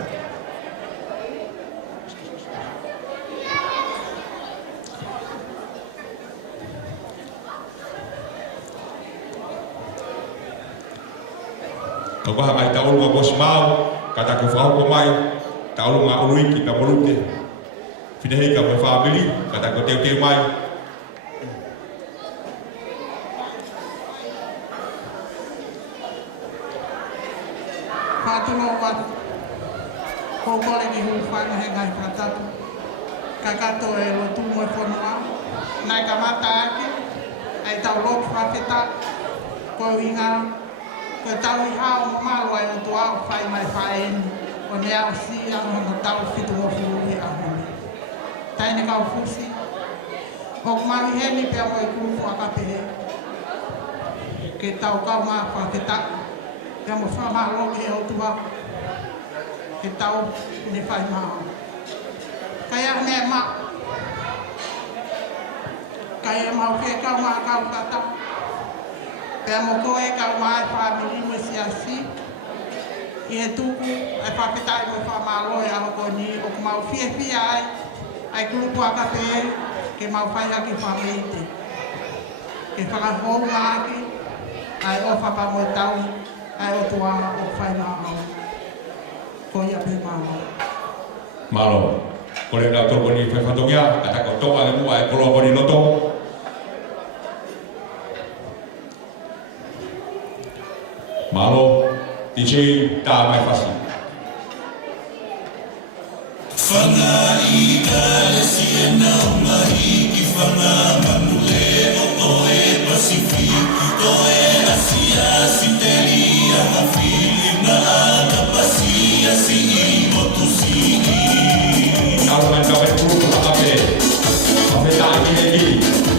Kau kaha mai taulunga bos mau, kata ke whahoko mai, taulunga uluiki pa molute, Finehei ka mo family kata ko teu mai Patulo wat ko kole ni hu fan he ngai patatu kakato e lo tu mo fonwa nai kamata aki ai tau lo fafeta ko winga ko tau i hao ma lo ai tu au fai mai fai o ne au si ang no tau fitu mo fu i a Tai ni kau fusi. Hok mari heni pe mo i kufu akape. Ke tau kau ma fa ke ta. Ke mo fa ma lo ke o tua. Ke tau ni fai ma. Kaya me ma. Kaya mau ke kau ma kau kata. Pe mo ko e kau ma fa mi mo siasi. Ie tuku e fa ke tai mo fa ma lo e a ko ni o mau fie fie ai. Ai grupo akape ke mau fai aki famete ke whakahou ngāki ai o whakamoe tau ai o tua o whai ngāo ko ia pe māma Malo ko le nau toko ni whai whatongia ata ko toa le mua e kolo ko ni loto Malo DJ tā mai whasi Whanga I ka le siena o mahi ki whanga manule o toe Pasifik toe Asia si telia hafi na ana pasia si I motusi Kalau man kawet grupo akape Mafeta aki legi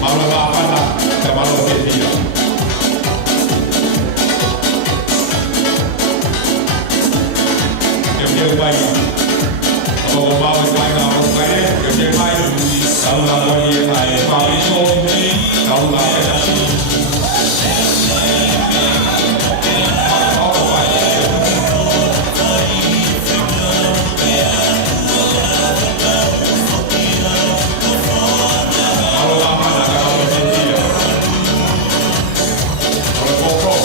Malo ka apana Ka malo ke tira Keu bayi Kalau mau main mau main, kerja main. Kalau nak buat dia main, paling show. Kalau nak pedasi. Kalau lama nak kalau berhenti. Kalau pokok.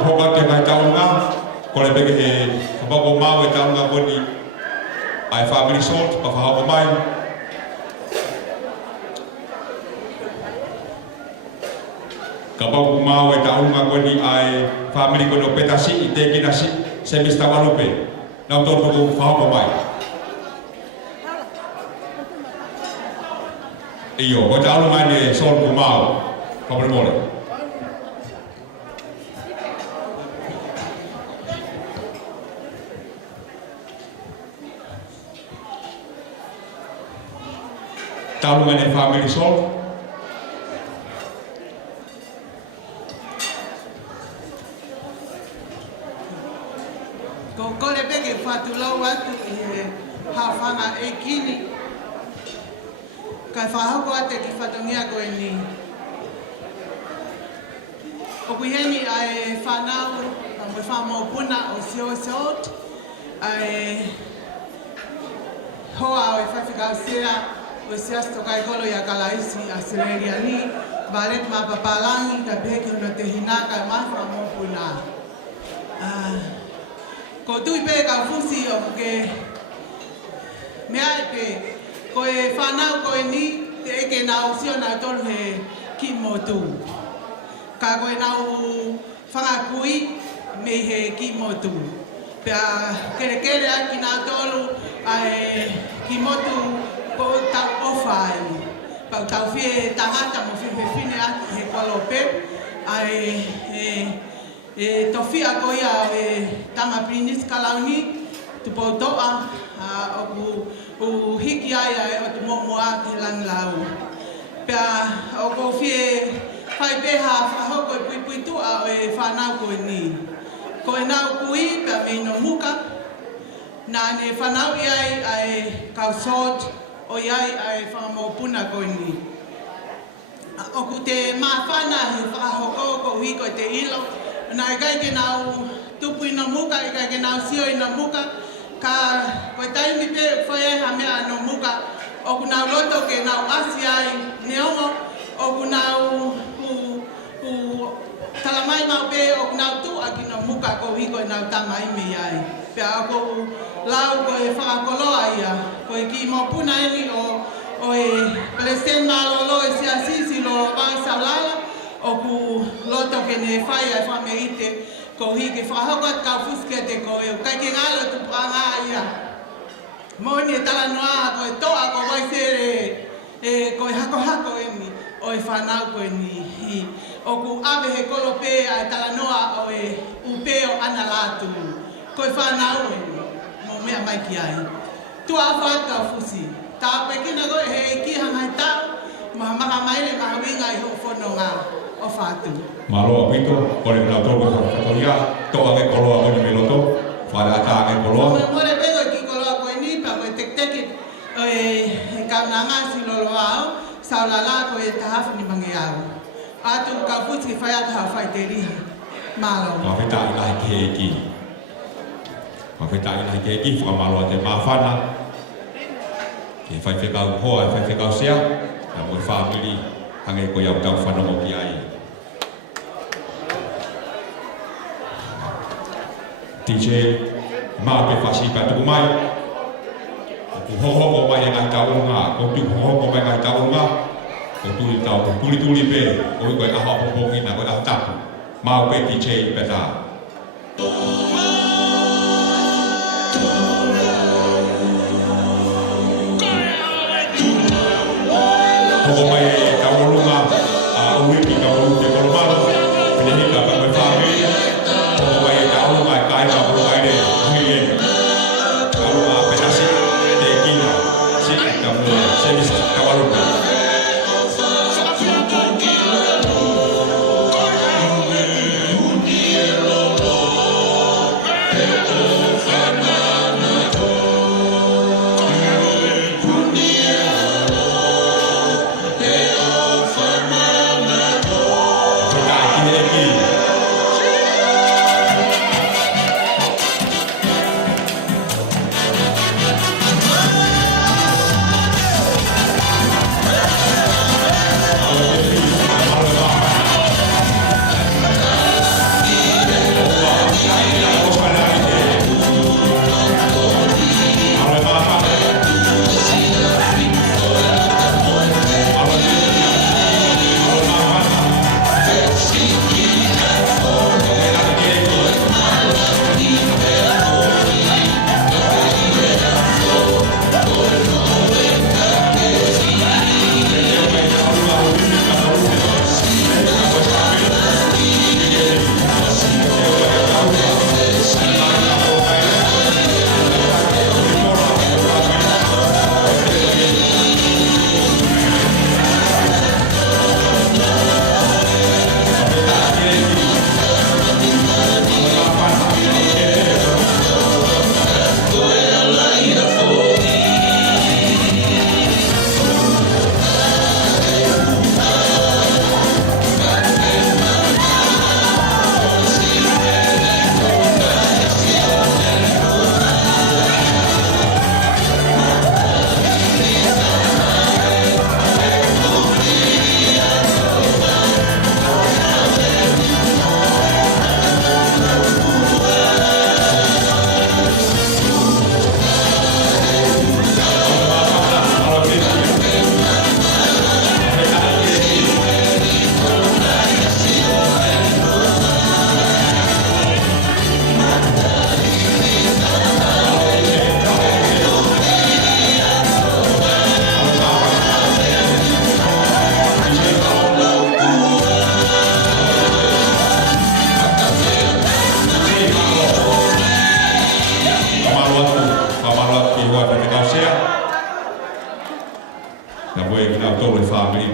Hobat ke mai taunga ko le bege he hobo mau e taunga boni ai family salt pa fa hobo mai ka hobo mau e taunga boni ai family ko no petasi ite kinasi se mista walupe na to ko fa hobo mai iyo ko taunga ne salt ko mau ko mole Taungan yang family solve. Ko kole peke whatulau atu i he hawhanga e kini. Kai whahoko ate ki whatongia koe ni. O kuheni ai whanau, ka mo whamau puna o sio sot. Ai hoa o e whawhikau sea o siasto kai kolo i a kalaisi a Sireria ni. Baret ma papalangi ka peke no te hinaka ma whamau puna. Ko tui pe ka fusi o ke mea pe ko e whanau ko e ni te eke nau sio nau tolu he ki motu. Ka koe nau whangakui me he ki motu. Pea kere kere aki nau tolu ai ki motu ko tau ofai. Pau tau fie tangata mo fie fine ati he kolope ai e tofia ko ia e tama prinis kalauni tu potoa o hiki ai o tu momoa ke lang lau pa o ko fie fai beha hoko pui tu a e whanau ko ni ko e nau kui pa me no muka na ne whanau iai ai kausot o iai ai whamopuna ko ni o ku te mawhana he whahoko ko hui ko te ilo na kai ke nau tupu ina muka, kai ke nau sio ina muka, ka koe taimi pe whae ha mea no muka, o ku nau loto ke nau asi ai neongo, o ku nau talamai mau pe, o ku nau tu aki no muka ko hiko nau tamai me ai. Pea ko lau koe whakakoloa ia, koe ki mo puna eni o e Palestine malolo e siasisi lo wa saulala, o ku loto ke ne whai ai whame ite ko hi ke whahokot ka fuske te ko e kai ke ngalo tu pranga ia moni e tala noa ko e toa ko vai sere e ko e hako hako e ni o e whanau ko e ni o ku ave he kolope ai tala noa o e upeo ana latu ko e whanau e ni mo mea mai ki ai tu a whaka fusi ta pekina ko he ki hangai tau maha maile maha winga i ho whanonga o fatu. Malo apito, kore na tolu ka katoria, to ake koloa ko ni meloto, fala ata ake koloa. More pego ki koloa ko ni pa ko tek tek e ka nanga si loloa, saulala ko e tahaf ni mangiao. Atu ka futi fai ata fai teria. Malo. Ka feta ina keki. Ka feta ina keki fa malo te mafana. Ke fai feka ho, fai feka sia, ka mo family hange ko ya tau fana mo ki ai. DJ ma pe fasi pa tu mai ku ho ko mai ngai tau nga ko tu ho ko mai ngai tau nga ko tu tau tuli pe ko ko a ho po ngi na ko a tap ma pe DJ pe ta ko mai tau nga a wi ki tau te ko ma pe ni ka pa fa mi ko mai tau nga kai ka ko mai de ngi kalau apa nasi dekina si kamu servis kawalu Unielo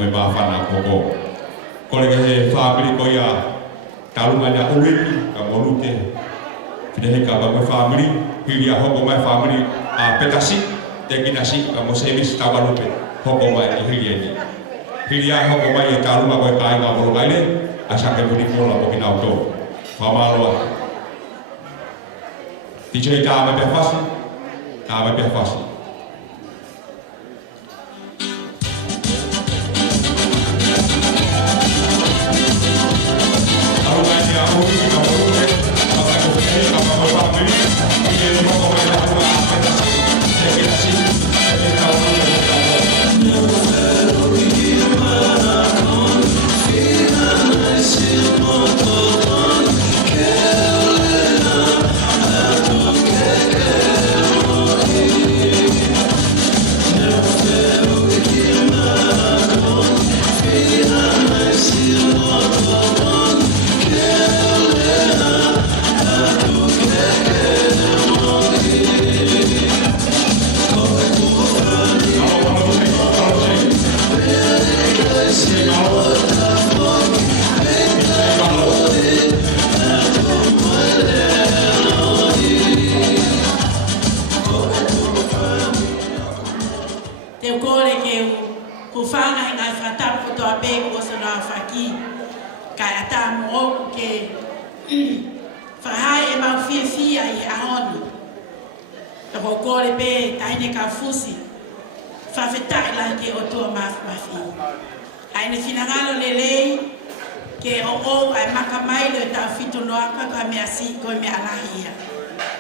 me mafana koko. Kole ke he family ko ia talunga ya uliki ka morute. Fide ka ba family, hili a hoko mai family a petasi te kinasi ka mo service tawalupe. Hoko mai hili ni. Hili a hoko mai talunga ko kai nga mo mai le asa ke budi ko la ko kina auto. Famalo. DJ ta me fasi. Ta me fasi.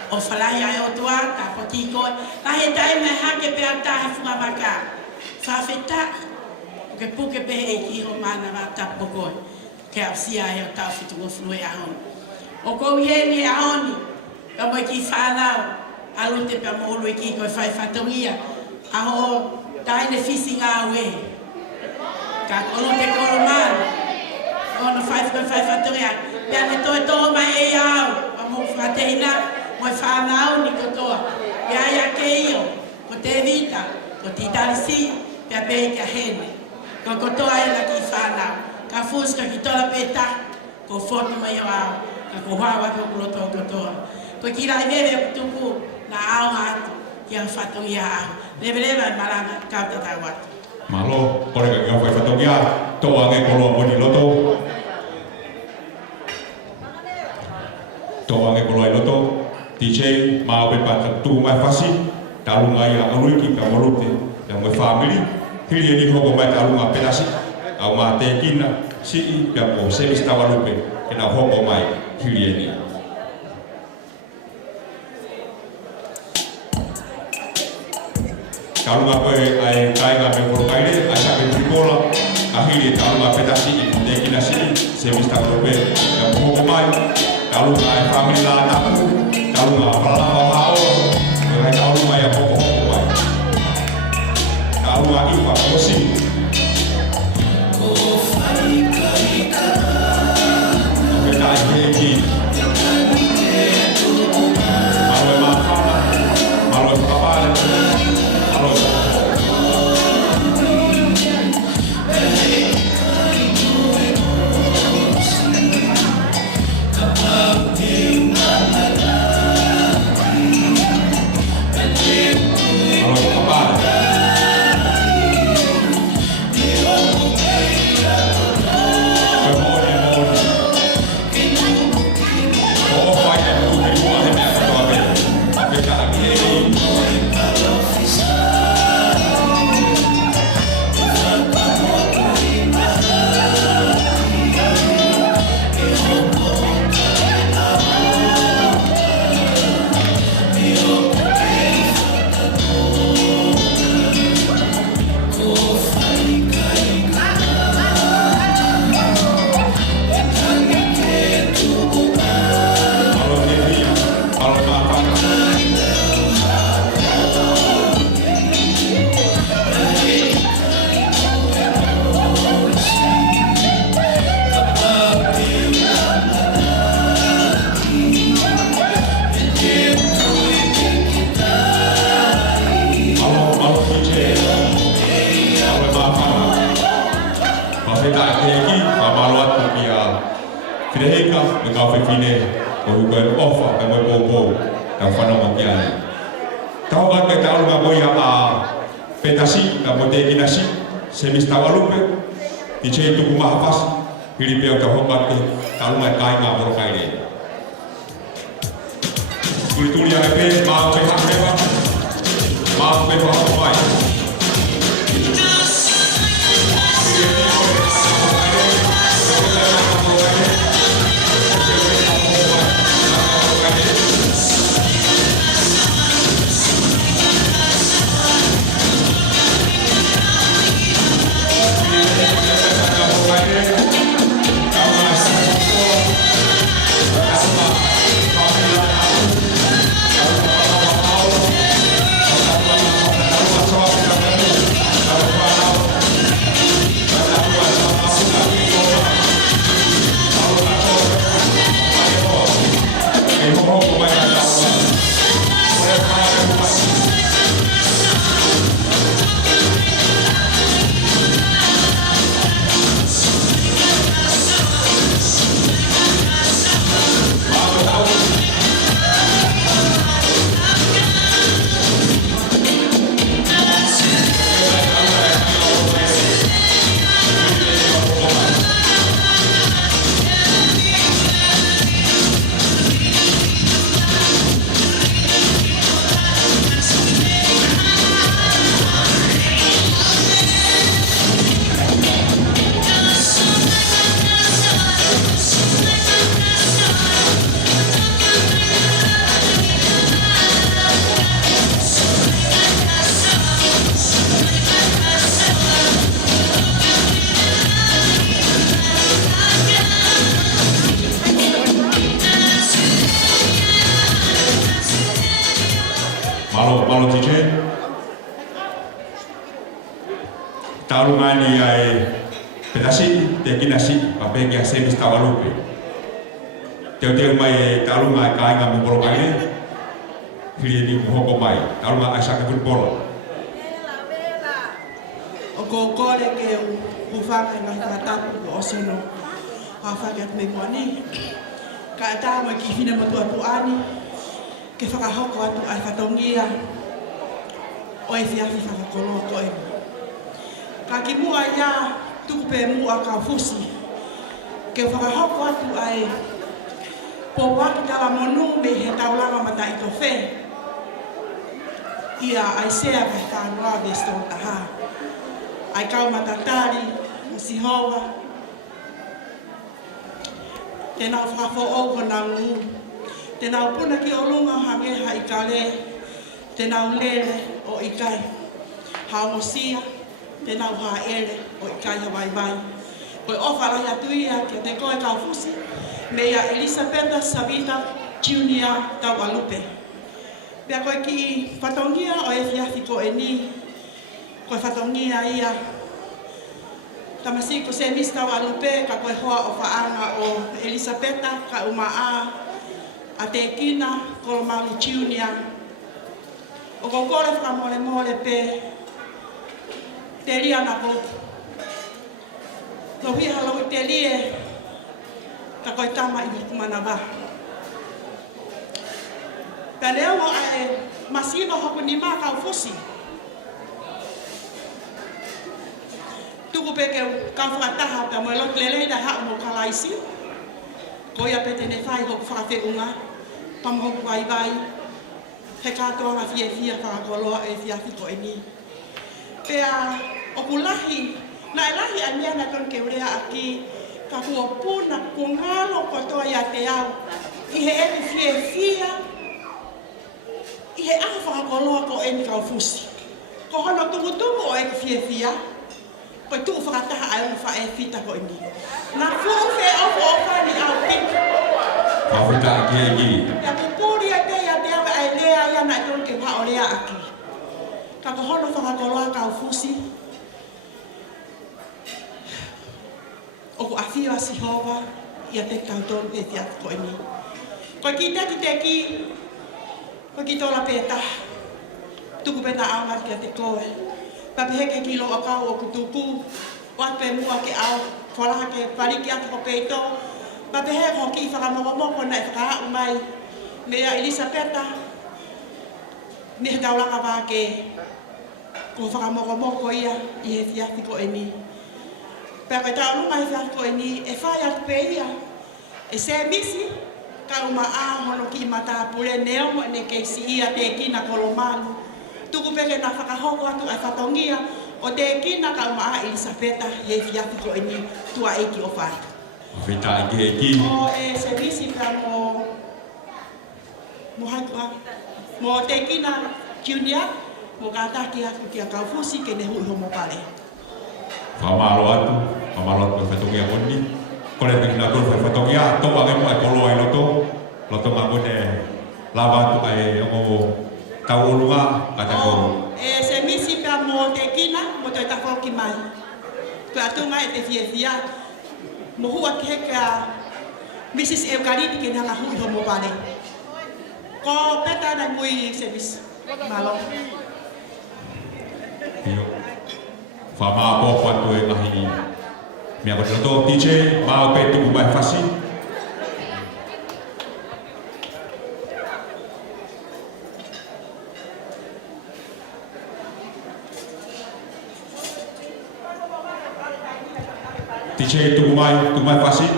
O falai ai o tua ka poti ko la he dai me ha ke pe ata fu maka fa feta ke pu ke pe e ki o mana va ta poko ke afsi ai o ta fitu o flue a hon o ko ye ni a hon ka mo ki fa na alu te pe mo lu ki ko fa fatoria a ho dai ne fisinga we ka ko lo te ko mal on 5.5 fatoria pe ne to mai e au mo frateina mo whanau ni kotoa. Ia ke io, ko te vita, ko te tarisi, pia pe kia hene. Ko kotoa e la ki whanau. Ka fuska ki tola pe ta, ko foto mai o au. Ka ko hawa ko kulotoa kotoa. Ko ki rai mewe tuku na au atu, ki ang whatongia au. Lewe maranga, kauta tau atu. Malo, kore ka kia whai whatongia, toa nge koloa moni loto. Toa nge koloa i loto. DJ mau be pat tu mai fasi talunga ya aluiki ka morute yang me family hili ni ho mai talunga pedasi au ma te kina si ya ko service tawalupe kena ho mai hili ni talunga ko ai kai ga me ko kai le asa be tripola ahili talunga pedasi te kina si service tawalupe ya ho mai talunga ai family la tapu talunga palama hao ngai talunga ya poko mai talunga ifa kosi ko fai kai ka kita hegi malu mafana malu kapal malu kau fine ko ko ofa ka mo popo ta fano mo kia tau ka te tau nga boya a petasi ka mo te kinasi semis tawalupe di che tu mahafas Filipe ta hopa te tau nga kai nga mo kai le Kulituli ya pe ma pe ha pe ma pe ha pai Malo tiche talungani ai pedasi te kinasi pape ke semis tawalupe te mai talunga kai nga mo polo kai hili ni mo ko mai talunga ai sa ke polo o ko kore ke u fa ka na ta ko osino a fa ke me ko ni ka ta ma ki fina mo tu ani ke whakahoko atu ai whatongia o e whiawhi whakakoloa ko e. Ka ki mua ia tukupe mua ka fusi ke whakahoko atu ai pōwaki tala monu me he taulanga mata i to whe. Ia ai sea kai kānoa me sto taha. Ai kau matatari o si hoa. Tēnā whakafo o na ngu. Tēnā puna ki o lunga hangeha i ka le, tēnā lele o i kai. Haongosia, tēnā ha ere o i kai hawai vai. Koe ofara ia tuia ki te koe kau fusi, me ia Elisabeta Savita Junior tau alupe. Pea koe ki whatongia o e whiawhi ko e ni, koe whatongia ia. Tamasiko se mis tau alupe ka koe hoa o whaanga o Elisabeta ka umaa. A te kina, Kolomali Junior. O ko kore whakamole mole pe te ria na ko. Lo hui halo i te rie, ka koe tama i hukumana wa. Ka leo mo ai masiva hoku ni mā kau fusi. Tuku peke kau whakataha ka mo e lot lelei da hao mo kalaisi. Ko ia pete ne whai hoku whakawhiunga. Pamhoku vai vai, he katoa na fia whakakoloa e whiawhi ko e ni. Pea, o kulahi, na e lahi a mea na ton ke urea aki, ka kua puna, kua ngalo kotoa ia te au, i he ewi fia, i he aha whakakoloa ko e ni kau fusi. Ko hono tungu o e fia, ko tu whakataha ai uwha e fita ko e ni. Na fuwhe o whani au piki. Whawhita aki e giri. Ia kupuri a te awe ai lea ia na ton ke wha o lea aki. Ka kohono whakakoloa kau fusi. O ku awhio a Sihova ia te kautonu e te atu ko e ni. Ko ki te ki, ko ki tola pēta. Tuku pēta aungat kia te koe. Papeheke ki lo akau o kutuku. O ape mua ke au, whalaha ke pariki atu ko peito. Papehe hoki whakamoko na whakaau mai. Mea Elisabeta. Ni taulanga wake. Ko whakamoko ia i he fiati ko e ni. Pea koe taulunga i fiati ko e ni e whai atu pe ia. E se misi. Ka uma a hono ki mata pule neo mo ne keisi ia te kina kolomanu. Tuku peke na whakahoko atu ai whatongia. O te kina ka uma a Elisabeta he fiati ko e ni tua eki o whai. Fita eki. O e se misi ka mo hatua. Mo te kina kiunia. Mo kataki aku kia kaufusi ke ne hui homo pale. Whamalo atu whatongia koni. Kore te kina kuru whatongia, tō wange mo ai kolo ai loto. Loto mango ne lava atu ai o tau olunga kata ko. E se misi ka mo te kina, mo te tafoki mai. Ko atunga e te fiefia. Mo hua ke ka Mrs. Eukariti ke nanga hui homo pale. Ko peta na mui se misi. Malo. Whamā pōpua tu e ngahi mea kote roto DJ, mao pe tuku mai whasi. DJ tuku mai whasi.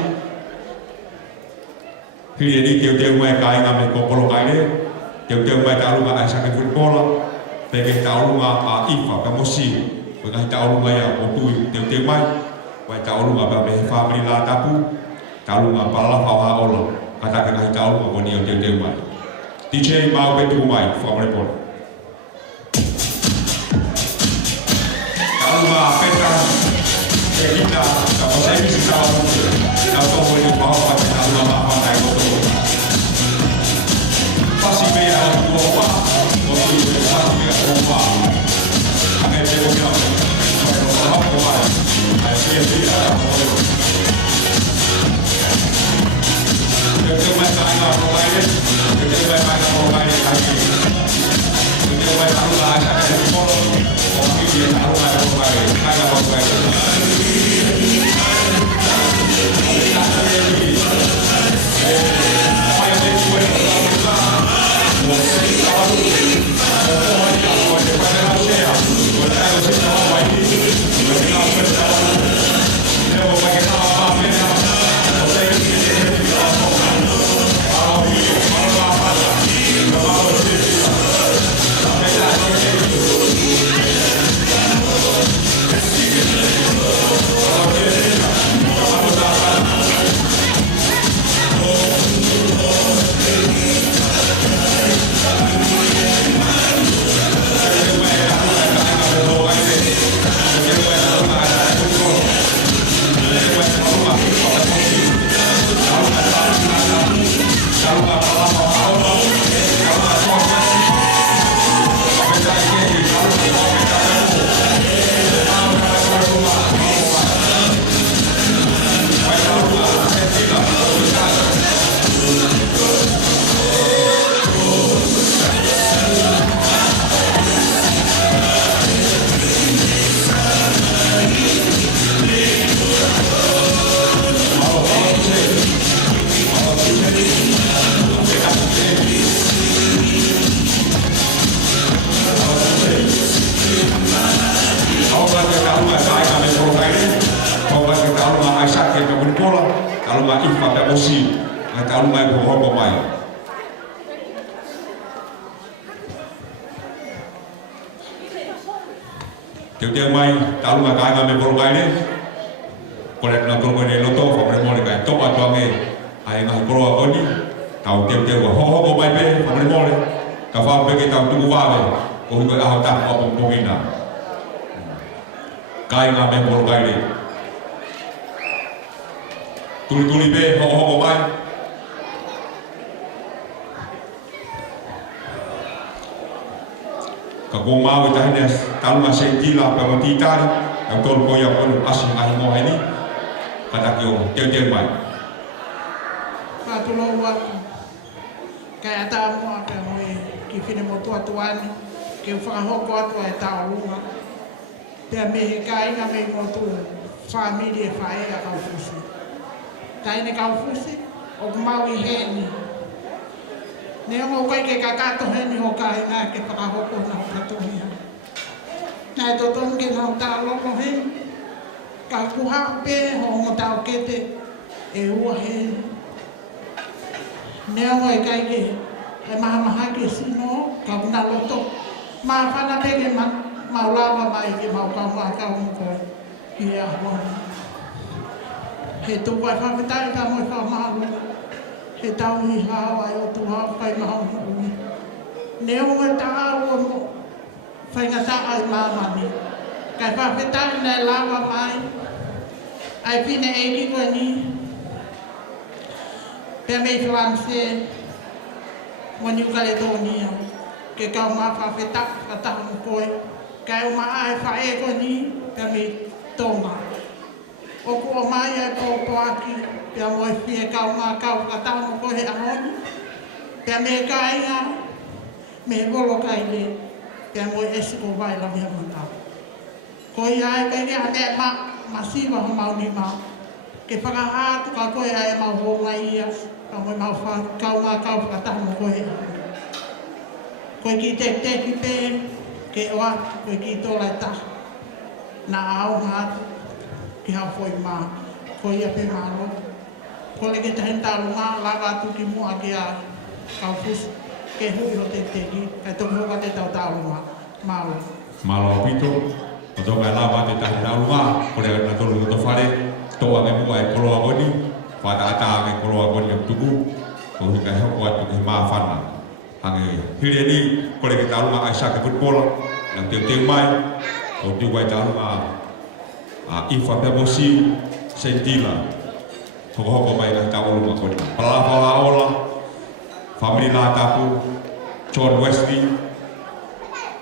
Hiri e ni teu mai kāinga me kopolo kaile, teu mai tālunga ai sake furipola, peke tālunga a ifa ka mosi. Pagka taulunga ya otui teu mai, wai taulunga ba me family la tapu, taulunga pala fawa ola, kata kena taulunga boni o teu mai. DJ mau betu mai, family pon. Taulunga Petra, Elina, kamu saya bisa tahu, tahu boleh bawa pada taulunga apa naik motor. Pasti bea dua, otui pasti bea dua. Angai teu kia. Teu mai talu nga kainga me bolo kaine. Kolek na tolko ne loto fa mre mole kai to atuange ai nga bolo akoni. Tau teu ho ho mai pe fa mre mole. Ka fa pe ke tau tu vale. Ko hi ko a ta ko pongina. Kainga me bolo kaine. Tuli pe ho mai. Ka ko mau ta hene talunga sentila pa matitari ang tol ko ya kon asin ai mo heni kata kyo teu mai Ka tulo wa ka ta mo ka mo ki fine mo to atuani ke fa ho ko atu ai ta luwa te me ka ina me mo tu family fa e ka fusu kai ne kau fusi o mau I heni ne o kai ke kakato heni o kai na ke pakahoko na katohia na to ton ke na ta lo ko heni ka kuha pe ho mo ta kete e ua heni ne o kai ke e maha ke sino ka na loto ma fana pe ke mau lava mai ke mau ka mo ko ia ho he tu vai fa vitai ka mo fa malu he tau hi hawa o tu ha kai ma ho ne o ta o mo fa nga ta ai mama ni ka fa vitai na lava mai ai pine e ki ko ni pe me france mo ni Caledonia ke ka ma fa vitai ka ta mo ko ka o ma ai fa e ko ni pe me toma o ko mai e po aki pe mo e fie ka ka ta mo ko he ahoni pe me kai nga me bolo kai le pe mo e si ko vai la me mata ko ia e ke ate masiva ho mau ni ma ke paka ha ka ko ia e ma ho mai ia ka mo ma fa ka ta mo ko he ko ki te ki pe ke wa ko ki to la ta na au ha ki ha foi ma ko ia pe malo ko le ke tenta lunga la ga tu ki mu agia ka fus ke hu yo te ki ka to ho ka te ta lunga malo pito o to ga lava te ta lunga ko le na to lu to fare to a me mo e ko lo agoni fa ta me ko lo agoni tu ku ko ka ha ko tu ma fana hange hireni ko le ke ta lunga ai sa ke football na te mai o tu wa ta lunga ifa pe mosi sentila hoko mai na ta ulu ko pala ola family la ta ku John Wesley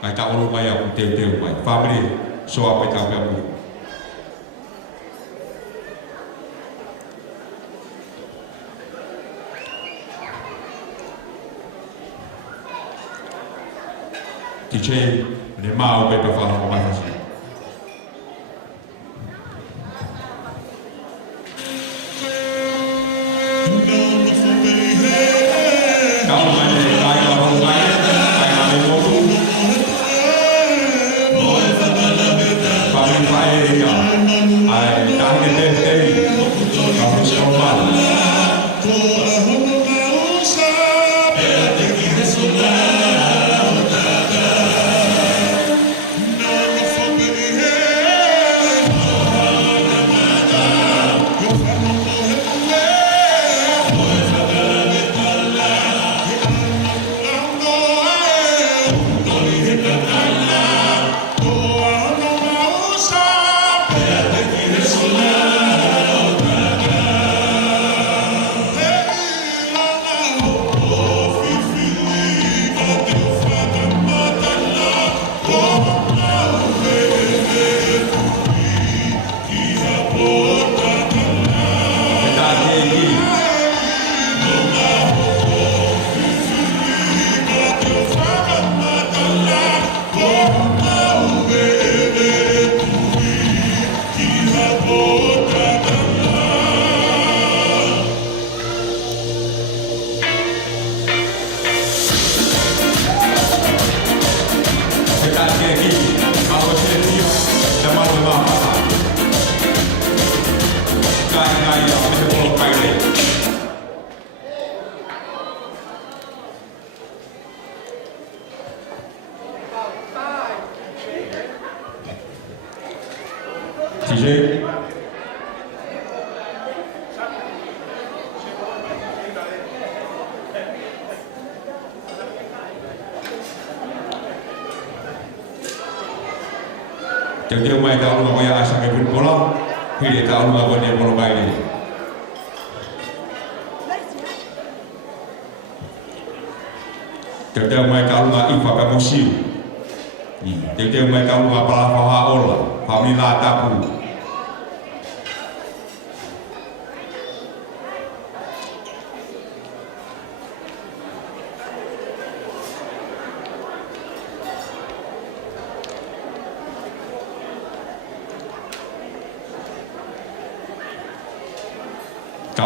ai ta ulu mai aku te mai family so apa ta pe mu DJ le mau pe pa fa ko mai fasi Jadi mai tahu mau ya asal kebun bola, pilih tahu mau dia bola bayi. Jadi mai tahu mau ifa kamusiu. Jadi mai tahu mau pala paha ola, famila tapu.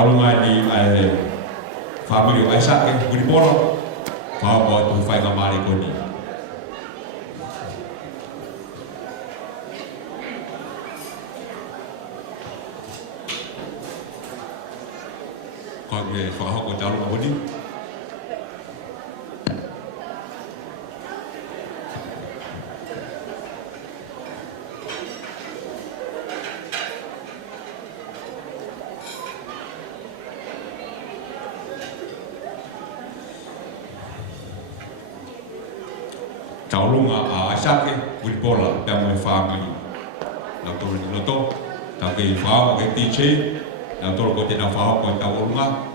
taulunga ni ai family ai sa ke budi polo pa ko tu fai ka mari ko ni ko me fa ko taulunga budi taulunga a asake budi bola pe mo family na to ni loto ta ke fa ke tiche na to ko te na fa ko taulunga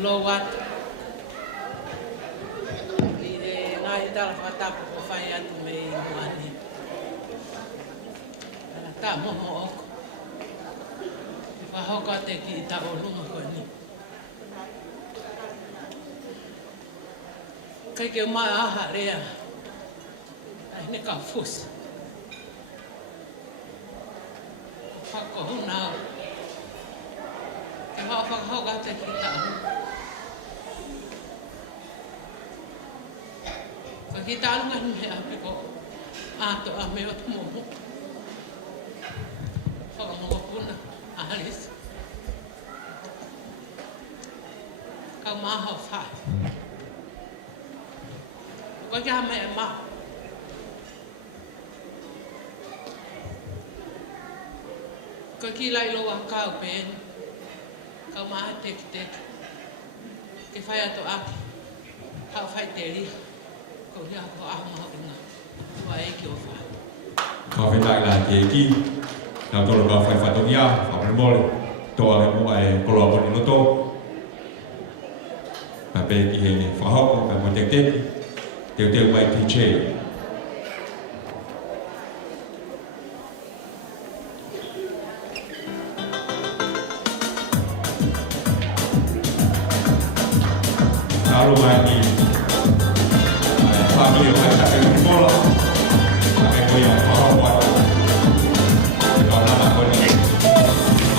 tulowat ide ngai dal fata ko fai atu me ani ta mo mo fa ho ka te ki ta o lu ko ni kai ke ma ha rea ai ne ka fus fa ko na ho ka te ki ta kita alungan me api ko ato ame ot mo mo pun alis ka ma ha fa ko ja me ma ko kilai lo wa ka pen ka ma tek tek ke fa ato aki ha fa teri ko ya ko ama ina wa e ki o fa ka fe tai la ke ki na to lo fa fa to ya fa mol to ale mo ai ko lo ni no to pa pe ki he fa ho ko pa mo tek tek te mai ti che kalau mai ni family ai sa ke bola ai ko ya fa ho wa ko na na ko ni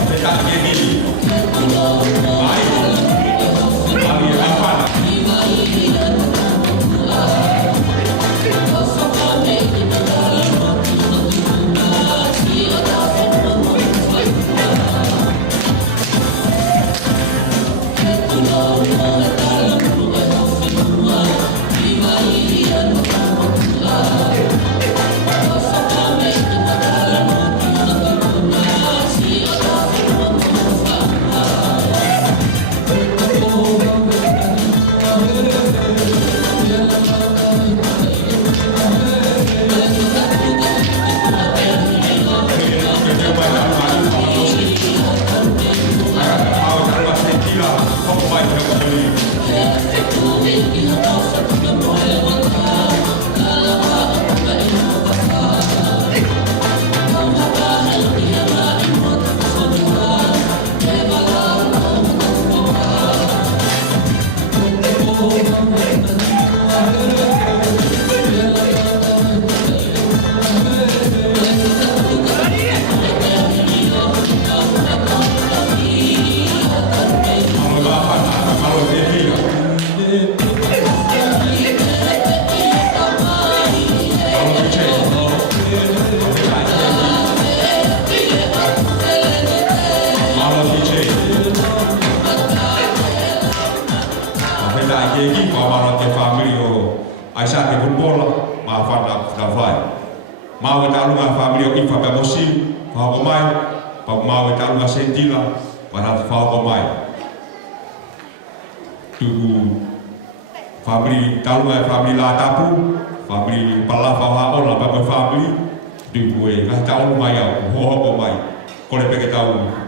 te ta ke ni ai ali apa mau ta lunga family o ifa pa mosi fa ko mai pa mau ta lunga sentila para fa ko mai tu family ta lunga family la tapu family pala fa ha ola pa family tu bue ka ta lunga mai ho ko mai ko le pe ta u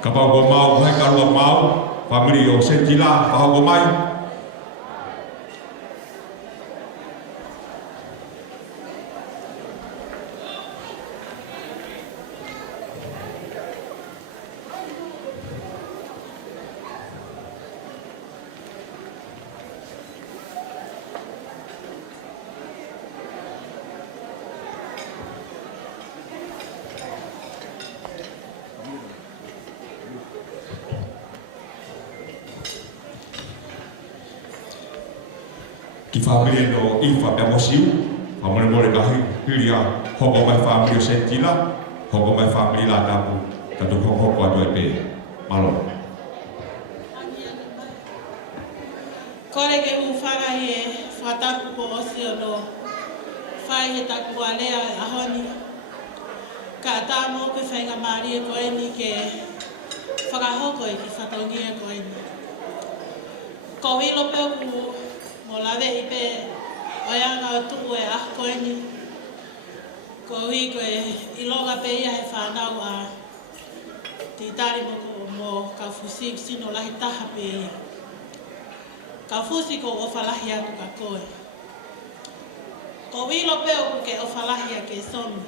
ฟ Kapau go mau hai kalua mau family o Sentila pahau go mai. Ki family no ifa pe mosiu, family mo le kahi hiria hoko mai family o Sentila, hoko mai family la tapu, tatu hoko atu pe malo. Kore ke uwhanga he whatapu po osi o no whai he taku a lea e ahoni. Ka tā mō ke whainga maari e koe ni ke whakahoko e ki whatongi e koe ni. Ko wilo pe ku mo lawe i pe oianga o tuku e ah koe ni. Ko hui koe iloga pe ia he whanau a titari mo ka fusi sino lahi taha pe ia. Ka fusi ko o whalahi atu ka koe. Ko wilo pe o ke o whalahi a ke somi.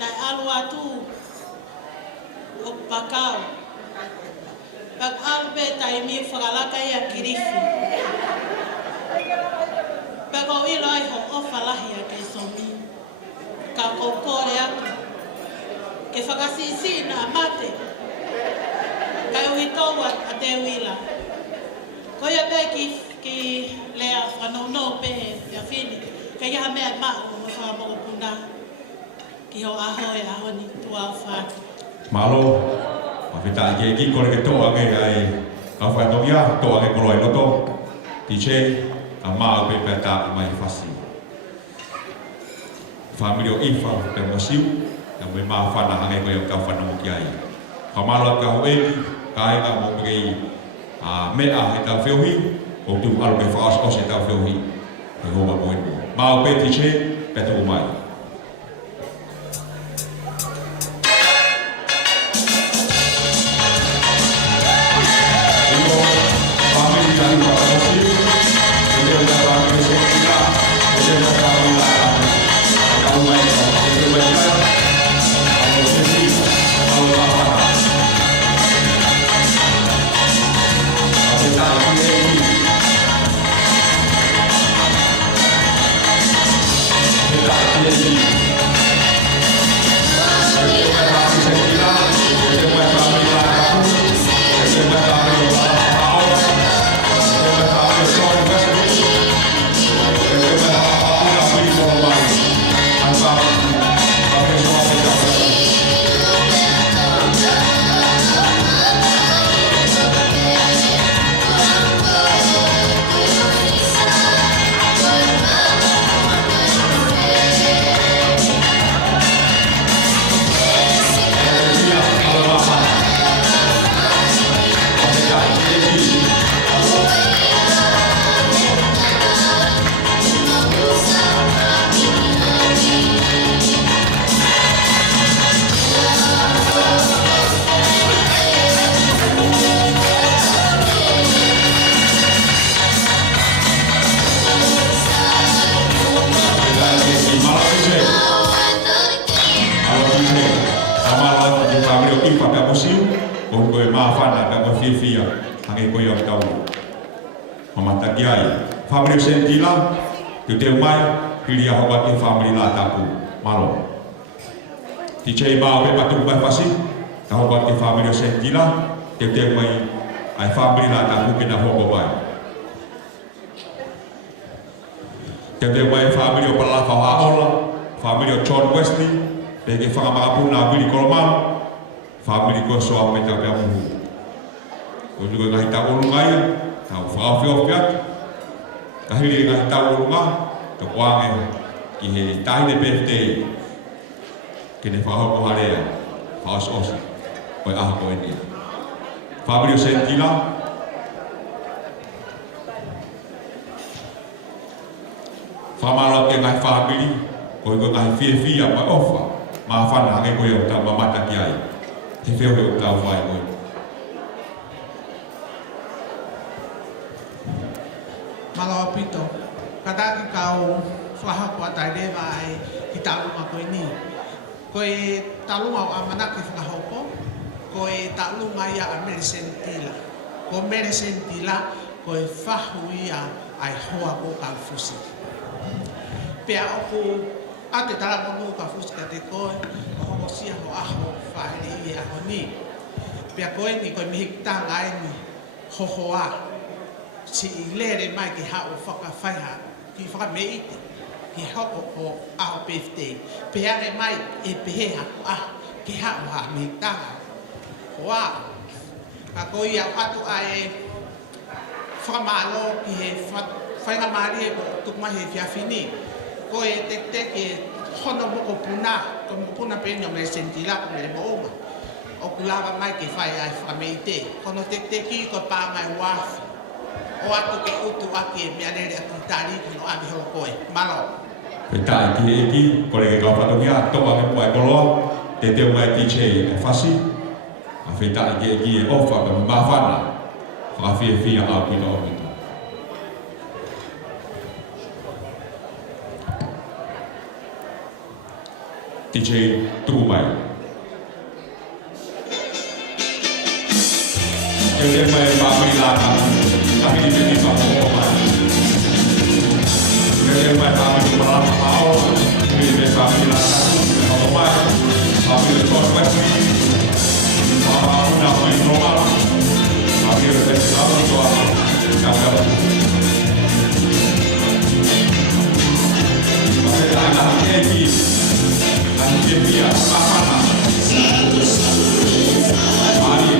Nai alu atu o pakau. Pak alu pe taimi whakalaka ia kirifi. Pak o wilo ai ho o whalahi a ke somi. Ka kokore atu. Ke whakasisi na mate. Kai ui tau a te wila. Ko ia pe ki lea whanau pe ia whini. Ka ia mea mahu mo whakamogo puna. Ki ho aho e aho ni tua whātu. Malo, mawhita ake ki kore ke toa ke ai ka whanau ia, toa ke kolo ai loto. Ti che, a maa pe peta mai whasi. Family o ifa pe mosiu, na mai maa whana hange koe o ka whanau ki ai. Ka malo ka ho eki, ka ai ka mo pekei mea he tau whiohi, o tu alu ke whaas o se tau whiohi. He hoa koe. Maa pe ti che, pe tu mai. Family Sentila, tu te mai, pilih ahobat ke family la tapu, malo. Ti cei mau pe patu bai fasi, ahobat ke family Sentila, te mai, ai family la tapu ke na hobo bai. Te mai family o pala fawa ola, family o John Wesley, te ke fanga makapu na Willy Coleman, family ko soa pe ta pe amu. Ko juga ngai ta ulungai, ta fa fiat. Kahili nga tau runga, te kuange ki he tahi de birthday ki ne whahoko harea, whaos osi, koe aha koe ni. Fabio Sentila, whamala ke ngai whabili, koe koe ngai fia ma ofa, ma whana hange koe o tau mamata ki ai. Te wheo he o tau whai oi. Malawa pito. Kataki kau whahakua tai rewa ai ki talunga koe ni. Koe talunga o amanaki whakahopo. Koe talunga ia a mere sentila. Ko mere sentila koe whahu ia ai hoa ko ka fusi. Pea oku a te tala mono ka fusi ka te koe. O hongo sia ho aho whaere i aho ni. Pea koe ni koe mihikitanga ai ni hohoa. Si lere mai ki hao whakawhaiha, ki whakameite, ki hoko o aho birthday. Peare mai e peheha ko ki hao ha me tanga. Hoa, ka koi au atu ai whakamalo ki he whainga maari e tukuma he whiawhini. Ko e tek e hono moko puna, ko moko puna penga me sentila ko me moonga. O kulawa mai ki whai ai whakameite. Hono tek ki ko pāngai wafi. O atu ke utu ake me alere atu tari kono abi ho koe malo Pe tai ki eki kore ke kau whatongia toa me puai koloa te teo mai DJ e whasi a whi tai ki eki e ofa ka me mawhana whakawhia whia au pito o pito DJ tuku mai Ele mai mai lata tapi di sini Pak Muhammad. Kemudian kami berapa tahun di desa Milata, Muhammad, kami berkorbansi, kami namai normal, kami berkorban doa, kami anak lagi, nanti dia apa? Mari.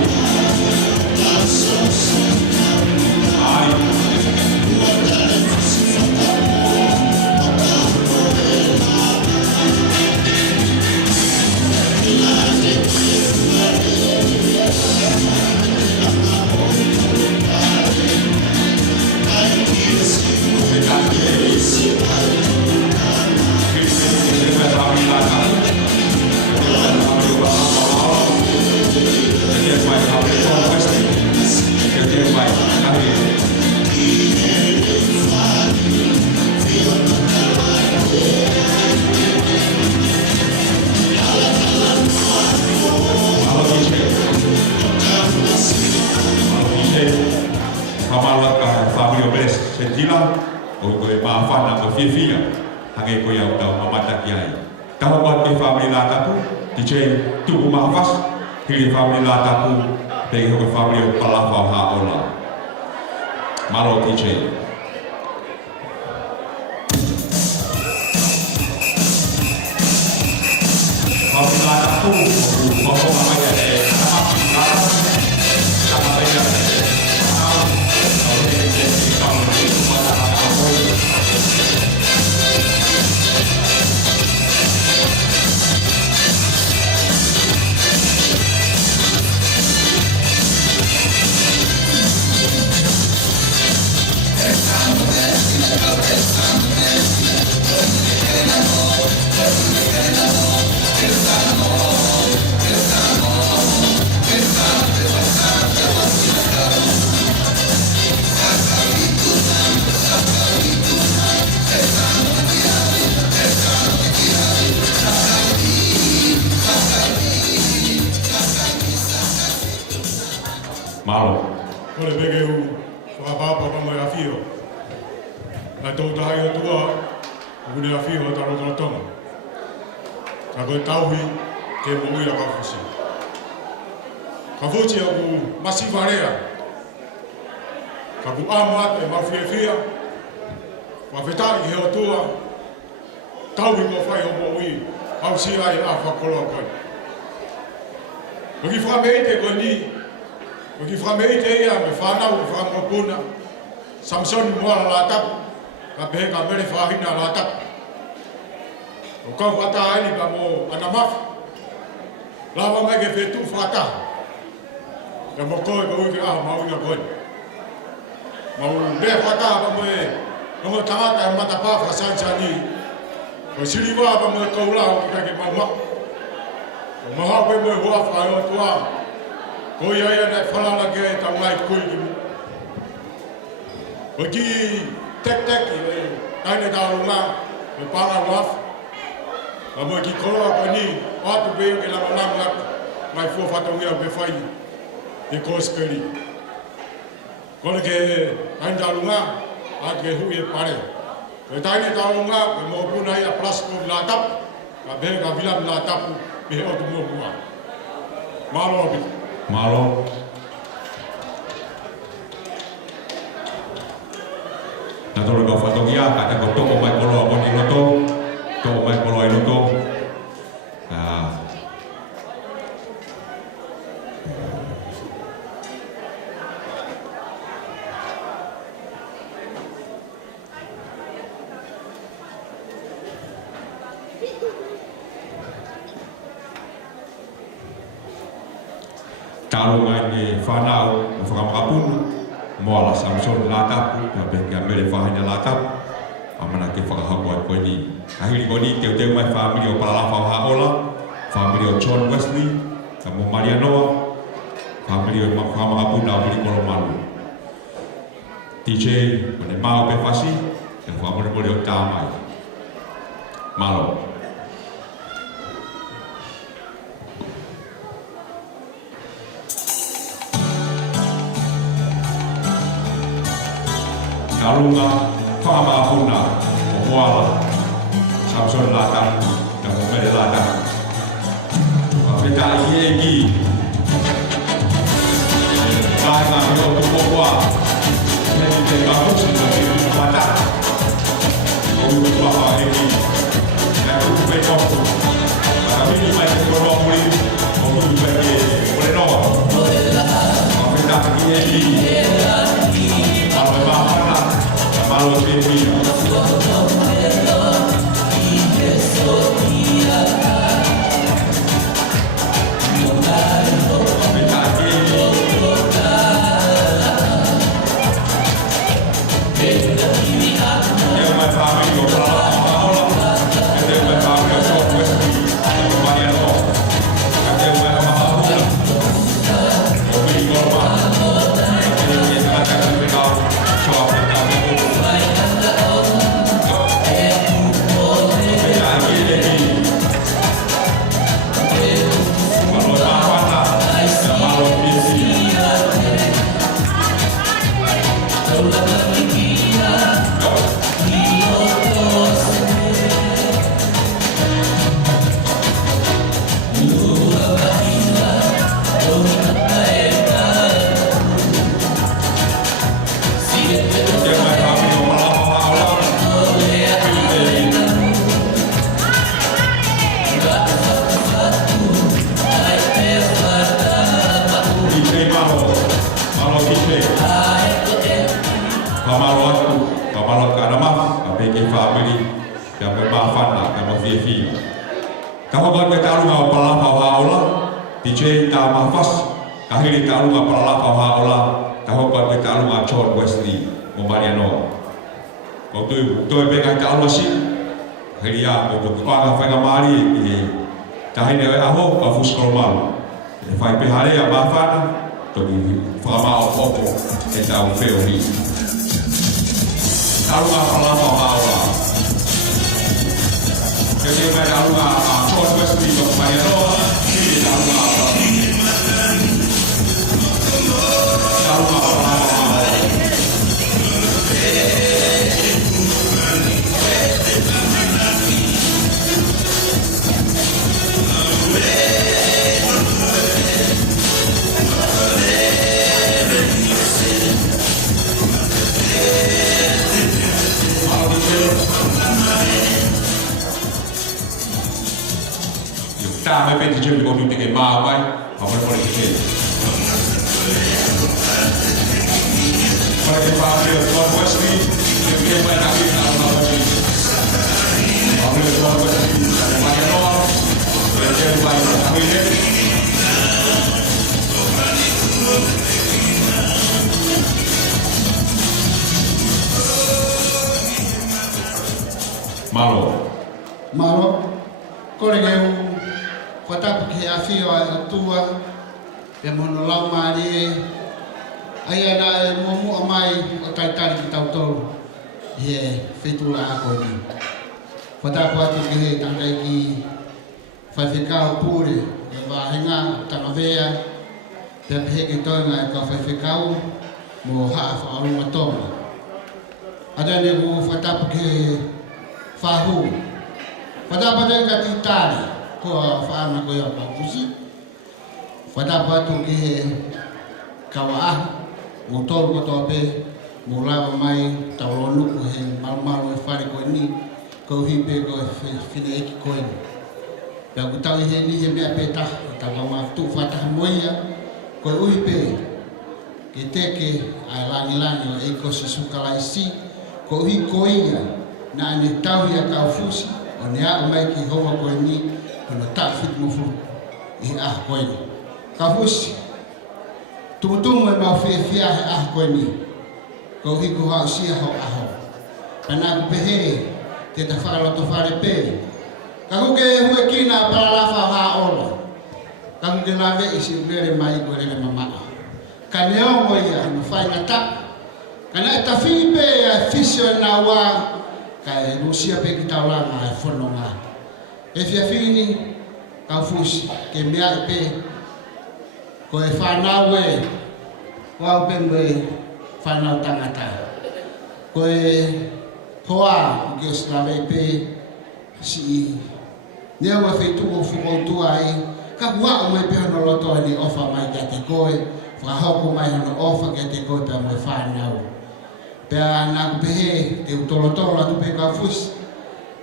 Hili family lataku, pegi hoko family o palafau haola. Malo DJ. Family lataku, hoko mamaya e sama beda. Malo. Kole peke u whakapapa pa mai awhio. Nai tau tahai o tua, ukune awhio o taro taro tonga. Ka koe tauhi ke mui a kafusi. Kafusi a ku masiva rea. Ka ku amu ate mawhia whia. Whawhetari he o tua. Tauhi ko whai o mui. Au si ai a whakoloa koe. Maki whameite koe ni. Maki whameite ia me whanau whamopuna. Samson muara la tapu. Ka pehe ka mere whahina la tapu. O kau whata aini ka mo anamafu. Lawa mai ke whetu whata. Ka mo koe ka uike aho mauina koe. Mau mea whata pa mo e. Nongo tangata e matapawha sansani. Ko siriwa pa mo e kaulau ki kake maumau. O maha koe moe hoa whae o tua. Ko ia ia nei whalana ke e tau ngai kui ki mu. Ko ki tek i taine tau runga me para waf. Ka moe ki koroa ko ni o atu peo ke lama lama atu. Mai fua whatongia pe whai i kōskeri. Kone ke taine tau runga atu ke hui e pare. Ko taine tau runga me mo puna i a plasko la tapu. Ka behe ka vilam la tapu me o tu mua mua. Malo api. Malo. Na tolo ka whatongia, ka te kotoko mai kolo a poni loto, toko mai kolo ai loto. Kalau ngai whanau o whakamapunu, moala Samson latapu, ka peke mere whahina latapu, amana ke whakahako ai koe ni. Kahiri koe ni teu mai whamiri o Paralafa o Haola, whamiri o John Wesley, ka mo Maria Noa, whamiri o whakamapuna o Miri Kolomalu. TJ, kone mao pe whasi, ke whamori o tāmai. Malo. Kalunga, whakamahuna, o Moala, Samson Lata, ka mo mere Lata. Whawheta eki, kai ngā mio tu pokoa, hei te kahusi na te wata. O utu papa eki, na utu pe toku, ka mini mai te koroa muri, o utu pe ke ore noa. Whawheta eki, malo e mahana, malo e pia. Kahiri Talunga Paralafa o Haola, Kahokot me Talunga John Wesley, mo Maria Noa. Kau tu pegang Talunga si, kahiri ya, kau tu kepala whainga mari, kahiri e aho, ka fuskol malu. E whai pehare a mawhana, toki whakamao popo, e tau wheo ri. Talunga Paralafa o Haola. Kahiri me Talunga John Wesley, mo Maria Noa, kahiri Talunga tá, vai ver de como tem que mal, vai, vamos por aqui. Para que faça o John Wesley, que vai na vida na nova vida. Vamos ver o John Wesley, vai na nova, ele vai na vida. Malo. Malo. Kore Whatapu ke awhio ai atua, pe mono lau maari ai ana e momu mai o taitari ki tautoro. He whetula ako ni. Whatapu atu ke he tangai ki whaiwhekau pūre, e wāhenga tangawea, pe peheke toinga e ka whaiwhekau, mo haa whaarunga tonga. Adane ko whatapu ke whahu. Whatapu atu ka titari, ko whaana ko ia paukusi. Whatapu atu ke kawaahu, mo toru ko tope, mo lava mai taulonuku he malumalu e whare koe ni, ko hipe ko whine eki koe ni. Pea ku tau he ni he mea peta, tau ma tu whataha moia, koe uhipe, ke teke ai langi o eiko si sukalaisi, ko uhi koia na ane tau ia kau fusi, o ne a mai ki hoa koe ni, kono tau whit mufu i ah koe ni. Kau fusi, tumutumu e mau whia he ah koe ni, ko uhi ko hau sia ho aho. Pana ku pehe, te ta whakaloto whare pe, kaku ke hue kina paralafa ha ola. Kaku ke lawe isi ubere mai gore le mamaa. Ka neo mo ia no whai na tak. Kana e ta whipe a fisio na wa, ka e rusia pe ki taulanga e whanonga. E fia whini, kau fusi, ke mea e pe, ko e whanau e, ko au pe mwe whanau tangata. Ko e hoa, ke o slawe pe, si nea wa whetu o whukoutua ai, ka kua o mai peha no loto ni ofa mai kia te koe, whakahoko mai no ofa kia te koe pia mai whanau. Pea nā kupehe te utolotolo atu pe ka fusi,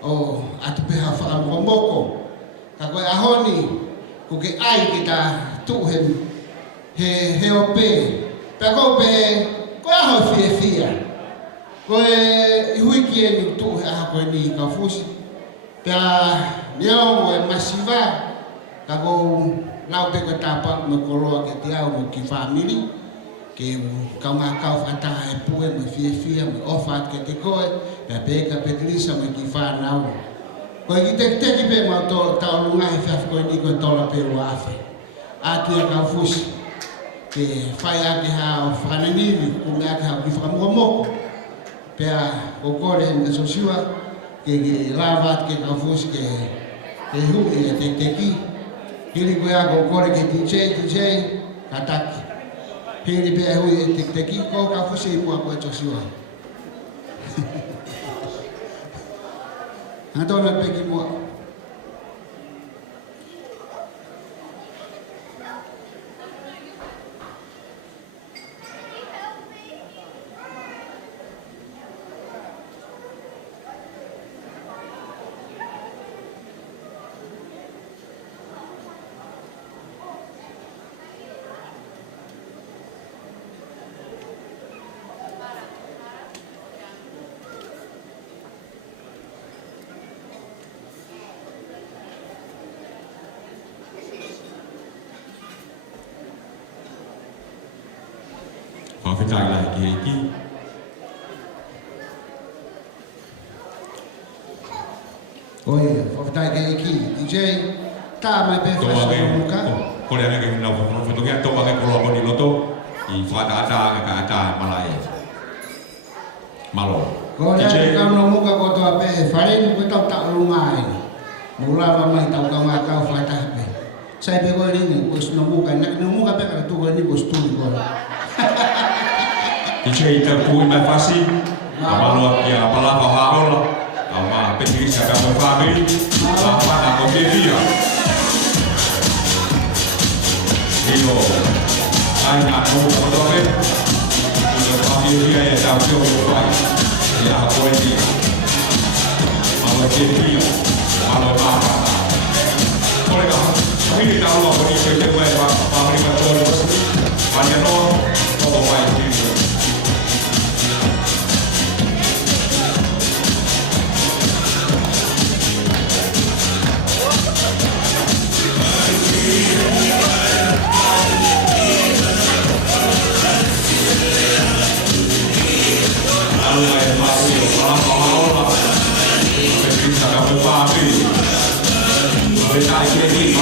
o atu peha whakamoko. Ka koe ahoni, ko ke ai ki ta tuhen he o pe. Pea kou pe, koe aho fie fia. Koe ihui kie ni tuhe aha koe ni ka fusi. Pea niao e masiva, ka kou lau pe ka tapa me koloa ke te au me ki family, ke kau ngā kau whataha e pue me fia me ofa ke te koe, pea peka petlisa me ki whanau. Koe ki teki pe mau tau lunga he whiawhi koe ni koe tola pe uafe. Atu e kau fusi, ke whai ake hao whananiwi, ku me ake hao ki whakamukamoko. Pea kokore me sosiua, ke lavat ke kau fusi ke hui e te teki. Hiri koe a kokore ke DJ, kataki. Hiri pe hui e te teki, ko kau fusi i mua koe sosiua. Hatona peki mua. Whawhitai lai ki hei ki. Oi, whawhitai ke iki, DJ, tā mai pe whaisa muka. Kore ana ke una whawhitongia tō ake koloa koni loto, i whakata ake ka ata malai. Malo. Kore ana ke kau muka ko toa pe, wharenu koe tau tak runga ai. Mula mai tau kau ngā kau whaitaha pe. Sai pe koe ringi, koe sino muka, nak no muka pe kaka tuko ni koe stuli koe. DJ ta pui mai fasi, a malo ki a palapa haola, a ma petirisa ka mo family, a whana ko ke via. Io, ai nā kōka o tope, io whaki ria e tau teo i whai, i a koe tia. Malo ke via, malo māpata. Kore ka, hini tau loa koni koe te koe wa whamarika tōre wasu, pani anoa, o wai tia. Kita ini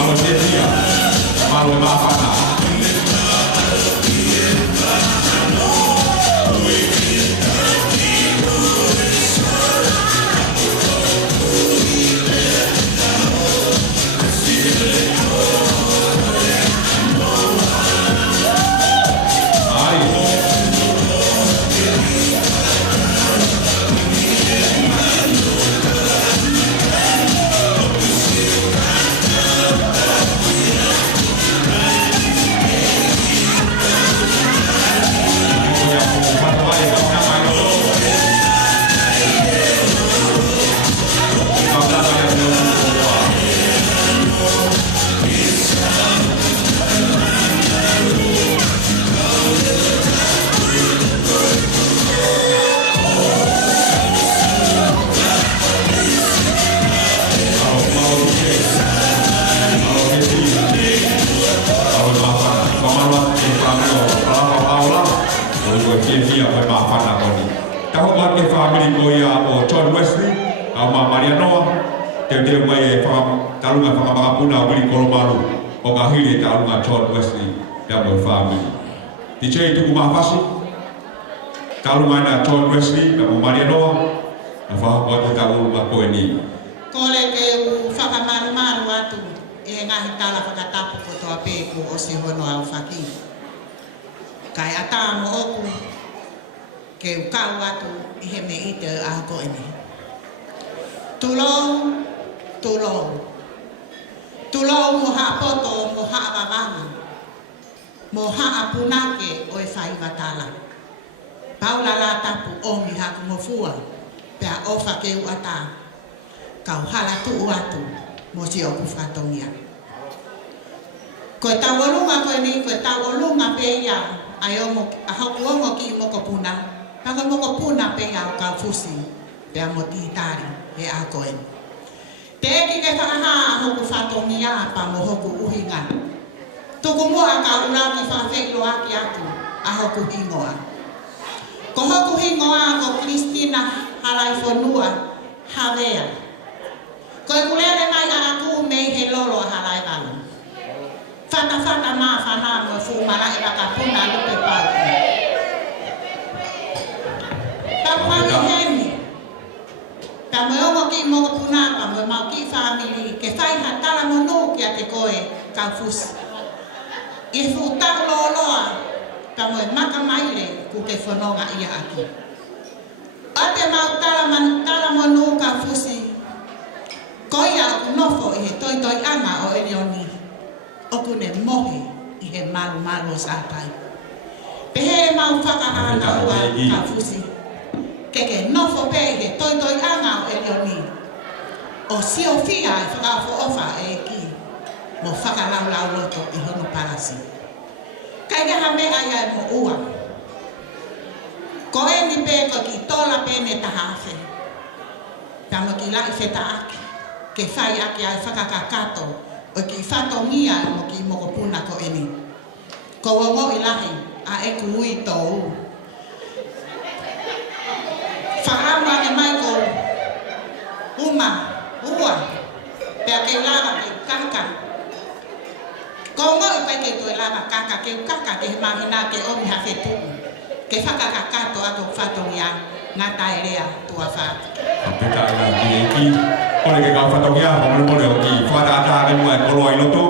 family ko ia o John Wesley, au ma Marianoa, te mai e talunga whakamaka o Wili Kolomalu, o ka hili talunga John Wesley, ia mo family. Ti chei tuku mahafasi, talunga na John Wesley, ia mo Marianoa, na whakako te talunga ko e ni. Kole ke u whakamaru atu, e ngahi tala whakatapu ko toa pēku o se hono au whaki. Kai ata mo oku, ke u kau atu i he me ite a ko e ni. Tulou, tulou. Tulou mo haapoto, mo haawawanga. Mo haapunake o e whaiwatala. Paula la tapu o mi haku mo fua, pea ofa ke u ata. Kau hala tu atu, mo si o kufatongia. Koe tawalunga koe ni, koe tawalunga pe ia, ai omo, ahoku omo ki moko puna. Paka moko puna pe ia o kau fusi, pea mo titari, he a koe. Te eki ke whakaha ahoku fatongia, pa mo hoku uhinga. Tuku mua ka urau ki whawheklo aki atu, ahoku hingoa. Ko hoku hingoa ko Kristina Halaifonua, Havea. Koe kulele mai a aku mei he lolo a halai walu. Whata maa whana mo fumara e waka puna lupe pau. Tapuani heni. Ta mo ongo ki moko puna pa mo mau ki family ke whai hatala mo no ki a te koe kau fusi. I futak loloa ta mo e maka maile ku ke whanonga ia aki. Ate mau tala mo no kau fusi. Koia o nofo i he toi anga o Elioni. Oku ne mohe i he maru o sāpai. Pehe mau whakaanga o a Kafusi. Keke nofo pe i he toi anga o Elioni. O sio fia e whakafo ofa e ki. Mo whakaraulau loto i hono parasi. Kai gaha mea ia e mo ua. Ko e ni pe ko ki tola pe ne tahafe. Tamo ki lai feta aki. Ke whai ake ai whakakakato o ki whatongia mo ki moko puna ko eni. Ko wongo i lahi a e kui tōu. Whakama e mai ko ua, pea ke lava ke kaka. Ko ngo i pai ke toi lava kaka ke kaka ke he mahina ke omi hawhetu. Ke whakakakato ato whatongia ngā taerea tua whātu. Peta ina ki e ki. Kore ke kau whatongia, mole o ki whata ke mua e kolo ai loto.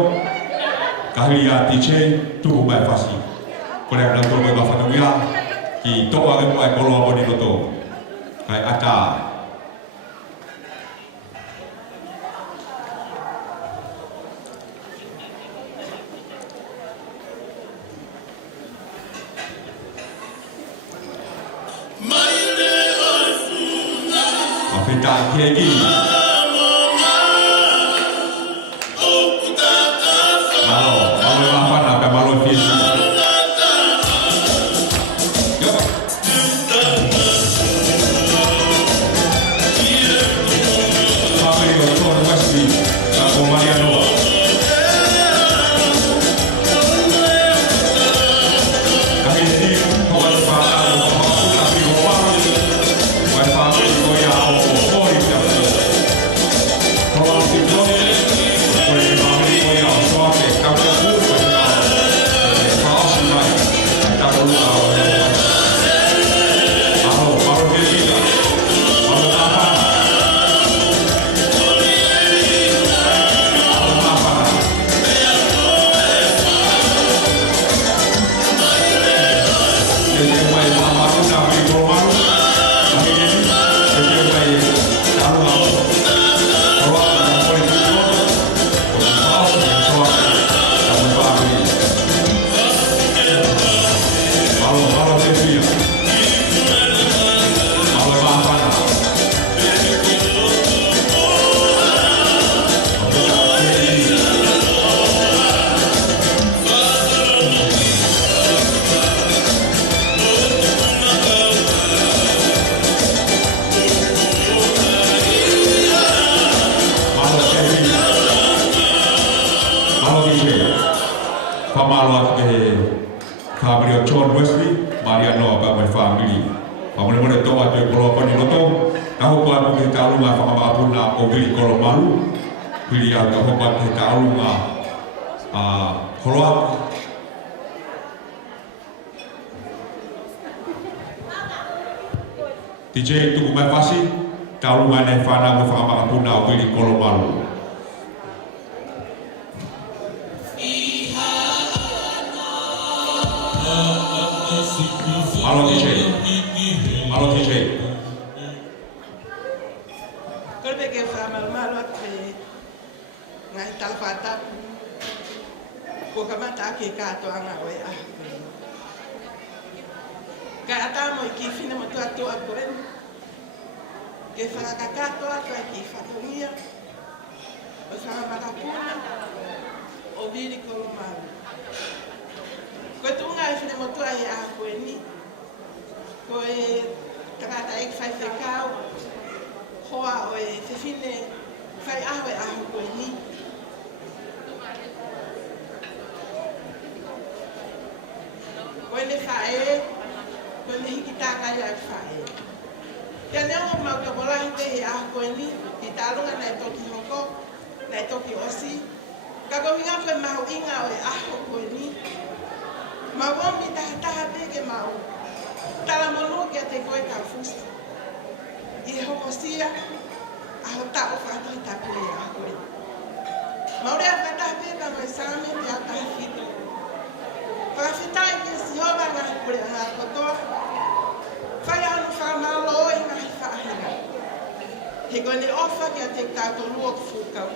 Kahiri a tiche, tuku mai whasi. Kore ke nau tō mai whatongia, ki toa ke mua e kolo o ni loto. Kai ata. Peta ki e ki. Famalo ke Fabio John Wesley, Mariano ba mai family. Pamole to atu polo pani loto. Tahu ko atu kita alunga whakamapuna o Vili Kolomalu. Vili atu hopa kita alunga Holoaki. DJ tuku mai pasi, taulunga ne whana mo whakamapuna o Vili Kolomalu. Halo DJ. Halo DJ. Kolbe ke whamalu atre ngai talfata ko kamata ke katoa nga oe ah. Ka atamo ki fina mo tua tua koen. Ke whakakatoa tua ki whatongia. O whakamapuna o Vili Kolomalu. Ko tunga e fina mo tua e a koeni. Ko e takata e whai whekau. Hoa o e whiwhine whai aho e aho koe ni. Koe ne whae, koe ne hiki tākai ai whae. Kia neo mau ka molahi te he aho koe ni, i tālunga nei toki hoko, nei toki osi. Ka kohinga koe mahu inga o e aho koe ni. Ma womi taha peke mau. Tala monu kia te koe ka fusti. I hoko sia, aho tako whakatoi tapu e a koe. Maurea whataha pēpa mai sāme te a taha whitu. Whakawhitai ki si hova ngā kore ngā kotoa. Whai anu whakamalo o i ngā whaahinga. He koe ne ofa ki a te kātou lua ku whukau.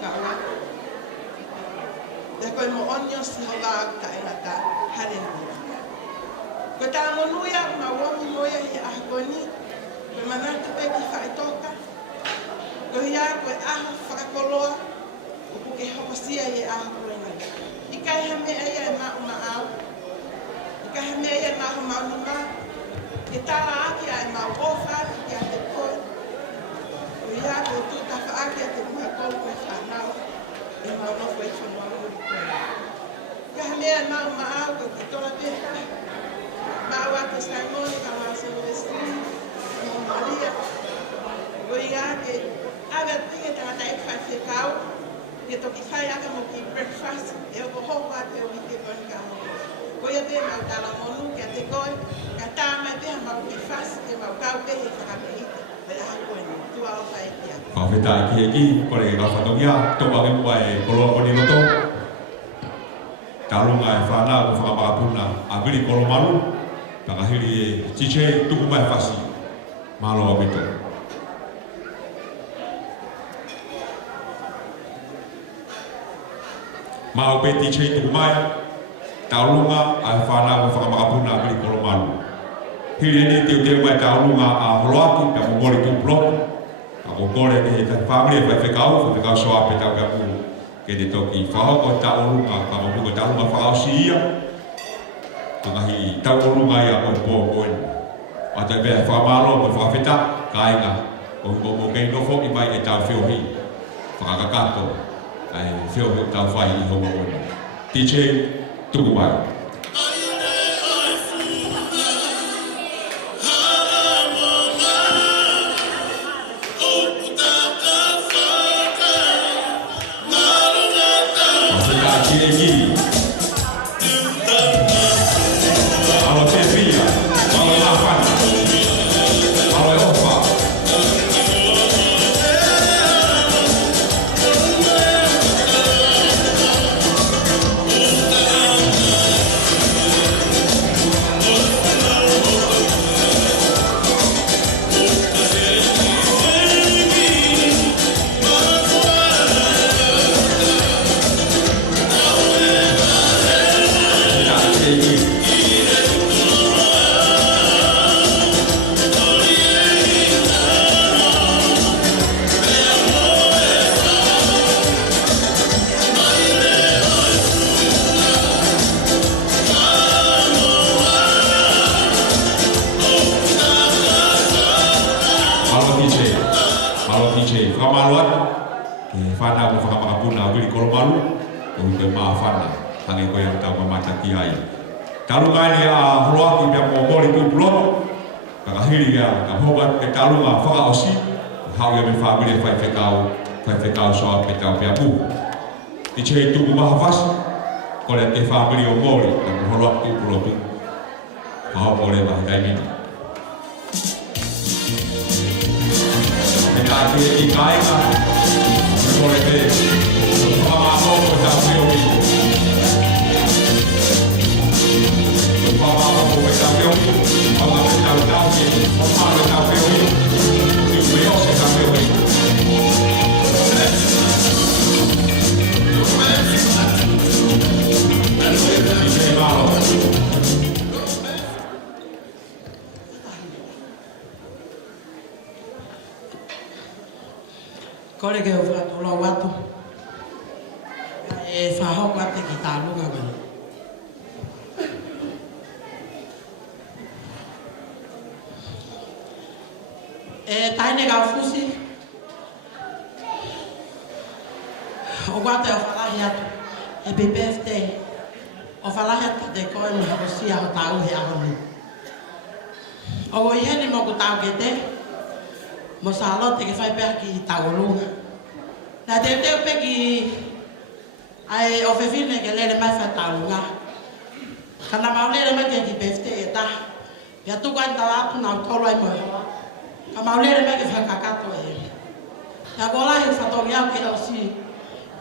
Te koe mo onio si hova aku ta e ngata hare nui. Koe tā monuia ma womi moia hi a koe ni. Koe manatu pe ki whaetoka. Koe ia koe aho whakakoloa. O puke hokosia i e aho koe nai. I kai ha mea ia e mau ma au. I kai ha mea ia e mau mau ni ma. Ke tala aki a e mau ofa ki a te koe. Koe ia koe tuta whaaki a te muha kolu koe whanau. E mau nofo e whanua muri koe. Kai ha mea e mau ma au koe ki tola peka. Mau a te Simoni ka maa Silvestri. Maria, koe ia ke awe pinge tangata e whai whekau, ke toki whai aka mo ki breakfast, e oko hoko a te ohi ke koe ka hoko. Koe ia pēr mau tala monu, ke a te koe, ka tāmai pēr mau ki fast, ke mau kau pēr he whakapehite, pe a koe ni, tua o whai kia. Whawheta ki eki, kore e whatongia, topa ke mua e koloa koni loto. Talunga e whanau o whakamapuna a Vili Kolomalu, takahiri e tiche tuku mai whasi. Malo abito. Mau peti chei tu mai, taulunga a whana o whakamapuna a Vili Kolomalu. Hiri ni te mai taulunga a Holoaki, ka mongori tu blok, ka mongori ke he whamiri e whekau soa pe tau ka u, ke te toki whahoko taulunga, ka mongori taulunga whakau si ia, tangahi taulunga ia o po koen. Ata be whamalo mo whawheta kainga o kei nofo i mai e tau whiohi whakakakato ai whiohi tau whai i honga ona. DJ tuku mai. Whawheta kirengi. Alo te pia. Alo lafana. Whamaluat, ke whana mo whakamapuna a Vili Kolomalu, o te maa whana, hange koe ang tau mamata ki ai. Talungai ni a Holoaki mea mo mori tu blok, ka kakahiri ya kahoba ke talunga whaka osi hau ia me whamiri whai whekau soa pe tau pia pu. I che tuku maha whasi, kore te whamiri o mori, ka muholoa tu pulotu, kaho kore mahi kai mini. Me kai te I kainga, kore te whamamo o tau pia ui. Whamamo o tau pia ui, whamamo o tau tau ki, whamamo o tau pia ui, tu me o se tau pia ui. Kore ke ulo watu whahau wate ki tālunga wani. Taine kau fusi o wate o whalahi atu happy birthday o whalahi atu te koe ni hakosia o tāu he ahoni. O iheni mo ku tāu ke te mo salote ke whai pēr ki taurunga. Nā te teo pe ki ai o whewhine ke lere mai whai taurunga. Kana mau lere mai ke ki birthday e ta. Pia tuku ai tau atu nau tolo ai mo e hoa. Ka mau lere mai ke whai kakato e. Ka kolahi whatongi au ke au si.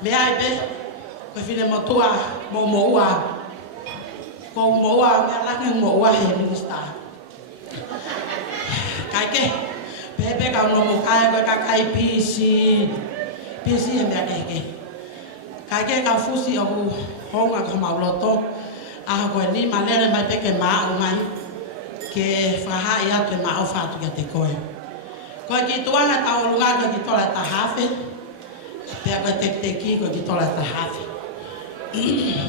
Me ai pe, koe whine mo tua mo ua. Ko mo ua, mea lange mo ua he minista. Kai ke. Pepe kau no mo kai ko kai PC he mea keke. Kai ke kau fusi o honga ko mauloto. A ko ni malere mai peke ma o mai. Ke whaha ia te ma o whatu kia te koe. Koe ki tuanga tau lunga ko ki tola ta hafe. Pea koe te ki ko ki tola ta hafe.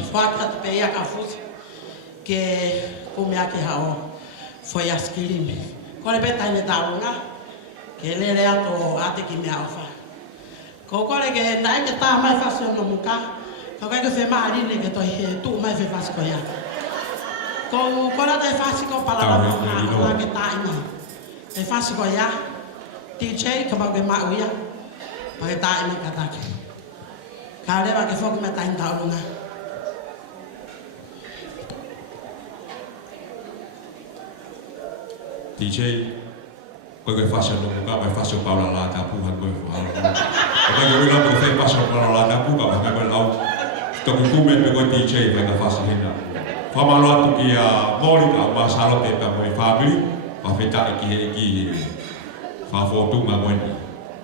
Whaka te pe ia kau fusi. Ke kumea ke hao foi askirimi. Kore pe taine tau lunga. Ke lere ato ate ki mea ofa. Ko kore ke nai ke tā mai whasi o no muka. Ka kai ke whe maarine ke toi he tū mai whe whasi ko ia. Ko kora te whasi ko palarama maa ke tā ina. E whasi ko ia. DJ ka mau ke maa uia. Pa ke tā ina ka take. Ka rewa ke whoku me tain taurunga. DJ koe whasio no muka, mai whasio paula la ta puha koe whaala. E koe koe lau koe whasio paula la ta puha, mai koe lau toki kume pe koe DJ mai ka whasi hina. Whamalo atu ki a mori ka ma salo te pa moi whabiri, pa wheta e ki he e ki whawhotunga moeni.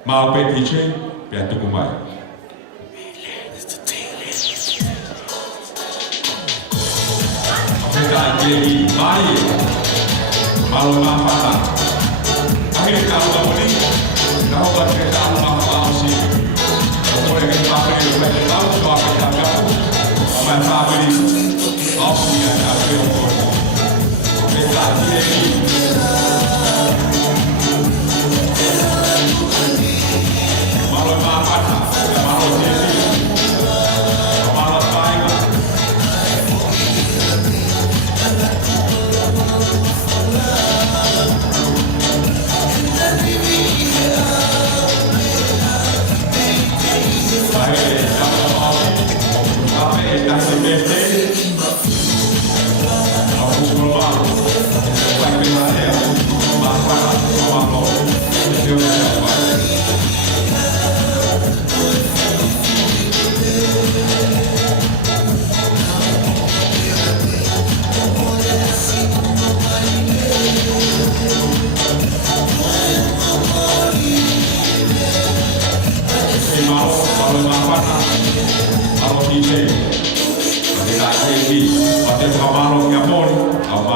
Mao pe DJ, pe a tuku mai. Wheta e ki e ki mai, malo ma whata. Akhirnya kalau kamu ini, kamu baca tahu apa sih? Kamu boleh kita beri lebih tahu soal kita kamu, apa beri opsi yang ada di bawah. Kita ini, malu apa? Malu jadi, malu baik.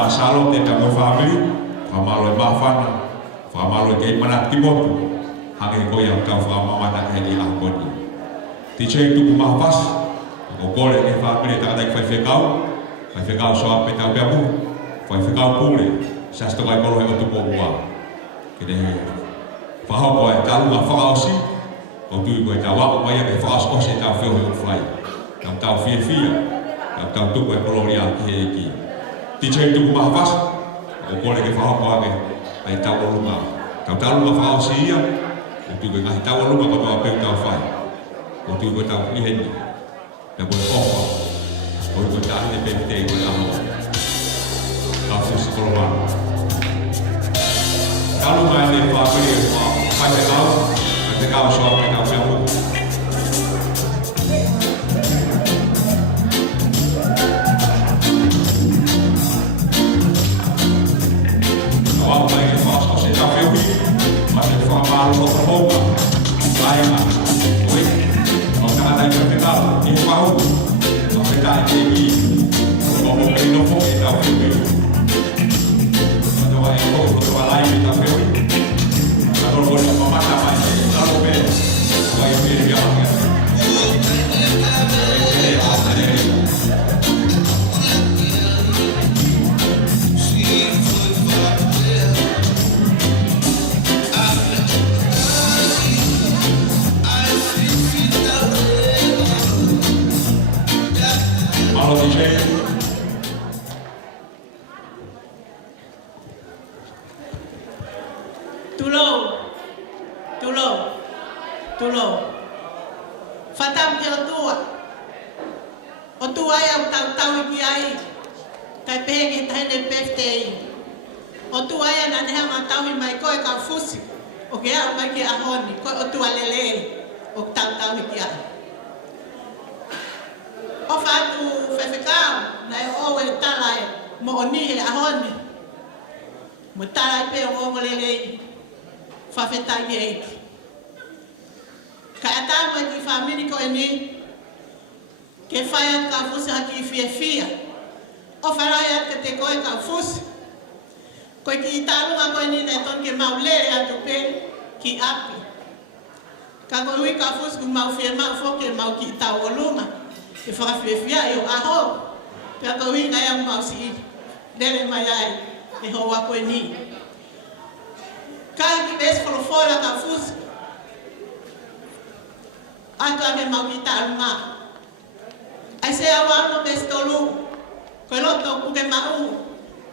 Salo te ka mo family, famalo ma fana, famalo ke mana timotu, hage ko ya ka fama mata ke di angkoni. Ti che tu ma pas, ko gole ke family ta dai fa fekau so pe ta bebu, fa fekau pule, sa sto kai ko tu po bua. Ke de fa ho ko ta lu ma fa osi, ko tu ko ta wa ko ya ke fa os se ta fe ho fly. Ka ta fi, ka ta tu ko ko ria ke ki. Ti che tu ma pas, o kore ke whahoko ake, ai tau lunga tau lunga fa o sia o tu ke ngai tau lunga ko pe tau fai o tu ko tau i heni na ko ofa o ko ta ne pe te ko amo a fusi ko wa kalau mai le fa pe fa fai te kau so pe kau se o Wow, baik fast als je dat veel niet, maar je van waar op de boven, bijna, weet je, dan gaat hij met elkaar in de bouw, dan zit hij in die, dan op een of andere dat veel meer. Dan doen we een koop, dan doen we alleen dat veel meer. Dan doen we een mama dat wij zeggen, dat ook weer, waar je meer gaan hebben. Tulo. Fatam ke o tua ia o tau ki ai. Kai pege tai ne peftei. O tua ia na ne hanga tau mai koe ka fusi. O ke au mai ki ahoni, ko o tua lele o tau ki ai. O fatu fefekau na e owe tala e mo oni he ahoni. Mo tala pe o mo lele fafetai e. Ka atama ki famili ko ini ke faya ka fusi haki fia. O faraya ke te koe ka fusi. Ko ki tarunga ko ini ne ton ke maulere atu pe ki api. Ka ko hui ka fusi ku mau fia mau foke mau ki tau olunga. Ke fara fia yo aho. Pe ko hui na yang mau si dere mayai e hoa ko ini. Ka ki bes fora ka fusi. Ato ake mau kita alunga. Ai se awa no bestolu. Koe loto kuke mau.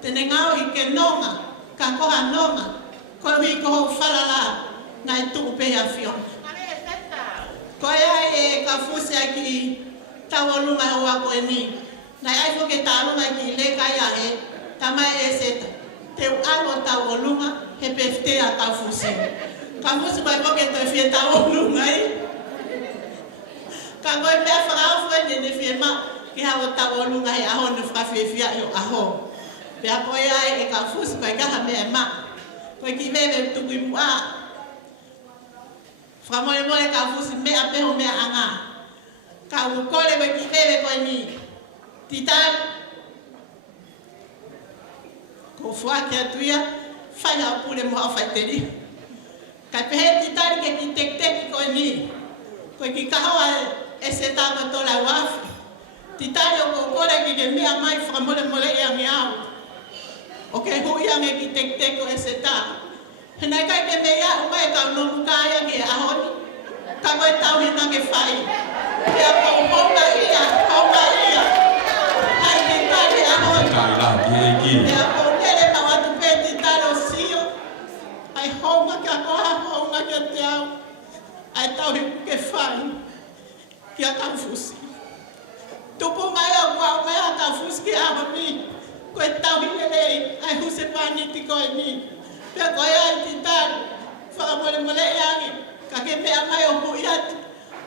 Tene ngau i ke nonga. Ka koha nonga. Koe hui koho falala. Ngai tuku pe a fiona. Koe ai e ka fusi aki tawolunga hoa koe ni. Nai ai fuke talunga ki le kaya e. Tamai e seta. Te ano tawolunga he pefte a ka fusi. Ka fusi koe koke to fie tawolunga e. Ka ngoi pia whakao whai ne whiema ki hawa tawa lunga he aho ne whakawhiwhia yo aho. Pia koe ai e ka fusi koe kaha mea ma. Koe ki wewe tukui mua. Whakamole mole ka fusi mea peho mea anga. Ka ukole koe ki wewe koe ni. Titani. Ko fuake atuia. Whai hao pule mua whai teri. Ka pehe titani ke ki tek koe ni. Koe ki kahawa e se tama tola wafi. Titani o kokore ki ke mea mai whakamole mole e angi au. O ke hui ange ki tek o e se ta. Henai kai ke mea umai ka unomu kaya ki e ahoni. Ka koe tau hina ke whai. Kia kou honga ia. Hai titani ahoni. Kia kou nere ka watu pe titani o sio. Hai honga kia koha honga kia te au. Ai tau hiku ke whai. Kia ka fusi. Tupu mai au wau mai a ka fusi ki awa mi. Koe tau hilelei. Ai huse paniti koe ni. Pea koe ai titani. Whakamole mole e angi. Ka ke mea mai o hui atu.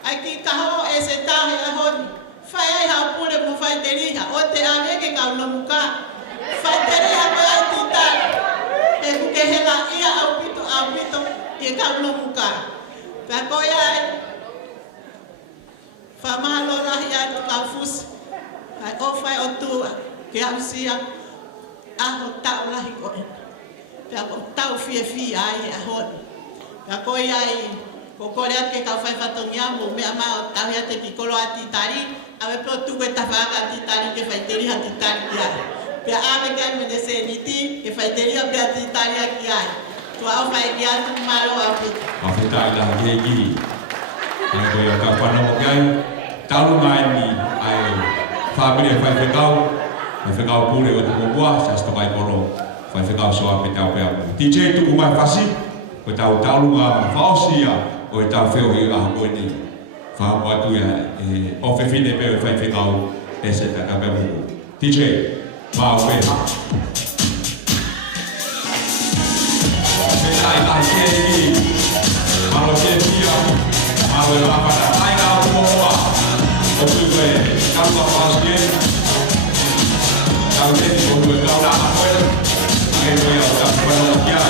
Ai ki kaho e se tahe a honi. Whai ai hao pule mo whai te riha. O te aweke ka unomu ka. Whai te riha koe ai titani. E kuke hela ia au pito. I ka unomu ka. Pea koe ai. Whamalo rahi atu ka fusi. Ai o whai o tua. Ke ausia. Aho tau rahi koe. Pea ko tau fie ai e ahoni. Pea koe ai. Ko kore ake ka whai whatongia mo mea mao tahi ate ki kolo a titari. Awe peo tuku e tawhaka titari ke whaiteri ha titari ki ai. Pea ame kai me de se niti ke whaiteri ha pea titari ha ki ai. Tua au whai ki atu maro a pita. Mawhitai la hegi. Yang koe o ka whanau kai. Talu mai ni ai whabiri e whai whekau. E whekau pure o te mokua. Sa stokai koro. fai whekau soa pe tau pea. DJ tuku mai whasi, ko tau taulunga whaosia o e tau wheo i a koe ni. Whahamu atu ia o whewhine peo e whai whekau e se taka pea muku. DJ, mau peha. Petai tai kei, malo ke pia, malo e wapata tai ngā umoa. O tuwe, kaua whaosia, kau te o tuwe kau rā koe, ke koe au ka whanau kia.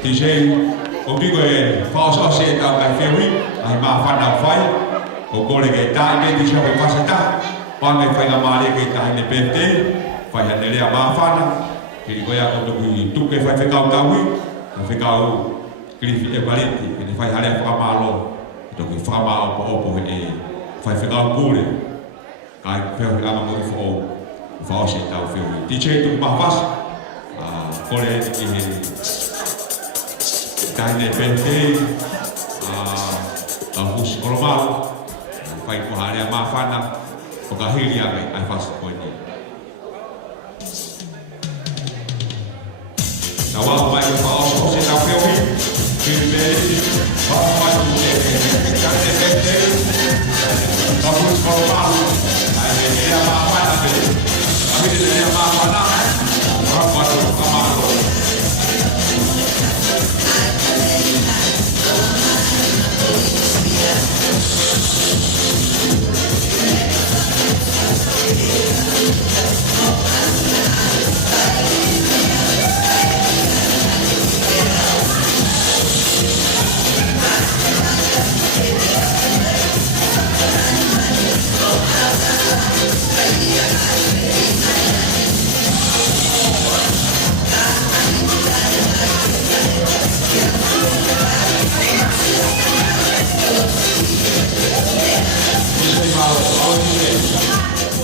DJ, o ki koe whaosa se tau kai whiwi, ai maa whanau whai, o kore kei tai me ti siawe whasata, pangai whai ngā maare kei tahi ne pete, whai hane lea maa whana, Kiri koe ako tuku tuke fai whekau taui, whekau kirifi e waliti, e fai hale whakamalo, tuku whakamao po opo e fai whekau pule, kai wheo he ama mori fo whao se tau wheo. DJ tuku mahawasi, kore e ki he kaine pente, tau husi koromalo, fai ko hale a mawhana, o ka hiri ame ai whasi koe ni. Now, while my father was in our building, we made all my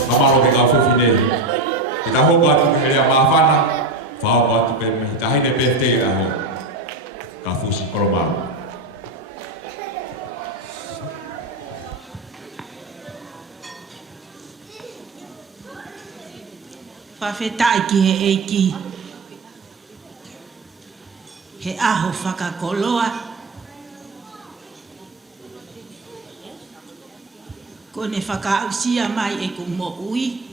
Amaro ke ka fofine. Kita hopa tu ke rea mafana, fao pa tu pe me tahine pete a ho. Ka fusi koromalo. Whawhetai ki he eiki. He aho whakakoloa. Ko ne whakausia mai e ku mo ui.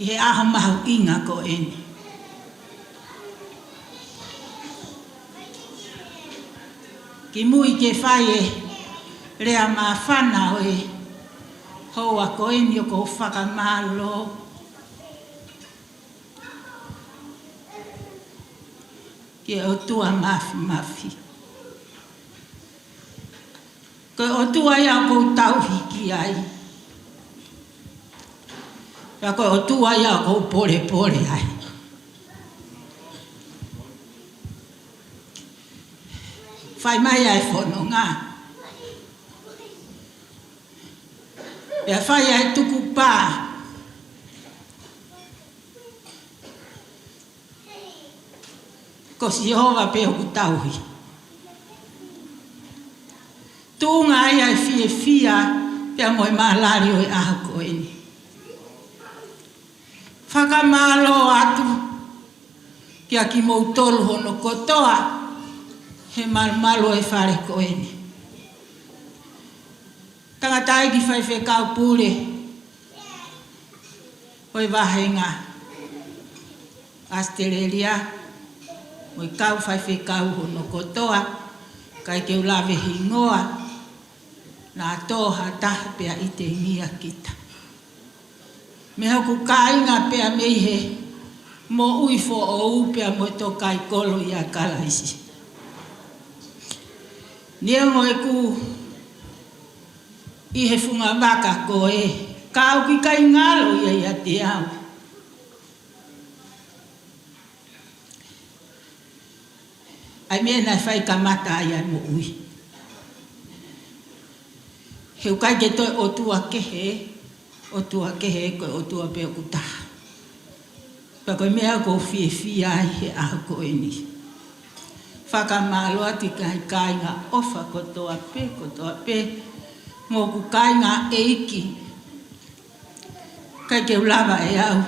Ki he aho mahu inga ko ene. Ki mui ke whai e rea maa whana o e hoa ko ene o ko whakamalo. Ki o tua mafi mafi. Ko o tua ia ko tau hiki ai. Ia ko o tua ia ko pole pole ai. Whai mai ai whanonga. Ia whai ai tuku pā. Ko si hova pe o tauhi. Tūnga ai ai fie fia pia moe mahalari o e aha ko eni. Whakamalo atu kia ki mou tolu hono kotoa he malmalo e whare ko eni. Tangatai ki whai whekau pule o e wahenga Australia o e kau whai whekau hono kotoa kai ke ulawe hingoa na toha taha pea i te ngia kita. Me hoku kāinga pea meihe mo uifo o upea mo to kai kolo i a kalaisi. Nia mo e ku i he funga waka ko e kau ki kai ngalo i a te au. Ai mea nai whai kamata ai ai mo ui. Heu kai ke toi o tua kehe koe o tua pe o kutaha. Pa koe mea ko fie fie ai he aho ko eni. Whakamalo ati kai kāinga ofa kotoa pe, ngō ku kāinga eiki. Kai ke ulawa e au,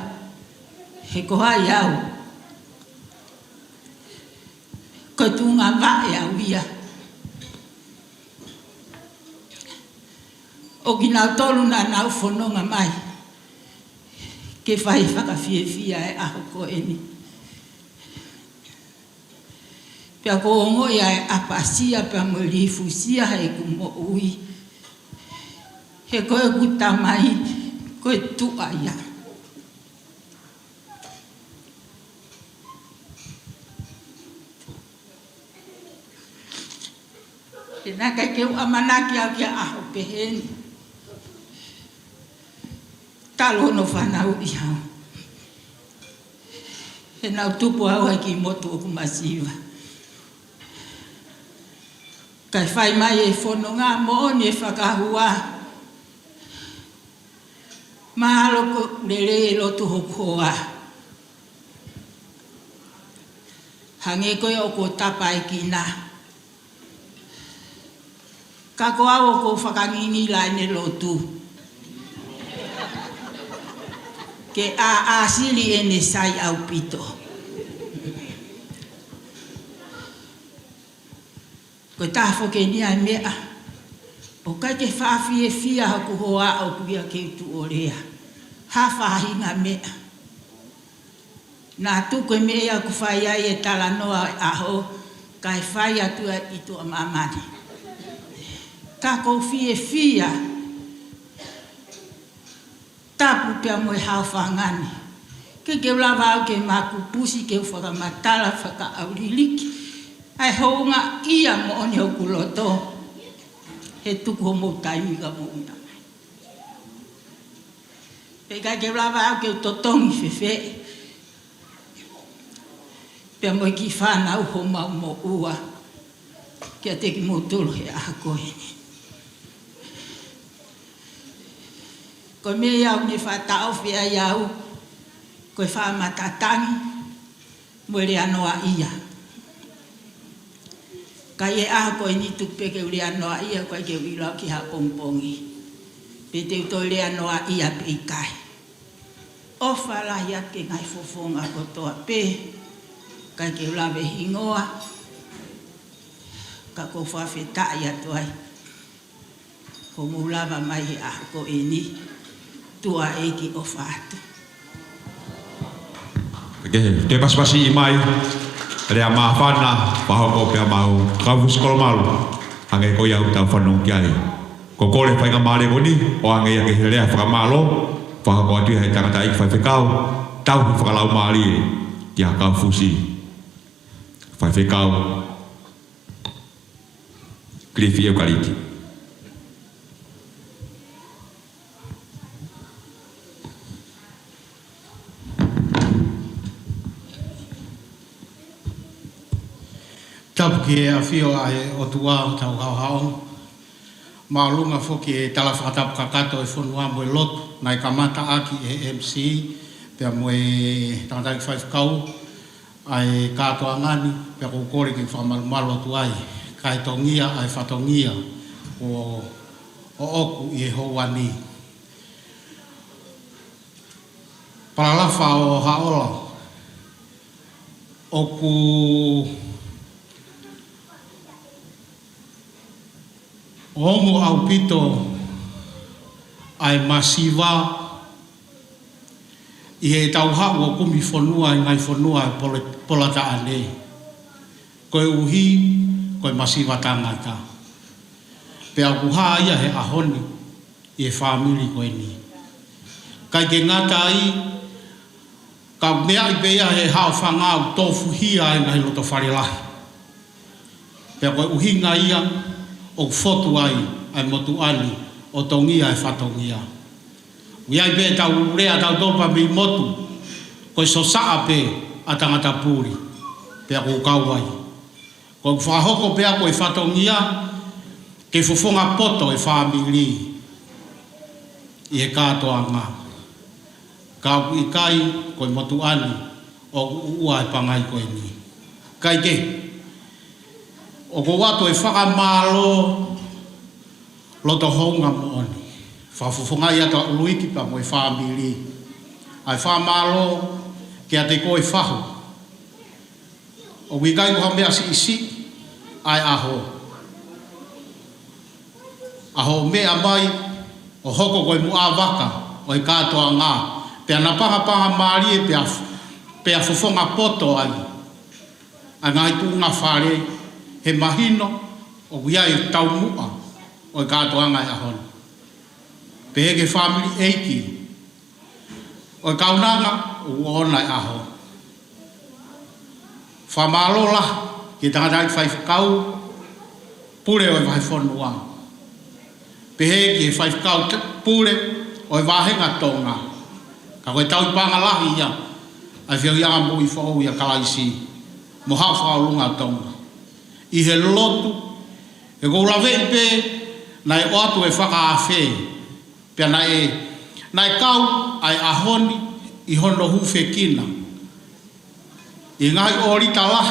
he koha i au. Koe tūnga wa e au ia. O ki nau tolu na nau whanonga mai. Ke whai whakawhie fia e aho ko eni. Pea ko ongo ia e apasia pea mo lifusia he ku mo ui. He koe kuta mai, koe tua ia. He naka ke u amanaki au kia aho peheni. talo no whanau i hau. He nau tupu au hai ki motu o kumasiwa. Kai whai mai e whono ngā mooni e whakahua. Mahalo ko lere e lotu hokoa. Hange koe o ko tapa e ki nā. Ka ko au o ko whakangini lai ne lotu. Ke a sili e ne sai au pito. Ko tāwho ke ni ai mea. O kai ke whaafi e fia haku hoa au kuia ke utu o rea. Ha whahinga mea. Nā tuko e mea ku whai ai e tala noa aho. Kai whai atua i tua mamani. Tā kou fie fia. Tapu pia moe hao whangani. Ke ulawa au ke maku pusi ke whakamatala whaka auriliki. Ai hounga ia mo oni o kuloto. He tuku ho mo taiwiga mo una. Peka ke ulawa au ke totongi fefe. Pia moe ki whanau ho mau mo ua. Kia teki mo tulu he aha koeni. Ko me iau ni whatao whia iau, koe whamatatangi, mwere anoa ia. Kai e aha koe ni tukpeke ure anoa ia, koe ke uilau ki ha pongpongi. Pete utoi le anoa ia pe kai. O whalahi ake ngai fofonga kotoa pe, kai ke ulawe hingoa, ka ko whawhetai atuai. Ko mulawa mai he aha koe ni. Tua eki o whātu. Te pasipasi i mai, rea maa whana, whahoko pia mau, kawus kolomalu, hange ko iau tau whanong ki ai. Ko kore whainga maare moni, o hange ia ke rea whakamalo, whahoko atu hei tangata iki whaiwhekau, tau hi whakalau maari, ki a kau fusi. Whaiwhekau, Cliffy Eukaliki. Tapu ki e awhio ai o tua o tau hao hao. Maulunga whoki e tala whakatapu kakato e whonua moe lotu. Nai kamata aki e MC. Pea moe tangataki whaifukau. Ai katoa ngani. Pea kukore ki whamalumalu atu ai. Kai tongia ai whatongia. O oku i e houani. Paralafa o haola. Oku... Omo au pito ai masiva i he tau hau o kumi whanua i ngai whanua polata ane. Koe uhi, koe masiva tangata. Pea kuha ia he ahoni i he whamiri koe ni. Kai ke ngata ai, ka mea i pea he hao whangau tofu hia i ngai loto wharelahi. Pea koe uhi ngai ia, o fotu ai motu ani o tongia e whatongia. Uiai pe tau rea tau topa mi motu koe so saa pe a tangata puri pe a kukau ai. Koe whahoko pe a koe whatongia ke fufonga poto e whamiri i he katoa ngā. Kau i kai koe motu ani o ua e pangai koe ni. Kai ke o ko watu e whakamalo loto honga mo oni. Whafufunga ia ta uluiki pa mo e whamiri. Ai whamalo ke a te koe whahu. O wikai ko mea si isi ai aho. Aho mea mai o hoko koe mua waka o i katoa ngā. Pea na paha maari e pea fufonga poto ai. A ngai tu ngā whare he mahino o wiai tau mua o i katoa ngai ahon. Pe ke family eiki o i kaunanga o uona i aho. Whamalola ki tangatai whaifukau pure o i whaifonua. Pe ki whaifukau pure o i wahenga tonga Ka koe tau pangalahi ia. Ai whiau ia ngambu i whao ia kalaisi. Mo hao whao lunga tonga. I he lotu. E kou lawe i pe. Nai o atu e whakaawhe. Pea nai kau ai ahoni. I hono hufe kina. I ngai orita lah.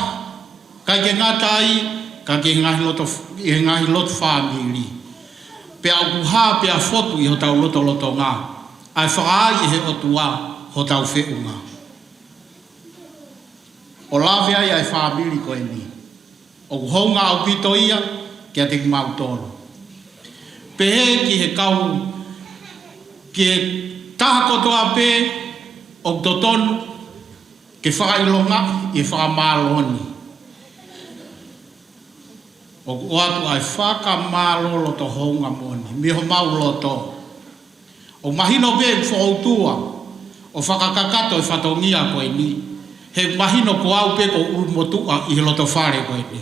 Kai ke ngata ai. Ka ke ngahi loto family. Pea au ha pea fotu i ho tau loto ngā. Ai whakai he otua ho tau whiunga. O lawe ai ai whamiri koe ni. O kuhonga au pito ia kia te mautoro. Pehe ki he kau ki he taha kotoa pe o totonu ke whakailonga i whakamāloni. O atu ai whakamālolo to honga moni. Miho mau loto. O mahino be whautua o whakakakato e whatongia koe ni. He mahino ko au pe ko ulmotua i he loto whare koe ni.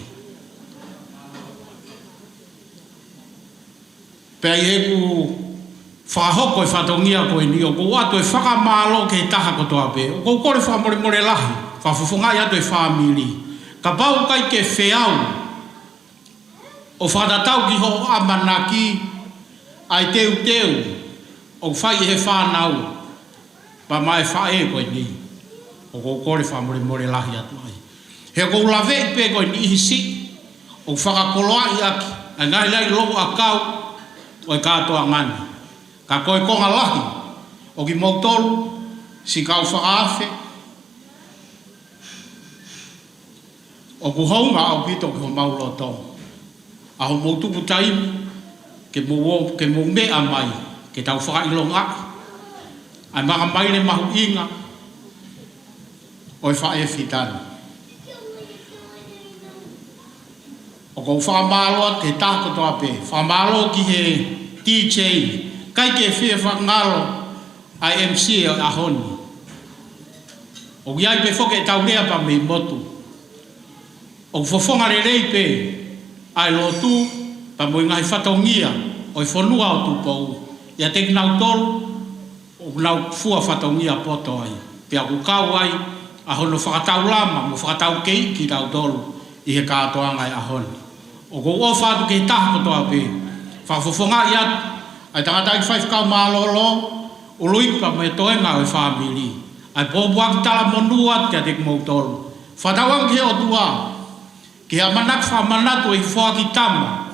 Pea i he ku whahoko e whatongia koe ni. O ko atu e whakamālo ke taha kotoa pe. O ko kore whamore lahi. Whafufungai atu e whamiri. Ka pau kai ke wheau. O whatatau ki ho amanaki ai teu. O whai he whanau. Pa mai whae koe ni. O ko kore whamore lahi atu ai. He kou lawe i pe koe ni hisi. O whakakoloa i aki. Ai ngai lai logo a kau. O e kātoa ngani. Ka koe konga lahi. O ki mautolu. Si kau whakaafe. O ku haunga au pito ki ho mauloto. Aho mautuku taimi. Ke mo mea mai. Ke tau whakailonga. Ai maka mai le mahu inga. O e whae whitani. O kou whamaloa ke tāko toa pe. Whamaloa ki he DJ. Kai ke whia whangalo ai MC o ahoni. O giai pe whoke tau rea pa me motu. O whawhonga re rei pe. Ai lotu pa mo ngai whatongia. O i whanua o tupou. Ia te nau tolu. O nau fua whatongia poto ai. Pea ku kau ai. Ahono whakatau lama. Mo whakatau kei ki tau tolu. I he kātoanga ai ahoni. O ko o whātu kei taha kotoa pe. Whawhawhonga i atu. Ai tangata i whaifkau mālolo. O luiku pa me toenga o i whamiri. Ai pōpuaki tala monua kia te kumautolu. Whatawang ke o tua. Ke a manak whamanatu i whaki tama.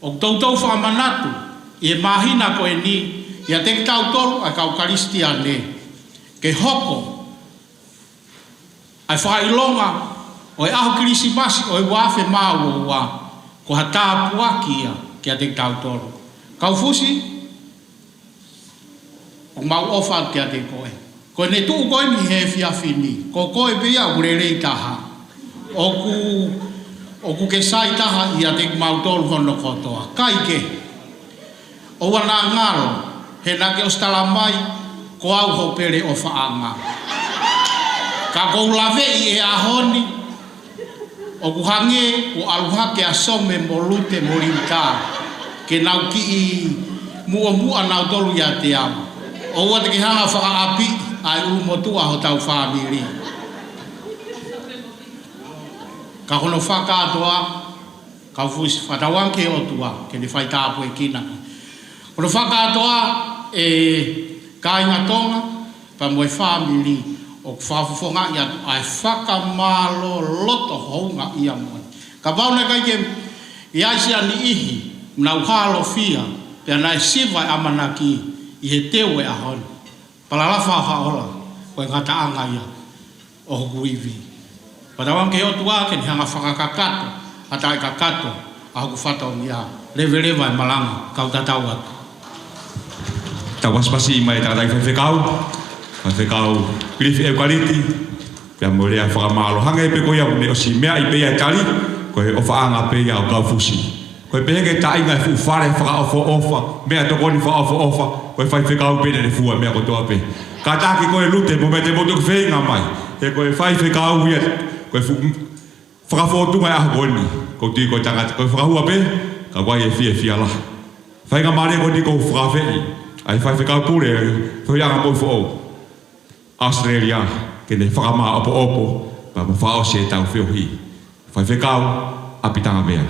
O tautou whamanatu. I e mahina koe ni. I a te tau tolu ai kau karistia ne. Ke hoko. Ai whailonga. O e aho kirisimasi o e wafe māua ua. Ko ha tāpuaki ia kia te tau tolu. Kau fusi. O mau ofa kia te koe. Ko ne tuu koe ni he whiawhini. Ko koe pia urerei taha. O ku ke sai taha ia te mau tolu hono kotoa. Kai ke. O wana ngaro. He nake o stala mai. Ko au ho pere o whaanga. Ka kou lawe i e ahoni. O ku hange o aluhake a some mo lute mo rinta. Ke nau ki i mua nau tolu ia te amu. O ua te ki hanga whakaapi ai umotua ho tau whamiri. Ka hono whakatoa, ka fuisi whatawanke o tua, ke ne whai tāpu e kina. Hono whakatoa e ka inga tonga, pa moe whamiri, o whawhawhonga i atu, ai whakamalo loto hounga i amon. Ka pauna kai ke i aisi ani ihi, nau halo fia, pia nai siva amanaki, i he teo e ahon. Palalafa haola, o e ngata anga ia, o huku iwi. Patawang ke o tua, ke ni hanga whakakakato, hata e kakato, a huku whatau ia, lewe e malanga, kau tatau atu. Tawaspasi mai tātai whewhekau, piriwhi eukaliti, pia mo rea whakamalo hanga e pe koia me o si mea i pea tali, koe o whaanga pea o kau fusi. Koe peheke ta inga e whare whakaofo ofa, mea tokoni whakaofo ofa, koe whaiwhekau pene ne fua mea kotoa pe. Ka tāki koe lute mo me te motu whenga mai, he koe whaiwhekau ia, koe whakafotunga e aho koni, ko tui koe tangata, koe whakahua pe, ka wai e fia la. Whainga mare koni ko whakawhei, ai whaiwhekau pure, whaianga moi whao. Australia ke ne whakama opo pa mo whao se tau whiohi. Whai whekau apitanga mea.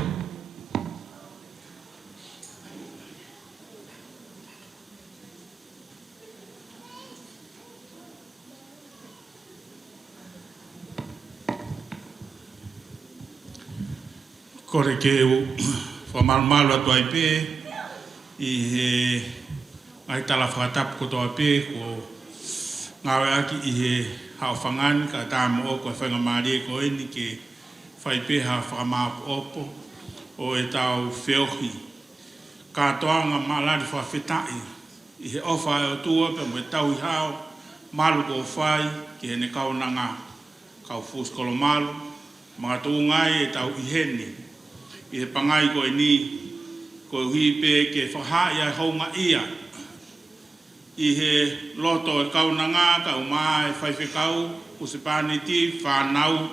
Kore ke whamalmalu atu ai pe i he ai tala whakatapu kotoa pe ko ngawe aki i he hao whangani ka tāma o koe whainga maari ko eni ke whai pe ha whakamapu opo o e tau whiohi. Katoanga maalari whawhetai i he ofa e o tua pe mo e tau i hao malu ko whai ki he ne kaunanga kau fus kolomalu mga tuungai e tau i heni. I he pangai ko ni ko hui pe ke whahai ai haunga ia. I he loto e kaunanga ka umai whaiwhekau usipani ti whanau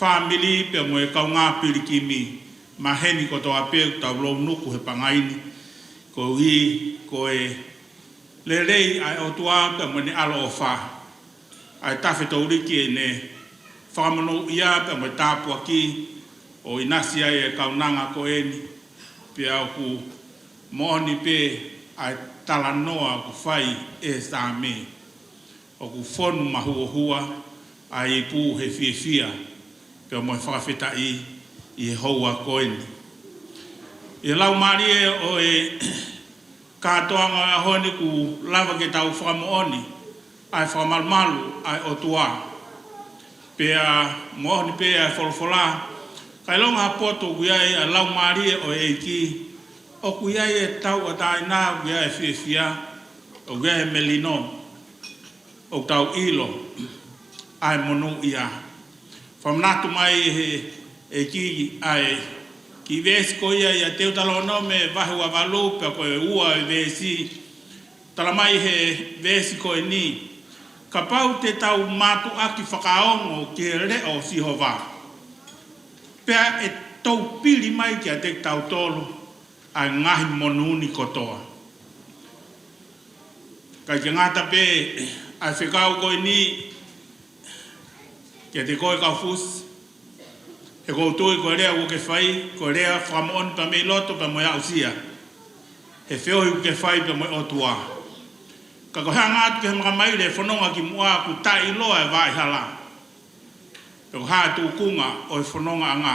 whamili pe mo e kaunga pirikimi ma heni ko toa pe tau lau nuku he pangai ni. Ko hui ko e lerei ai o tua pe mo ni alo o wha. Ai tawhi tauriki e ne whamano ia pe mo e tāpua ki o inasi ai e kaunanga ko eni pe au ku mooni pe ai tala noa ku whai e sāme o ku whonu mahua ai pu he whiawhia pe o moi whakawheta i he houa ko eni. I lau maari e o e kātoanga a honi ku lava ke tau whakamooni ai whakamalmalu ai o tua pe a mooni pe ai wholofola. Kai longa poto guiai a lau maari o e ki o guiai e tau a taina guiai e whiawhia o guiai e melino o tau ilo ai monu ia. Whamnatu mai e ki ai ki vesi ko ia i a teo talo no me vahu a valu pe ko e ua e vesi tala mai he vesi ko e ni ka pau te tau matu aki whakaongo ke reo si hova. Pea e tau pili mai ki a te tau tolo a ngahi monuni kotoa. Kai ke ngata pe a whekau koe ni ki a te koe kau fus. He koutui koe rea uke whai, koe rea whamon pa mei loto pa moe ausia. He whiohi uke whai pa moe otua. Ka koe hanga atu ke he makamaire whanonga ki mua ku tai loa e vai hala. Ko ha tu kunga o fononga anga.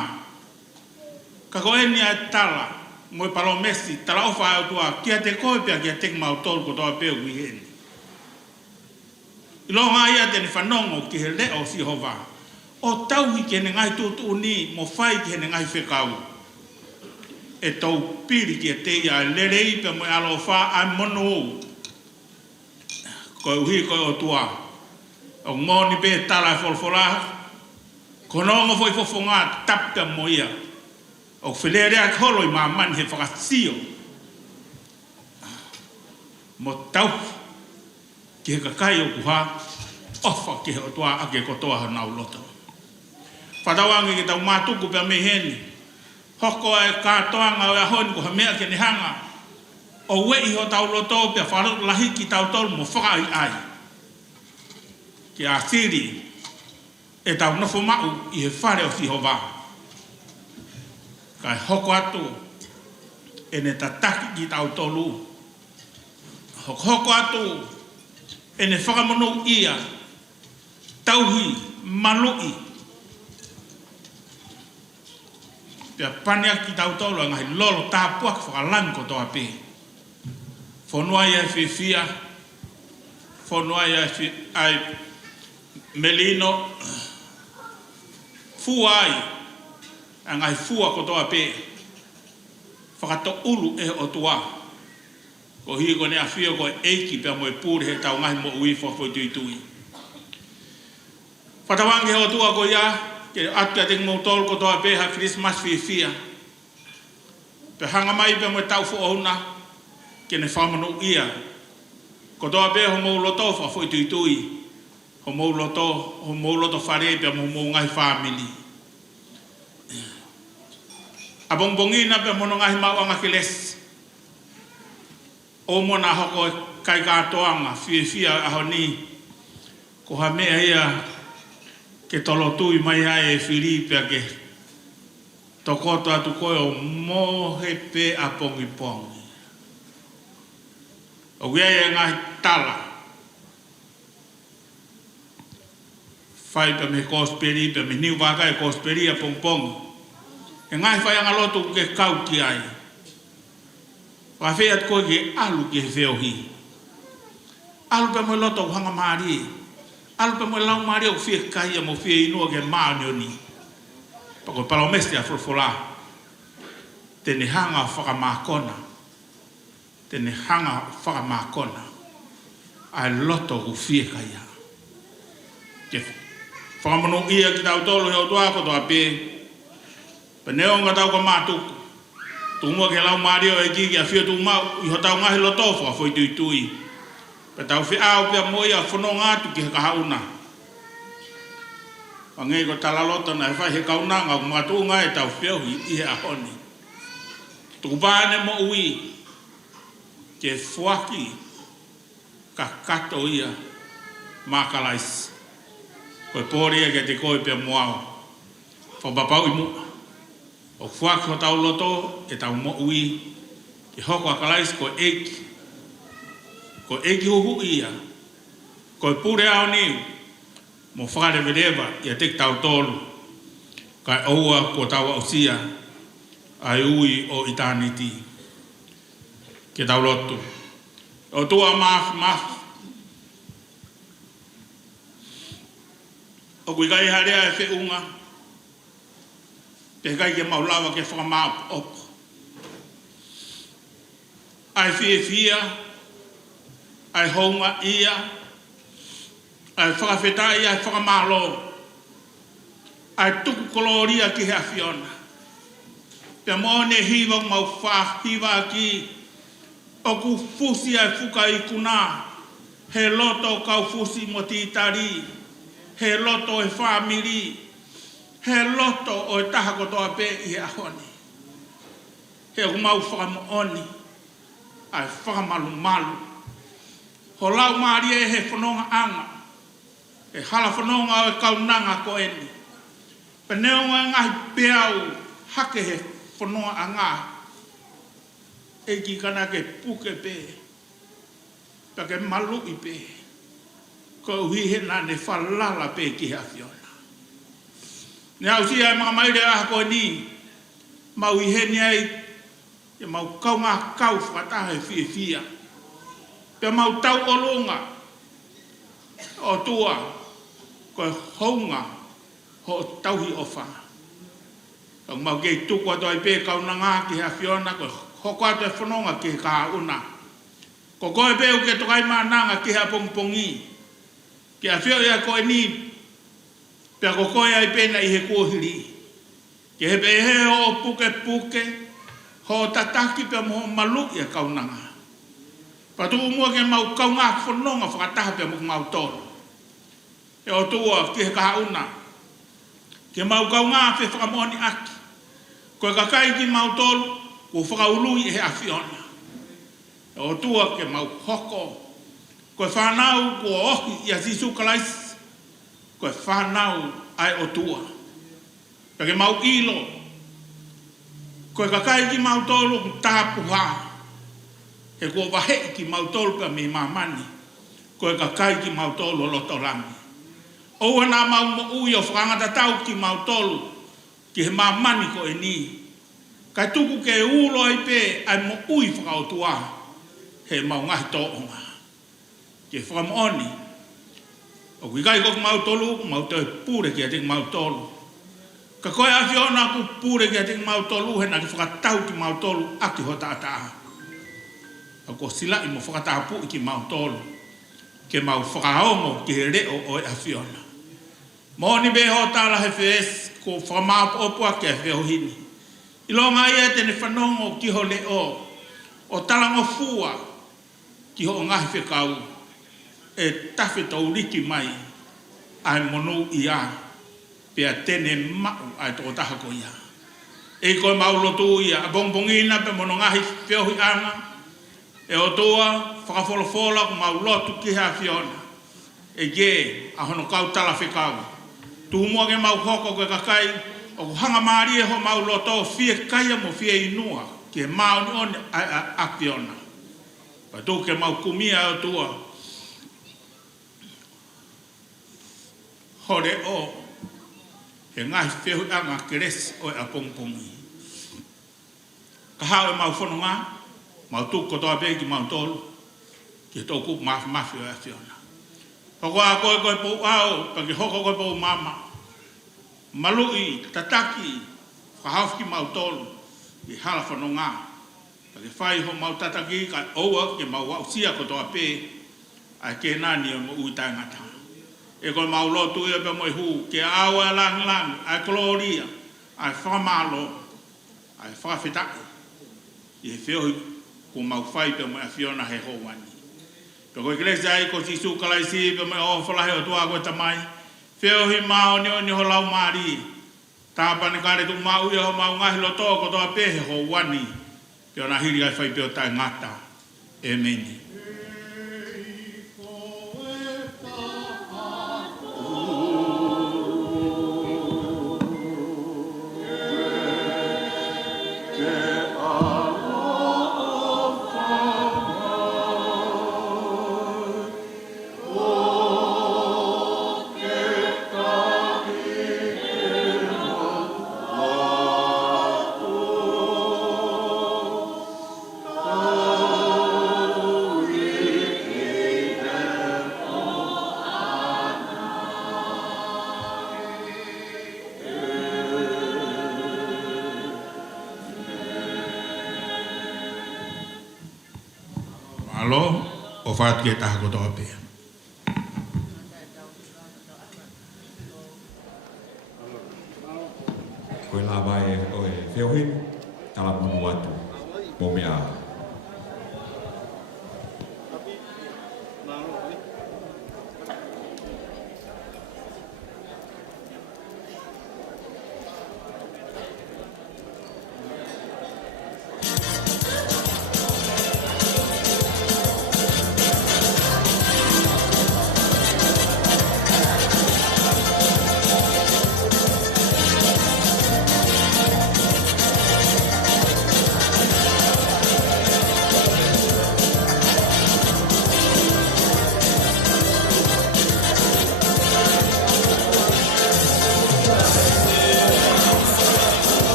Ka ko eni a tala mo palo mesi tala o fa tua ki te ko pe ki te mau tol ko to pe wi hen. Ilo nga ia te fanongo ki hele o si hova. O tau hi ke ngai tu ni mo fai ke ngai whekau. E tau piri ki te ia lerei pe mo alo fa a mono. Ko hui ko o tua. O ngoni pe tala folfola. Konongo foi fofonga tapta moia. O felere a kolo i maman he whakasio. Mo tau ki he kakai o kuha ofa ki he o toa ake kotoa hanau loto. Whatawangi ki tau mātuku pia me heni. Hoko e kātoanga o e ahoni ko ha mea ke ni hanga. O wei ho tau loto pia wharot lahi ki tau tolu mo whakai ai. Ki a siri. E tau nofo mau i he whare o si hova. Kai hoko atu e ne tataki ki tau tolu. Hoko atu e ne whakamono ia tauhi malui. Pia pania ki tau tolu ngahi lolo tāpuak whakalanko toa pe. Whonua ia whiwhia. Whonua ia ai melino. Fuai angai fua kotoa pe whakato ulu e o tua ko hi ko ne a fio ko eiki pe mo e puri he tau ngai mo ui fo tui whatawangi o tua ko ia ke atua te ngau tol kotoa pe ha Christmas fia pe hanga mai pe mo e tau fo ona ke ne whamano ia kotoa pe ho mo loto fo tui ho mo loto whare pe mo ngai family. Abongbongina pe mono ngai mau anga kiles. O mona hoko kai katoanga fia ahoni. ko ha mea ia ke tolo tui mai ai e Filipe ke tokoto atu koe o mohe pe a pongi pongi. O wea ia ngahi tala. Fai pe me kosperi, pe me niu waka e kosperi a pong pongi. E ngahi whai anga lotu ke kau ki ai. Whawhea koe ke alu ki he wheo hi. Alu pe mo loto hanga maari. Alu pe mo lau maari o whia kai a mo whia inua ke maani o ni. Pako palomeste a frofola. Tene hanga whakamakona. Tene hanga whakamakona. Ai loto u whia kai a. Ke whakamano ia ki tau tolo heo tua koto a pe. Peneo nga tau ka mātuku. Tungua ke lau maari o e ki a whia tu mau. Iho tau ngahi loto whaka foi tui tui. Pe tau whi au pia moi a whono ngātu ki he kahauna. Pangei ko talalota na e whai he kaunanga o mātu ngā e tau whiauhi i he ahoni. Tuku pāne mo ui ke whuaki ka kato ia mākalais. Koe pōria ke te koe pia moao. Whapapau i mua. O whuaki ho tau loto e tau mo ui ke hoko akalais koe eiki. Ko eki huhu ia, ko pure au niu, mo whare verewa ia tek tau tolu, kai oua ko tau au sia, ai ui o itaniti, ke tau lotu. O tua maf, o kui kai harea e whiunga, pe kai ke maulawa ke whakamau opo. Ai fia, ai honga ia, ai whakawheta ia, ai whakamalo, ai tuku koloria ki hea whiona. Pea mone hiwa mau hiwa ki, o ku fusi ai fuka i kuna, he loto kau fusi mo titari, he loto e whamiri, he loto o e taha kotoa pe i hea honi. He ku mau whakamooni, ai whakamalu. Ho lau maari e he whanonga anga. E hala whanonga o e kaunanga ko eni. Peneo ngahi peau hake he whanonga anga. E ki kana ke puke pe. Pa ke malu i pe. Ko uhi he na ne whalala pe ki hea whiona. Ne au si ai mga maire aha ko ni. Mau i he ni ai. E mau kaunga kau whatahe fia. Pea mau tau olonga o tua koe honga ho tauhi ofa. Kau mau kei tuku ato ai pe kaunanga ki hea whiona koe hoko ato e whanonga ki he kauna. Ko koe pe uke tokai mananga ki hea pongpongi. Ki a whio ia koe ni pea ko koe ai pena i he kuohiri. Ki he pe he ho puke ho tataki pea moho malu ia kaunanga. Patu umua ke mau kaunga whanonga whakataha pia muku mau toro. E o tua ki he kahauna. Ke mau kaunga whi whakamoni aki. Koe kakai ki mau toro, ko whakaului e he awhiona. E o tua ke mau hoko. Koe whanau ko ohi i a sisu kalais. Koe whanau ai o tua. Pake mau ilo. Koe kakai ki mau toro ku tāpuha. E kua wahe ki mautolu pa me mamani, koe ka kai ki mautolu loto rami. Oua nā mau mo ui o whakangata tau ki mautolu, ki he mamani ko e ni. Kai tuku ke ulo ai pe, ai mo ui whakautua, he mau ngahi tōonga. Ke whakamooni, o kui kai koku mautolu, mautolu pūre ki a tiki mautolu. Ka koe a whiona ku pūre ki a tiki mautolu, he na ki whakatau ki mautolu, aki ho tātaa. Ko sila i mo whakatapu i ki mau tolu. Ke mau whakaongo ki he reo o e a whiona. Mōni beho tāla he whes ko whakamau opua ke a whio hini. I longa ia tene whanongo ki ho leo. O talango fua ki ho ngahi whekau. E tawhi tau riki mai. Ai monu i a. Pea tene mau ai tō taha ko ia. E koe mau lotu ia. A bongbongina pe mono ngahi whio hi anga. E o toa, whakawholofola ko mau lotu ki hea whiona. e ge a hono kau tala whekau. Tu mua ke mau hoko koe kakai, o hanga maari e ho mau loto fie kaia mo fie inua, ke mau ni on aktiona. Pa tu ke mau kumia o tua. Hore o, he ngahi whihu anga keres o e a pongpongi. Ka hao e mau whono ngā, mau tu kotoa peki mau tolu, ke tōku mafi o e a whiona. Hoko a koe pou au, pa ki hoko koe pou mama. Malui, tataki, whahawhiki mau tolu, i hala whono ngā. Pa ki whai ho mau tataki, ka oua ke mau wausia kotoa pe, a ke nani o mo uitai ngata. E koe mau lotu ia pe mo i hu, ke awa lang, a kloria, a whamalo, a whawhetaki. I he whiohi ko mau whai pe mo a whiona he ho wani. Pe koe kresi ai ko si sukalai si pe mo o whalahe o tua koe tamai, whiohi mao ni ho lau maari. Tāpani kare tu mau ia ho mau ngahi lo tō ko toa pe he ho wani. Pe ona hiri ai whai pe o tai ngata. E meni. Alo, o whaat ke taha kotoa pia. Koe la vai o e whiohin, tala munu atu, mo mea.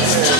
Let's go.